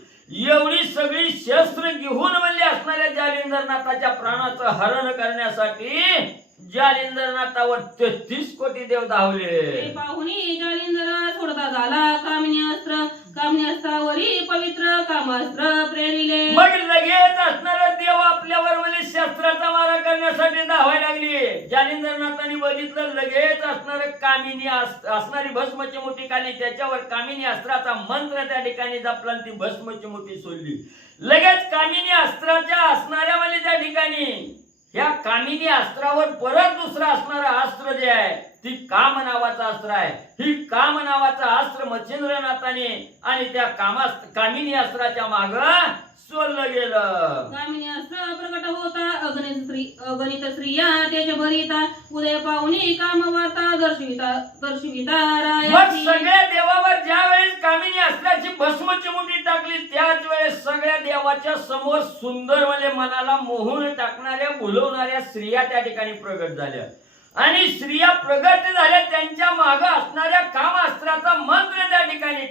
एवढी सगळी शस्त्र घेऊन म्हणजे असणाऱ्या जालिंदरनाथाच्या प्राणाचं हरण करण्यासाठी जालिंदरनाथावर 33 कोटी देव धावले. पाहुणी जालिंदरा सोडता झाला कामिनी अस्त्र. कामिनी अस्त्रावरी पवित्र कामास्त्र प्रेरिले. मग लगेच असणारा देव आपल्यावर म्हणजे शस्त्राचा मारा करण्यासाठी धावायला लागली. जालिंदरनाथाने बघितलं लगेच असणारं कामिनी असणारी भस्मची मुठी खाली. त्याच्यावर कामिनी अस्त्राचा मंत्र त्या ठिकाणी जपला आणि ती भस्मची मुठी सोडली. लगेच कामिनी अस्त्राच्या असणाऱ्या म्हणजे त्या ठिकाणी या कामिनी अस्त्रावर परत दुसरं असणारं अस्त्र जे आहे ती काम नावाचं अस्त्र आहे. ही काम नावाचं अस्त्र मच्छिंद्रनाथाने आणि त्या कामिनी अस्त्राच्या माग सोडलं गेलं. कामिनी अस्त्र प्रकट होता अगणित स्त्रिया त्याच्या भरिता. उदय पाहुणी काम वार्ता दर्शविता मग रायाची. सगळ्या देवावर ज्या वेळेस कामिनी अस्त्राची भस्मची मुठी टाकली त्याच वेळेस सगळ्या देवाच्या समोर सुंदर म्हणजे मनाला मोहून टाकणाऱ्या बोलवणाऱ्या स्त्रिया त्या ठिकाणी प्रगट झाल्या. आणि स्त्रिया प्रगट झाल्या. त्यांच्या मागे असणाऱ्या कामास्त्राचा मंत्र त्या ठिकाणी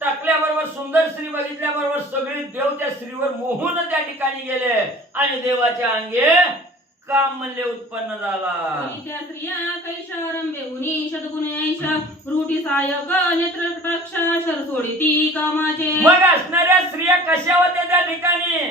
टाकल्याबरोबर सुंदर स्त्री बघितल्याबरोबर सगळे देव त्या स्त्रीवर मोहून त्या ठिकाणी गेले आणि देवाच्या अंगे काम म्हणले उत्पन्न झाला. त्या स्त्रिया कैशा रंबेहुनी शतगुणी ऐशा रूढी सायक नेत्र कटाक्षा शर सोडिती कामाचे. मग असणाऱ्या स्त्रिया कशा होत्या त्या ठिकाणी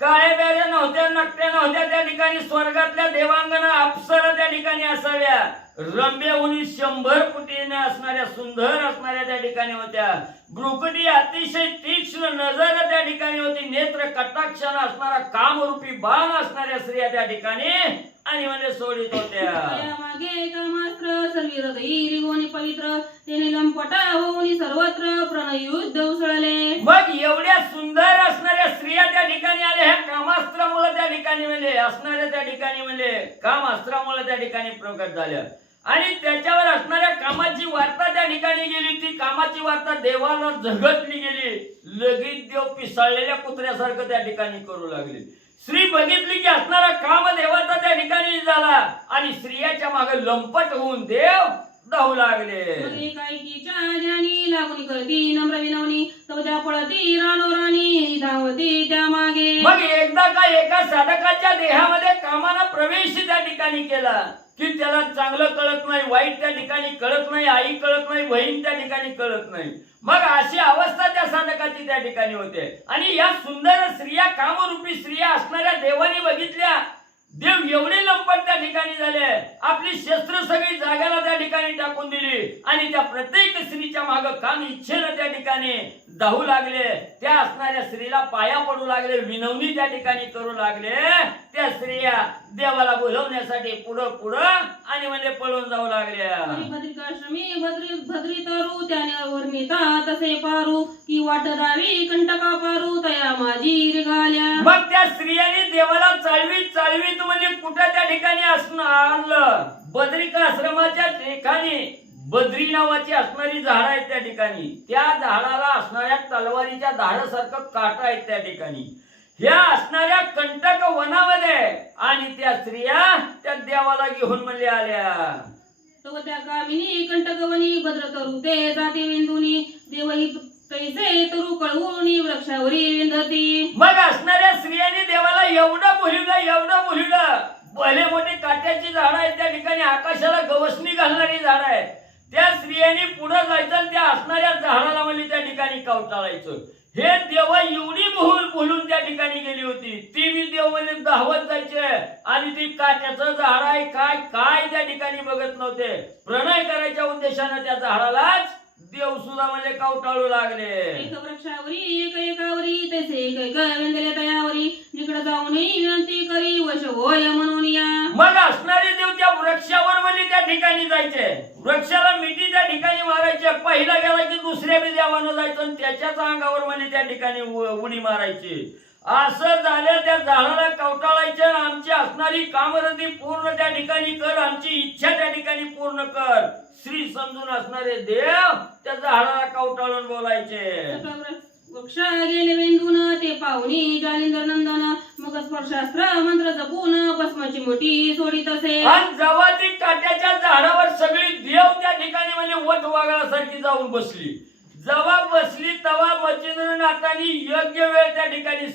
काळ्या बेऱ्या नव्हत्या, नकट्या नव्हत्या, त्या ठिकाणी स्वर्गातल्या देवांगना अप्सरा त्या ठिकाणी असाव्या. रंभेहुनी 100 पटीने असणाऱ्या, सुंदर असणाऱ्या त्या ठिकाणी होत्या. भ्रुकुटी अतिशय तीक्ष्ण नजर त्या ठिकाणी होती. नेत्र कटाक्षाने असणारा कामरूपी बाण असणाऱ्या स्त्रिया त्या ठिकाणी आणि म्हणजे सोडित होत्या. मागे कामास्त्र सर्वी हृदयी रिगोनी पवित्र तेने लंपटा होऊनी सर्वत्र प्रणय युद्ध उसळले. मग एवढ्या सुंदर असणाऱ्या स्त्रिया त्या ठिकाणी आल्या. ह्या कामास्त्रामुळे त्या ठिकाणी म्हणजे असणाऱ्या त्या ठिकाणी म्हणजे कामास्त्रामुळे त्या ठिकाणी प्रकट झाल्या आणि त्याच्यावर असणाऱ्या कामाची वार्ता त्या ठिकाणी गेली. ती कामाची वार्ता देवाला झगटली गेली. लगेच देव पिसाळलेल्या कुत्र्यासारखं त्या ठिकाणी करू लागले. स्त्री बघितली की असणारा काम देवाचा त्या ठिकाणी झाला आणि स्त्रियाच्या मागे लंपट होऊन देव धावू लागले. एकाएकीच्या ध्यानी लागून करती नम्र विनवणी तवद्या पळती राणोराणी धावती त्या मागे. मग एकदा का एका साधकाच्या देहामध्ये कामानं प्रवेश त्या ठिकाणी केला की त्याला चांगलं कळत नाही, वाईट त्या ठिकाणी कळत नाही, आई कळत नाही, बहीण त्या ठिकाणी कळत नाही. मग अशी अवस्था त्या साधकाची त्या ठिकाणी होते आणि या सुंदर स्त्रिया, कामरूपी स्त्रिया असणाऱ्या देवानी बघितल्या. देव एवढे लंपट त्या ठिकाणी झाले, आपली शस्त्र सगळी जाग्याला त्या ठिकाणी टाकून दिली आणि त्या प्रत्येक स्त्रीच्या माग काम इच्छेनं त्या ठिकाणी धावू लागले. त्या असणाऱ्या स्त्रीला पाया पडू लागले, विनवणी त्या ठिकाणी करू लागले. त्या स्त्रिया देवाला बोलवण्यासाठी पुढं पुढं आणि म्हणजे पळून जाऊ लागल्या. भद्रिकाश्रमी भद्री तरू त्याने वर्णिता तसे पारू की वाट दावी कंटका पारू तया माझी रिगाल्या. मग त्या स्त्रियांनी देवाला चालवीत चालवीत म्हणजे कुठं त्या ठिकाणी आणलं. बद्रिका आश्रमाच्या ठिकाणी बद्री नावाची असणारी झाड आहेत त्या ठिकाणी. त्या झाडाला असणाऱ्या तलवारीच्या धारासारखं काटा आहेत त्या ठिकाणी. ह्या असणाऱ्या कंटक वनामध्ये आणि त्या स्त्रिया त्या देवाला घेऊन म्हणजे आल्या. तव त्या कामिनी कंटकवनी भद्र तरू ते जाते विंदुनी देवही तैसे तरू कळवूनी वृक्षावरी विंदती. मग असणाऱ्या स्त्रियांनी देवाला एवढं बोलिवलं. भले मोठे काट्याची झाड आहेत त्या ठिकाणी, आकाशाला गवसणी घालणारी झाड आहेत. त्या स्त्रियांनी पुढे जायचं आणि त्या असणाऱ्या झाडाला म्हणजे त्या ठिकाणी कवटाळायचं. हे देवा एवढी बोलून त्या ठिकाणी गेली होती. ती मी देव म्हणजे धावत जायचे आणि ती काट्याचं झाड आहे काय त्या ठिकाणी बघत नव्हते. प्रणय करायच्या उद्देशानं त्या झाडालाच देव सुद्धा म्हणजे कवटाळू लागले. एक वृक्षावरी एक एकावरी तैसे एक वेंदले तयावरी निकड जाऊन विनंती करी वश होय म्हणून या. मग असणारे देव त्या वृक्षावर म्हणजे त्या ठिकाणी जायचे. वृक्षाला मिठी त्या ठिकाणी मारायचे. पहिला गेला की दुसऱ्या बी देवानं जायचं आणि त्याच्याच अंगावर म्हणजे त्या ठिकाणी उडी मारायची. असं झालं त्या झाडाला कवटाळायचे. आमची असणारी कामरती पूर्ण त्या ठिकाणी कर, आमची इच्छा त्या ठिकाणी पूर्ण कर. श्री समजून असणारे देव त्या झाडाला कवटाळून बोलायचे. वृक्ष गेले वेंदून ते पाहुणी जालिंदर नंदन मग स्पर्शास्त्र मंत्र जपून भस्माची मोठी सोडी तसे. आणि जेव्हा ती काट्याच्या झाडावर सगळी देव त्या ठिकाणी म्हणजे वट वागळासारखी जाऊन बसली. जेव्हा बसली तेव्हा मच्छिंद्रनाथांनी योग्य वेळ त्या ठिकाणी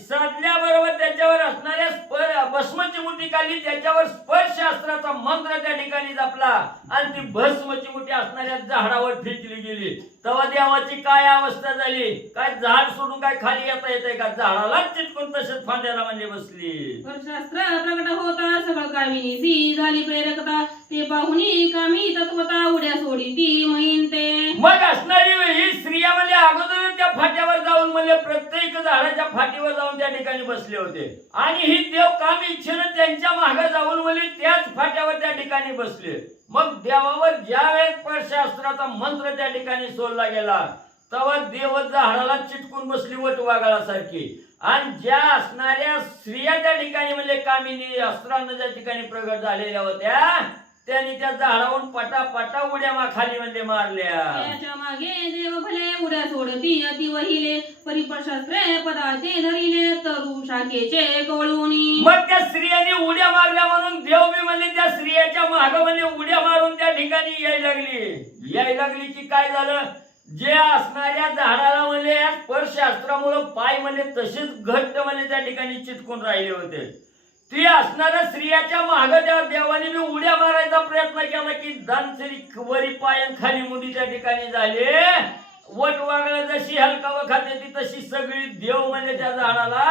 साधल्याबरोबर त्याच्यावर असणाऱ्या भस्मची मुठी काढली. त्याच्यावर स्पर्शास्त्राचा मंत्र त्या ठिकाणी जपला आणि ती भस्मची मुठी असणाऱ्या झाडावर फेकली गेली. तेव्हा देवाची काय अवस्था झाली. काय झाड सोडून काय खाली येता येते का. झाडालाच चिटकून तसेच फांद्याला म्हणजे बसली. स्पर्शास्त्र प्रकट होता सगळं कामिनी सी झाली प्रेरकता ते पाहुणी कामी तत्वता उड्या सोडी ती महिन ते. मग असणारी ही स्त्रिया म्हणजे अगोदर त्या फाट्यावर जाऊन म्हणजे प्रत्येक झाडाच्या फाटीवर जाऊन त्या ठिकाणी बसले होते आणि ही देव काम इच्छेनं त्यांच्या मागे जाऊन म्हणजे त्याच फाट्यावर त्या ठिकाणी बसले. मग देवावर ज्या वेळेस स्पर्शास्त्राचा मंत्र त्या ठिकाणी सोडला गेला तेव्हा देव झाडाला चिटकून बसली वट वाघाळासारखी. आणि ज्या असणाऱ्या स्त्रिया त्या ठिकाणी म्हणजे कामिनी अस्त्रांना ज्या ठिकाणी प्रगट झालेल्या होत्या त्यांनी त्या झाडावरून पटापटा उड्या खाली म्हणजे मारल्या. त्याच्या मागे देव भले उड्या सोडती अति वहिले परिपर्शास्त्रे पदाचे धरिले तरू शाखेचे कवळूनी. मग त्या स्त्रियांनी उड्या मारल्या म्हणून देव बी म्हणजे त्या स्त्रियाच्या माग म्हणजे उड्या मारून त्या ठिकाणी यायला लागली की काय झालं. जे असणाऱ्या झाडाला म्हणजे स्पर्शास्त्रामुळे पाय म्हणजे तसेच घट्ट म्हणजे त्या ठिकाणी चिटकून राहिले होते. ती असणाऱ्या स्त्रियाच्या माग त्या देवाने मी उड्या मारायचा प्रयत्न केला की दानसरी वरी पायन खाली मुडी त्या ठिकाणी झाले. वट वागळा जशी हलकावं खाते ती तशी सगळी देव म्हणजे त्या झाडाला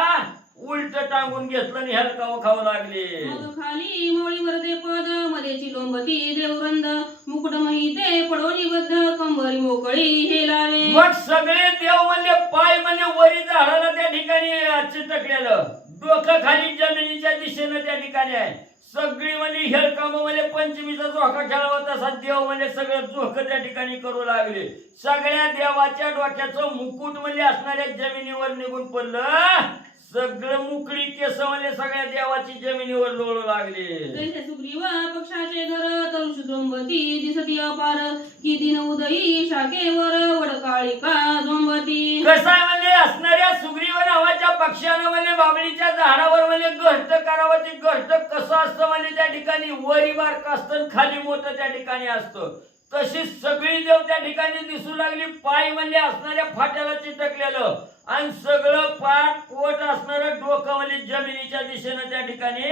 उलट टांगून घेतलं आणि हलकावं खावं लागले. मग खाली मौळीवर दे पद मध्येची लोंबती देवरंद मुकुट महिते पडोली बद्ध कंबरी मोकळी हे लावे. मग सगळे देव म्हणले पाय म्हणजे वरी झाडाला त्या ठिकाणी चिटकलेलं, डोकं खाली जमिनीच्या दिशेनं त्या ठिकाणी आहे. सगळी म्हणजे हेलकाम म्हणजे पंचमीचा झोका खेळावा तसा देव म्हणजे सगळं झोकं त्या ठिकाणी करू लागले. सगळ्या देवाच्या डोक्याचं मुकुट म्हणजे असणाऱ्या जमिनीवर निघून पडलं. सगळं मुकळी केस म्हणजे सगळ्या देवाची जमिनीवर लोळू लागले. जैसे सुग्रीव पक्षाचे घर तरुष जोंबती दिसती अपार की दिन उदयी शाखेवर वडकाळिका जोंबती. कसं आहे म्हणजे असणाऱ्या सुग्रीव नावाच्या पक्षानं म्हणजे बाबळीच्या झाडावर म्हणजे घरट करावं. ते घरट कसं असतं म्हणजे त्या ठिकाणी वरी बारक असतं खाली मोठं त्या ठिकाणी असतं. तशी सगळी देव त्या ठिकाणी दिसू लागली. पाय म्हणजे असणाऱ्या फाट्याला चिटकलेलं आणि सगळं पाठ पोट असणारं डोकं म्हणजे जमिनीच्या दिशेनं त्या ठिकाणी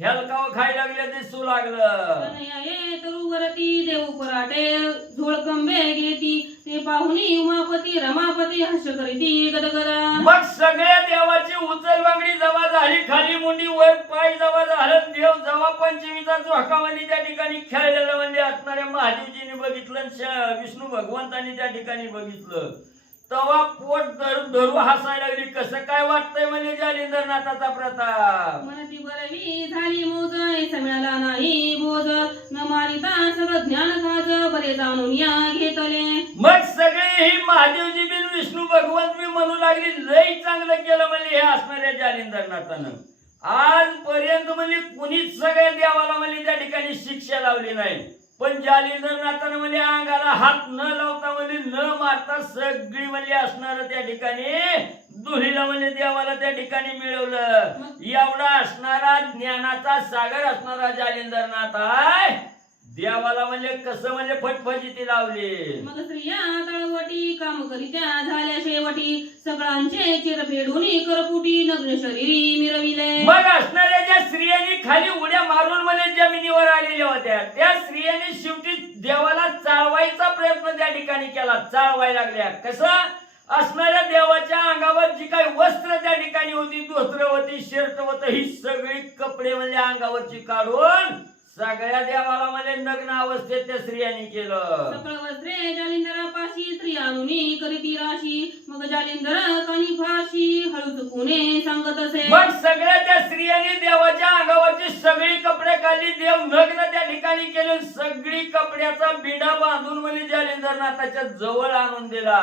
हेलकावं खायला लागले दिसू लागलं. कनया तरुवरती देव पराटे झोळकंबे घेती ते पाहुणी उमापती रमापती हर्ष करीती गदगदा. मग सगळ्या देवाची उचल बांगडी जवा झाली, खाली मुंडी वर पाय जवा झालं. देव जवा पंचमीचा झोका म्हणजे त्या ठिकाणी खेळलेलं म्हणजे असणाऱ्या महादेवजीने बघितलं आणि विष्णू भगवंतांनी त्या ठिकाणी बघितलं. तवा पोट धरू हसायला लागली. कसं काय वाटतंय म्हणजे जालिंदरनाथाचा प्रताप. मनती बरवी झाली मोज ऐसा मिळाला नाही बोज न मारिता सगळं ज्ञान काज बरे जाणून या घेतले. मग सगळे ही महादेवजी बिन विष्णू भगवंत बी म्हणू लागली लई चांगलं केलं म्हणजे हे असणाऱ्या जालिंदरनाथानं. आजपर्यंत म्हणजे कुणीच सगळ्या देवाला म्हणजे त्या ठिकाणी शिक्षा लावली नाही. पण जालिंदरनाथानं म्हणजे अंगाला हात न लावता म्हणजे न मारता सगळी म्हणजे असणार त्या ठिकाणी दुहीला म्हणजे देवाला त्या ठिकाणी मिळवलं. एवढा असणारा ज्ञानाचा सागर असणारा जालिंदरनाथ आहे. देवाला म्हणजे कसं म्हणजे फटफटीती लावली. मग स्त्रिया तळवटी काम करीत्या झाल्या शेवटी सगळ्यांचे चिर फेडून करपुटी नग्न शरीरी मिरविले. मग असणाऱ्या ज्या स्त्रियांनी खाली उड्या मारून म्हणजे जमिनीवर आलेल्या होत्या त्या स्त्रियांनी शेवटी देवाला चाळवायचा प्रयत्न त्या ठिकाणी केला. चाळवायला लागल्या. कसं असणाऱ्या देवाच्या अंगावर जी काही वस्त्र त्या ठिकाणी होती, धोत्र होती, शर्ट होत, ही सगळी कपडे म्हणजे अंगावरची काढून सगळ्या देवाला म्हणजे नग्न अवस्थेत त्या स्त्रियांनी केलं. सकळ वस्त्रे जालिंदरापाशी स्त्रियानुनी करीती राशी मग जालिंदर कानी फाशी हळूच कुणे सांगत असे. मग सगळ्या त्या स्त्रियांनी देवाच्या अंगावरची सगळी कपडे काढली. देव नग्न त्या ठिकाणी केले. सगळी कपड्याचा बिडा बांधून म्हणजे जालिंदरनाथाच्या जवळ आणून दिला.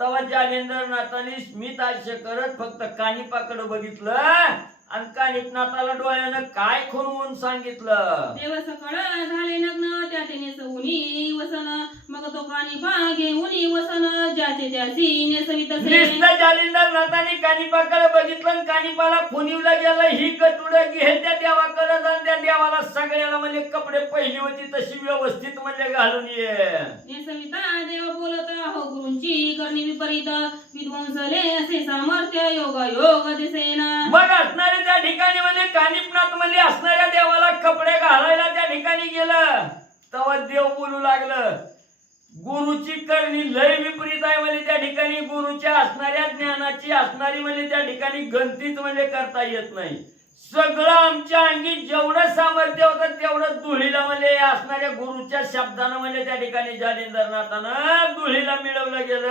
तेव्हा जालिंदरनाथाने स्मित हास्य करत फक्त कानिपाकडे बघितलं आणि कानिपनाथाला डोळ्यानं काय खुणवून सांगितलं. देव सकळ झाले नग्न त्याचे नेसवुनी वसन मग तो कानिपा घेऊनी वसन ज्याचे त्याची नेसवित असे. नुसतं जालिंदरनाथाने कानिपाकडे बघितलं आणि कानिपाला खुणीवलं गेलं. ही कटुडं घे त्या देवाकडे जाऊन त्या देवाला सगळ्याला म्हणजे कपडे पहिली होती तशी व्यवस्थित म्हणजे घालून ये. नेसविता देव बोलत हो गुरूंची करणी विपरीत विध्वंसले असे सामर्थ्य योगायोग दिसेना. मग असणारे त्या ठिकाणी म्हणजे कानिपनाथ म्हणजे असणाऱ्या देवाला कपडे घालायला त्या ठिकाणी गेलं. तेव्हा देव बोलू लागलं गुरुची करणी लय विपरीत आहे म्हणजे त्या ठिकाणी गुरुच्या असणाऱ्या ज्ञानाची असणारी म्हणजे त्या ठिकाणी गणतीच म्हणजे करता येत नाही. सगळं आमच्या अंगी जेवढं सामर्थ्य होतं तेवढं धुळीला म्हणजे असणाऱ्या गुरुच्या शब्दानं म्हणजे त्या ठिकाणी जालिंदरनाथानं धुळीला मिळवलं गेलं.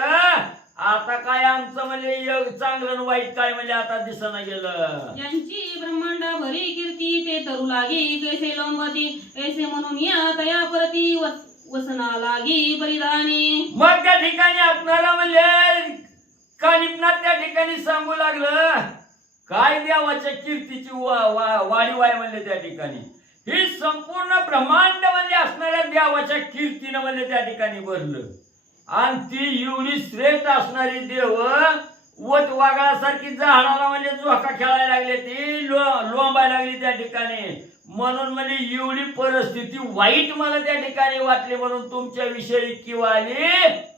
आता काय आमचं म्हणजे चांगलं आणि वाईट काय म्हणजे आता दिसना गेलं. ज्यांची ब्रह्मांडा भरी कीर्ती ते तरू लागी कैसे लोंबती ऐसे म्हणून या तया परती वसना लागी परिधानी. मग त्या ठिकाणी असणारा म्हणजे कानिपनाथ त्या ठिकाणी सांगू लागलं काय देवाच्या कीर्तीची वाढीव आहे म्हणजे त्या ठिकाणी ही संपूर्ण ब्रह्मांड म्हणजे असणाऱ्या देवाच्या कीर्तीनं म्हणजे त्या ठिकाणी भरलं. आणि ती एवढी श्रेष्ठ असणारी देव वट वाघासारखी झाडाला म्हणजे झोका खेळायला लागली. ती लोंबायला लागली त्या ठिकाणी. म्हणून म्हणजे एवढी परिस्थिती वाईट मला त्या ठिकाणी वाटली म्हणून तुमच्या विषयी किंवा आली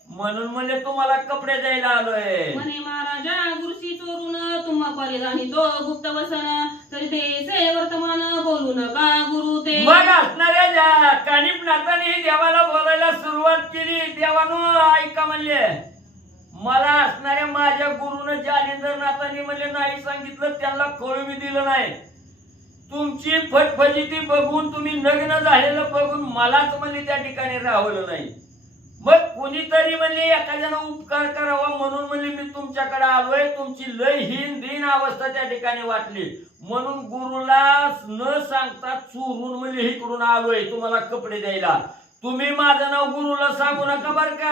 म्हणून म्हणजे तुम्हाला कपडे द्यायला आलोय. म्हणे महाराजा गुरुशी चोरून तुम्हा परिधानी तो गुप्त वसन तरी ते वर्तमान बोलू नका गुरु ते. मग असणाऱ्या कानिपनाथाने देवाला बोलायला सुरुवात केली. देवानं ऐका म्हणले मला असणाऱ्या माझ्या गुरुनं जालिंदरनाथांनी म्हणजे नाही सांगितलं, त्यांना कळू मी दिलं नाही. तुमची फटफटीती बघून, तुम्ही नग्न झालेलं बघून मलाच म्हणजे त्या ठिकाणी राहवलं नाही. मग कोणीतरी म्हणजे एखाद्यानं उपकार करावा म्हणून म्हणजे मी तुमच्याकडे आलोय. तुमची लय हीन दीन अवस्था त्या ठिकाणी वाटली म्हणून गुरुला न सांगता चोरून म्हणजे इकडून आलोय तुम्हाला कपडे द्यायला. तुम्ही माझं नाव गुरुला सांगू नका बर का.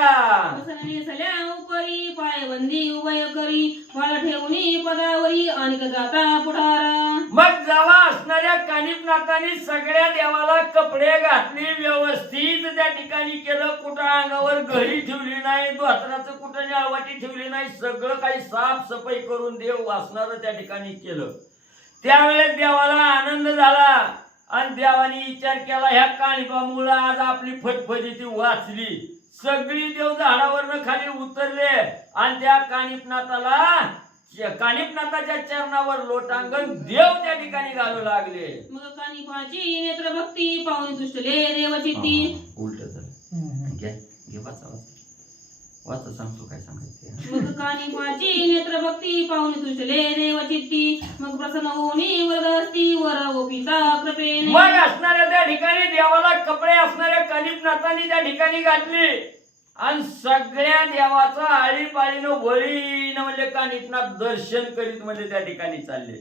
नेसल्या उपरी पायबंदी उभय करी, बाळ ठेवणी पदावरी अनेक जाता पुढारा. मग जेव्हा असणाऱ्या कानिपनाथांनी सगळ्या देवाला कपडे घातले, व्यवस्थित त्या ठिकाणी केलं. कुठं अंगावर घडी ठेवली नाही, धोत्राचं कुठं जाळवाटी ठेवली नाही, सगळं काही साफसफाई करून देव वासणारं त्या ठिकाणी केलं. त्यावेळेस देवाला आनंद झाला आणि देवाने विचार केला, ह्या कानिपामुळे आज आपली फटफटीती वाचली. सगळी देव झाडावरनं खाली उतरले आणि त्या कानिपनाथाच्या चरणावर लोटांगण देव त्या ठिकाणी घालू लागले. मग कानिपाची नेत्रभक्ती पाहुणे तुष्टले देवचित्ती. उलट झालं. घे वाचा सांगतो काय सांगायचं. मग कानिपाची नेत्रभक्ती पाहुणे तुष्टले देवचित्ती. मग प्रसन्न होऊनी वरदस्ती वर ओपिता कृपेने. मग असणाऱ्या त्या ठिकाणी देवाला कपडे असणाऱ्या कानिपनाथांनी त्या ठिकाणी घातले आणि सगळ्या देवाचं आळीपाळीनं वळीनं म्हणजे कानिपनाथ दर्शन करीत म्हणजे त्या ठिकाणी चालले.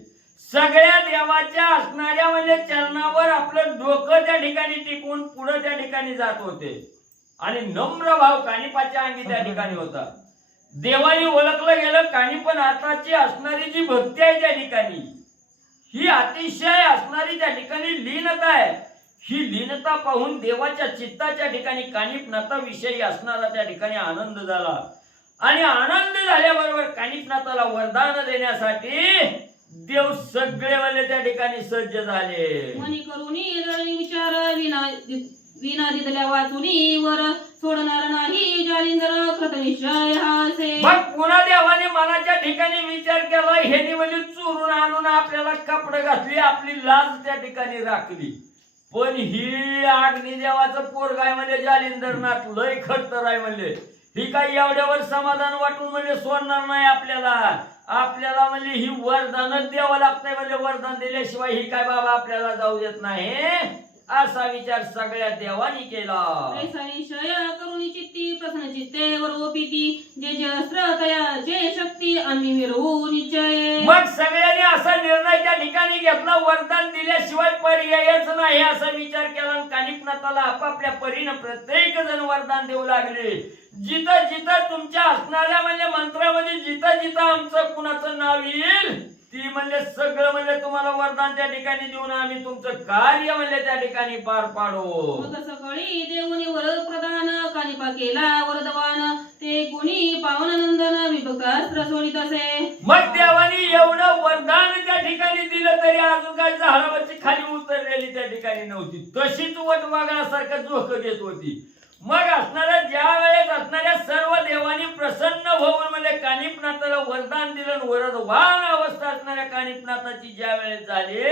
सगळ्या देवाच्या असणाऱ्या म्हणजे चरणावर आपलं डोकं त्या ठिकाणी टिकून पुढे त्या ठिकाणी जात होते आणि नम्र भाव कानिपाच्या अंगी त्या ठिकाणी होता. देवाने ओळखलं गेलं कानिपनाथाची असणारी जी भक्ती आहे त्या ठिकाणी, ही अतिशय असणारी त्या ठिकाणी लीनता आहे. ही लीनता पाहून देवाच्या चित्ताच्या ठिकाणी कानिपनाथाविषयी असणारा त्या ठिकाणी आनंद झाला आणि आनंद झाल्याबरोबर कानिपनाथाला वरदान देण्यासाठी देव सगळे वाले त्या ठिकाणी सज्ज झाले. मनी करुणी विचार विना दिदल्या वाचुनी वर सोडणार नाही जालिंदर कृतनिश्चय हासे. मग पुन्हा देवाने मनाच्या ठिकाणी विचार केला, ह्यानी म्हणजे चोरून आणून आपल्याला कपडे घातली, आपली लाज त्या ठिकाणी राखली. पण ही अग्निदेवाचं पोरगाय म्हणजे जालिंदरनाथ लय खडतर आहे म्हणले. ही काही एवढ्यावर समाधान वाटून म्हणजे सोडणार नाही आपल्याला. आपल्याला म्हणजे ही वरदानच द्यावं लागतंय म्हणजे वरदान दिल्याशिवाय ही काय बाबा आपल्याला जाऊ देत नाही, असा विचार सगळ्या देवानी केला. निश्चय करुणी चित्ती प्रसन्न चित्ते वरोपिती जे जे अस्त्र तया जे शक्ती आम्ही मिरवू निश्चय. मग सगळ्यांनी असा निर्णय त्या ठिकाणी घेतला, वरदान दिल्याशिवाय पर्यायच नाही असा विचार केला. कानिपनाथाला आपापल्या परीनं प्रत्येक जण वरदान देऊ लागले. जिथं जिथं तुमच्या असणाऱ्या म्हणजे मंत्रामध्ये जिथं जिथं आमचं कुणाचं नाव येईल ती म्हणजे सगळं म्हणजे तुम्हाला वरदान त्या ठिकाणी देऊन आम्ही तुमचं कार्य म्हणजे त्या ठिकाणी पार पाडू. मग सकाळी देवनी वरद प्रदान कानिपा केला वरदवान ते कोणी पावननंदन विभक्त अस्त्र सोडित असे. मग देवानी एवढं वरदान त्या ठिकाणी दिलं तरी अजून काही झाडावरची खाली उतरलेली त्या ठिकाणी नव्हती, तशीच वटवागळासारखं झोकं घेत होती. मग असणाऱ्या ज्या वेळेस असणाऱ्या सर्व देवानी प्रसन्न होऊन म्हणजे कानिपनाथाला वरदान दिलं, वरदवान अवस्था असणाऱ्या कानिपनाथाची ज्या वेळेस झाली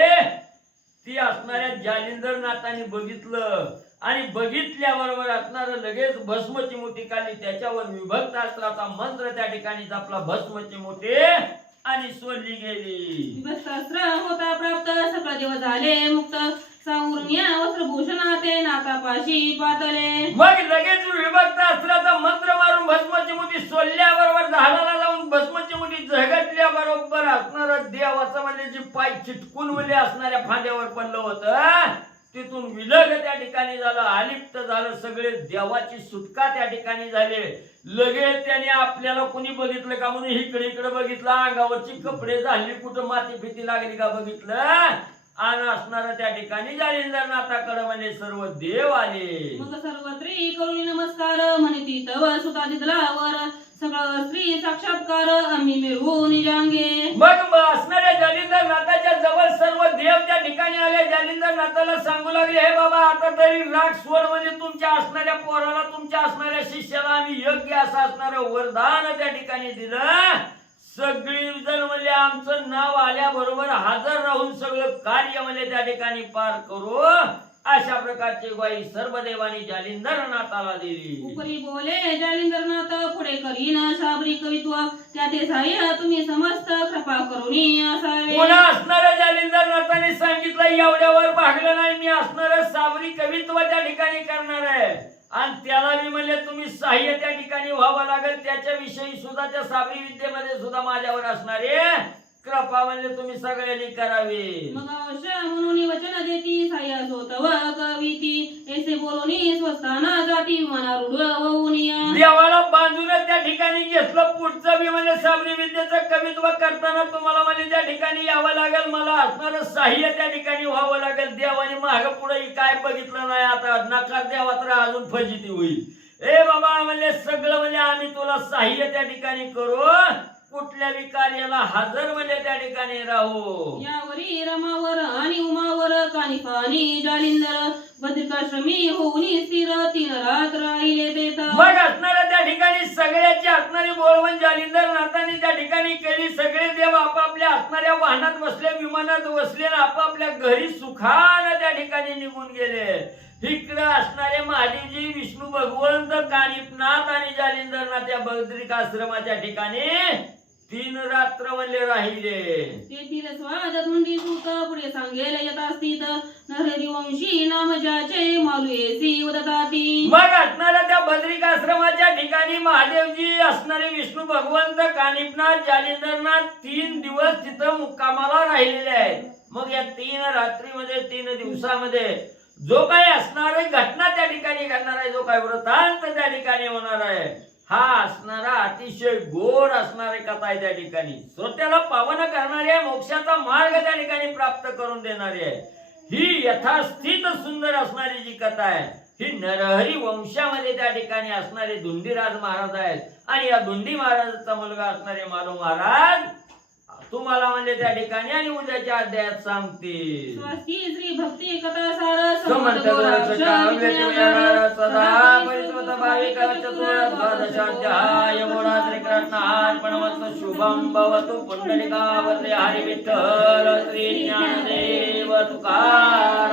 ती असणाऱ्या जालिंदरनाथांनी बघितलं आणि बघितल्याबरोबर असणार लगेच भस्मची मोठी काढली, त्याच्यावर विभक्त अस्त्राचा मंत्र त्या ठिकाणी जपला, भस्मची मोठी आणि सोडली गेली. विभक्त अस्त्र होता प्राप्त सकळ देव झाले मुक्त साऊर्ण्या वस्त्रभूषणा ते नाकापाशी पातले. मग लगेच विभक्त अस्त्राचा मंत्र मारून भस्मची मोठी सोडल्याबरोबर झाडाला लावून भस्मची मोठी झगटल्याबरोबर असणारा देवाचं म्हणजे जी पाय चिटकून म्हणजे असणाऱ्या फांद्यावर पडलं होतं तिथून विलग त्या ठिकाणी झालं, अलिप्त झालं. सगळे देवाची सुटका त्या ठिकाणी झाले. लगेच त्याने आपल्याला कोणी बघितलं का म्हणून इकडे इकडे बघितलं, अंगावरची कपडे झाली, कुठं माती फिती लागली का बघितलं आणि असणारा त्या ठिकाणी जालिंदरनाथाकडे म्हणजे सर्व देव आले. मग सर्वत्री करुणी नमस्कार म्हणे ती तव सुता दिदलावर सगळं स्त्री साक्षात्कार आम्ही मिरवू निजांगे. मग असणाऱ्या जालिंदरनाथाच्या जवळ सर्व देव त्या ठिकाणी आले. जालिंदरनाथाला सांगू लागले, हे बाबा आता तरी राग सोड, म्हणजे तुमच्या असणाऱ्या पोराला तुमच्या असणाऱ्या शिष्याला आम्ही योग्य असं असणारं वरदान त्या ठिकाणी दिलं. सगळी जण म्हणजे आमचं नाव आल्याबरोबर हजर राहून सगळं कार्य म्हणजे त्या ठिकाणी पार करू अशा प्रकारची ग्वाही सर्व देवानी जालिंदर नाथाला दिली. उपरी बोले जालिंदरनाथ, पुढे करीन शाबरी कवित्व, त्या ते सहाय्य तुम्ही समस्त कृपा करुणी असावे. पुन्हा असणाऱ्या जालिंदर नाथाने सांगितलं एवढ्यावर भागलं नाही, मी असणार साबरी कवित्व त्या ठिकाणी करणार आहे. आणि त्याला मी म्हणले तुम्ही सहाय्य त्या ठिकाणी व्हावं लागेल, त्याच्याविषयी सुद्धा त्या साबरी विद्येमध्ये सुद्धा माझ्यावर असणारे कृपा म्हणले तुम्ही सगळ्यांनी करावी. मग अवश्य म्हणून वचन देती सहाय्यास होतव कविती, ऐसे बोलूनी स्वस्थाना जाती मनारूढ होऊनिया. देवाला बांधूनच त्या ठिकाणी घेतलं. पुढचं मी म्हणजे साबरी विद्येचं कवित्व करताना तुम्हाला म्हणजे त्या ठिकाणी यावं लागेल, मला असणारं साह्य त्या ठिकाणी व्हावं लागेल. देवाने माग पुढे काय बघितलं नाही, आता नकार द्यावा तर अजून फजिती होईल. ए बाबा म्हणले सगळं म्हणजे आम्ही तुला साह्य त्या ठिकाणी करू, कुठल्याही कार्याला हजर म्हणजे त्या ठिकाणी राहू. यावरी रमावर आणि उमावर कानी पाणी जालिंदर, बद्रिकाश्रमी होऊनी स्थिर 3 रात राहिले देता. मग असणाऱ्या त्या ठिकाणी सगळ्याची असणारी बोलवण जालिंदर नाथाने त्या ठिकाणी केली. सगळे देव आपापल्या असणाऱ्या वाहनात बसले, विमानात बसले, आपापल्या घरी सुखानं त्या ठिकाणी निघून गेले. इकडे असणारे महादेवजी, विष्णू भगवंत, कानिपनाथ आणि जालिंदरनाथ या बद्रिकाश्रमाच्या ठिकाणी 3 रात्र म्हणले राहिले. तेथील स्वाद धुंडी सूत पुढे सांगेल येत असतीत, नरहरिवंशी नाम ज्याचे मालू येसी उदताती. मग असणाऱ्या त्या बद्रिकाश्रमाच्या ठिकाणी महादेवजी, असणारे विष्णू भगवंत, कानिपनाथ, जालिंदरनाथ 3 दिवस तिथं मुक्कामाला राहिलेले आहेत. मग या 3 रात्रीमध्ये 3 दिवसामध्ये जो काही असणार आहे घटना त्या ठिकाणी घडणार आहे, जो काही वृत्तांत त्या ठिकाणी होणार आहे, हा असणारा अतिशय गोड असणारी कथा आहे. त्या ठिकाणी श्रोत्याला पावन करणारी आहे, मोक्षाचा मार्ग त्या ठिकाणी प्राप्त करून देणारी आहे. ही यथास्थित सुंदर असणारी जी कथा आहे, ही नरहरी वंशामध्ये त्या ठिकाणी असणारे धुंडीराज महाराज आहेत. आणि या धुंडी महाराजाचा मुलगा असणारे मालू महाराज तुम्हाला म्हणजे त्या ठिकाणी आणि उद्याच्या अध्यायात सांगतील. स्वस्ती श्री भक्ती कथा सार समर्थ गुराक्ष व्यक्तिव्यवहार सदा परिस्वत भाविक चतुर द्वादशाध्याय बोला श्रीकृष्णार्पणमस्तु. शुभं भवतु. पुंडलिकावरते हरि विठ्ठल श्री ज्ञानदेव तुकाराम.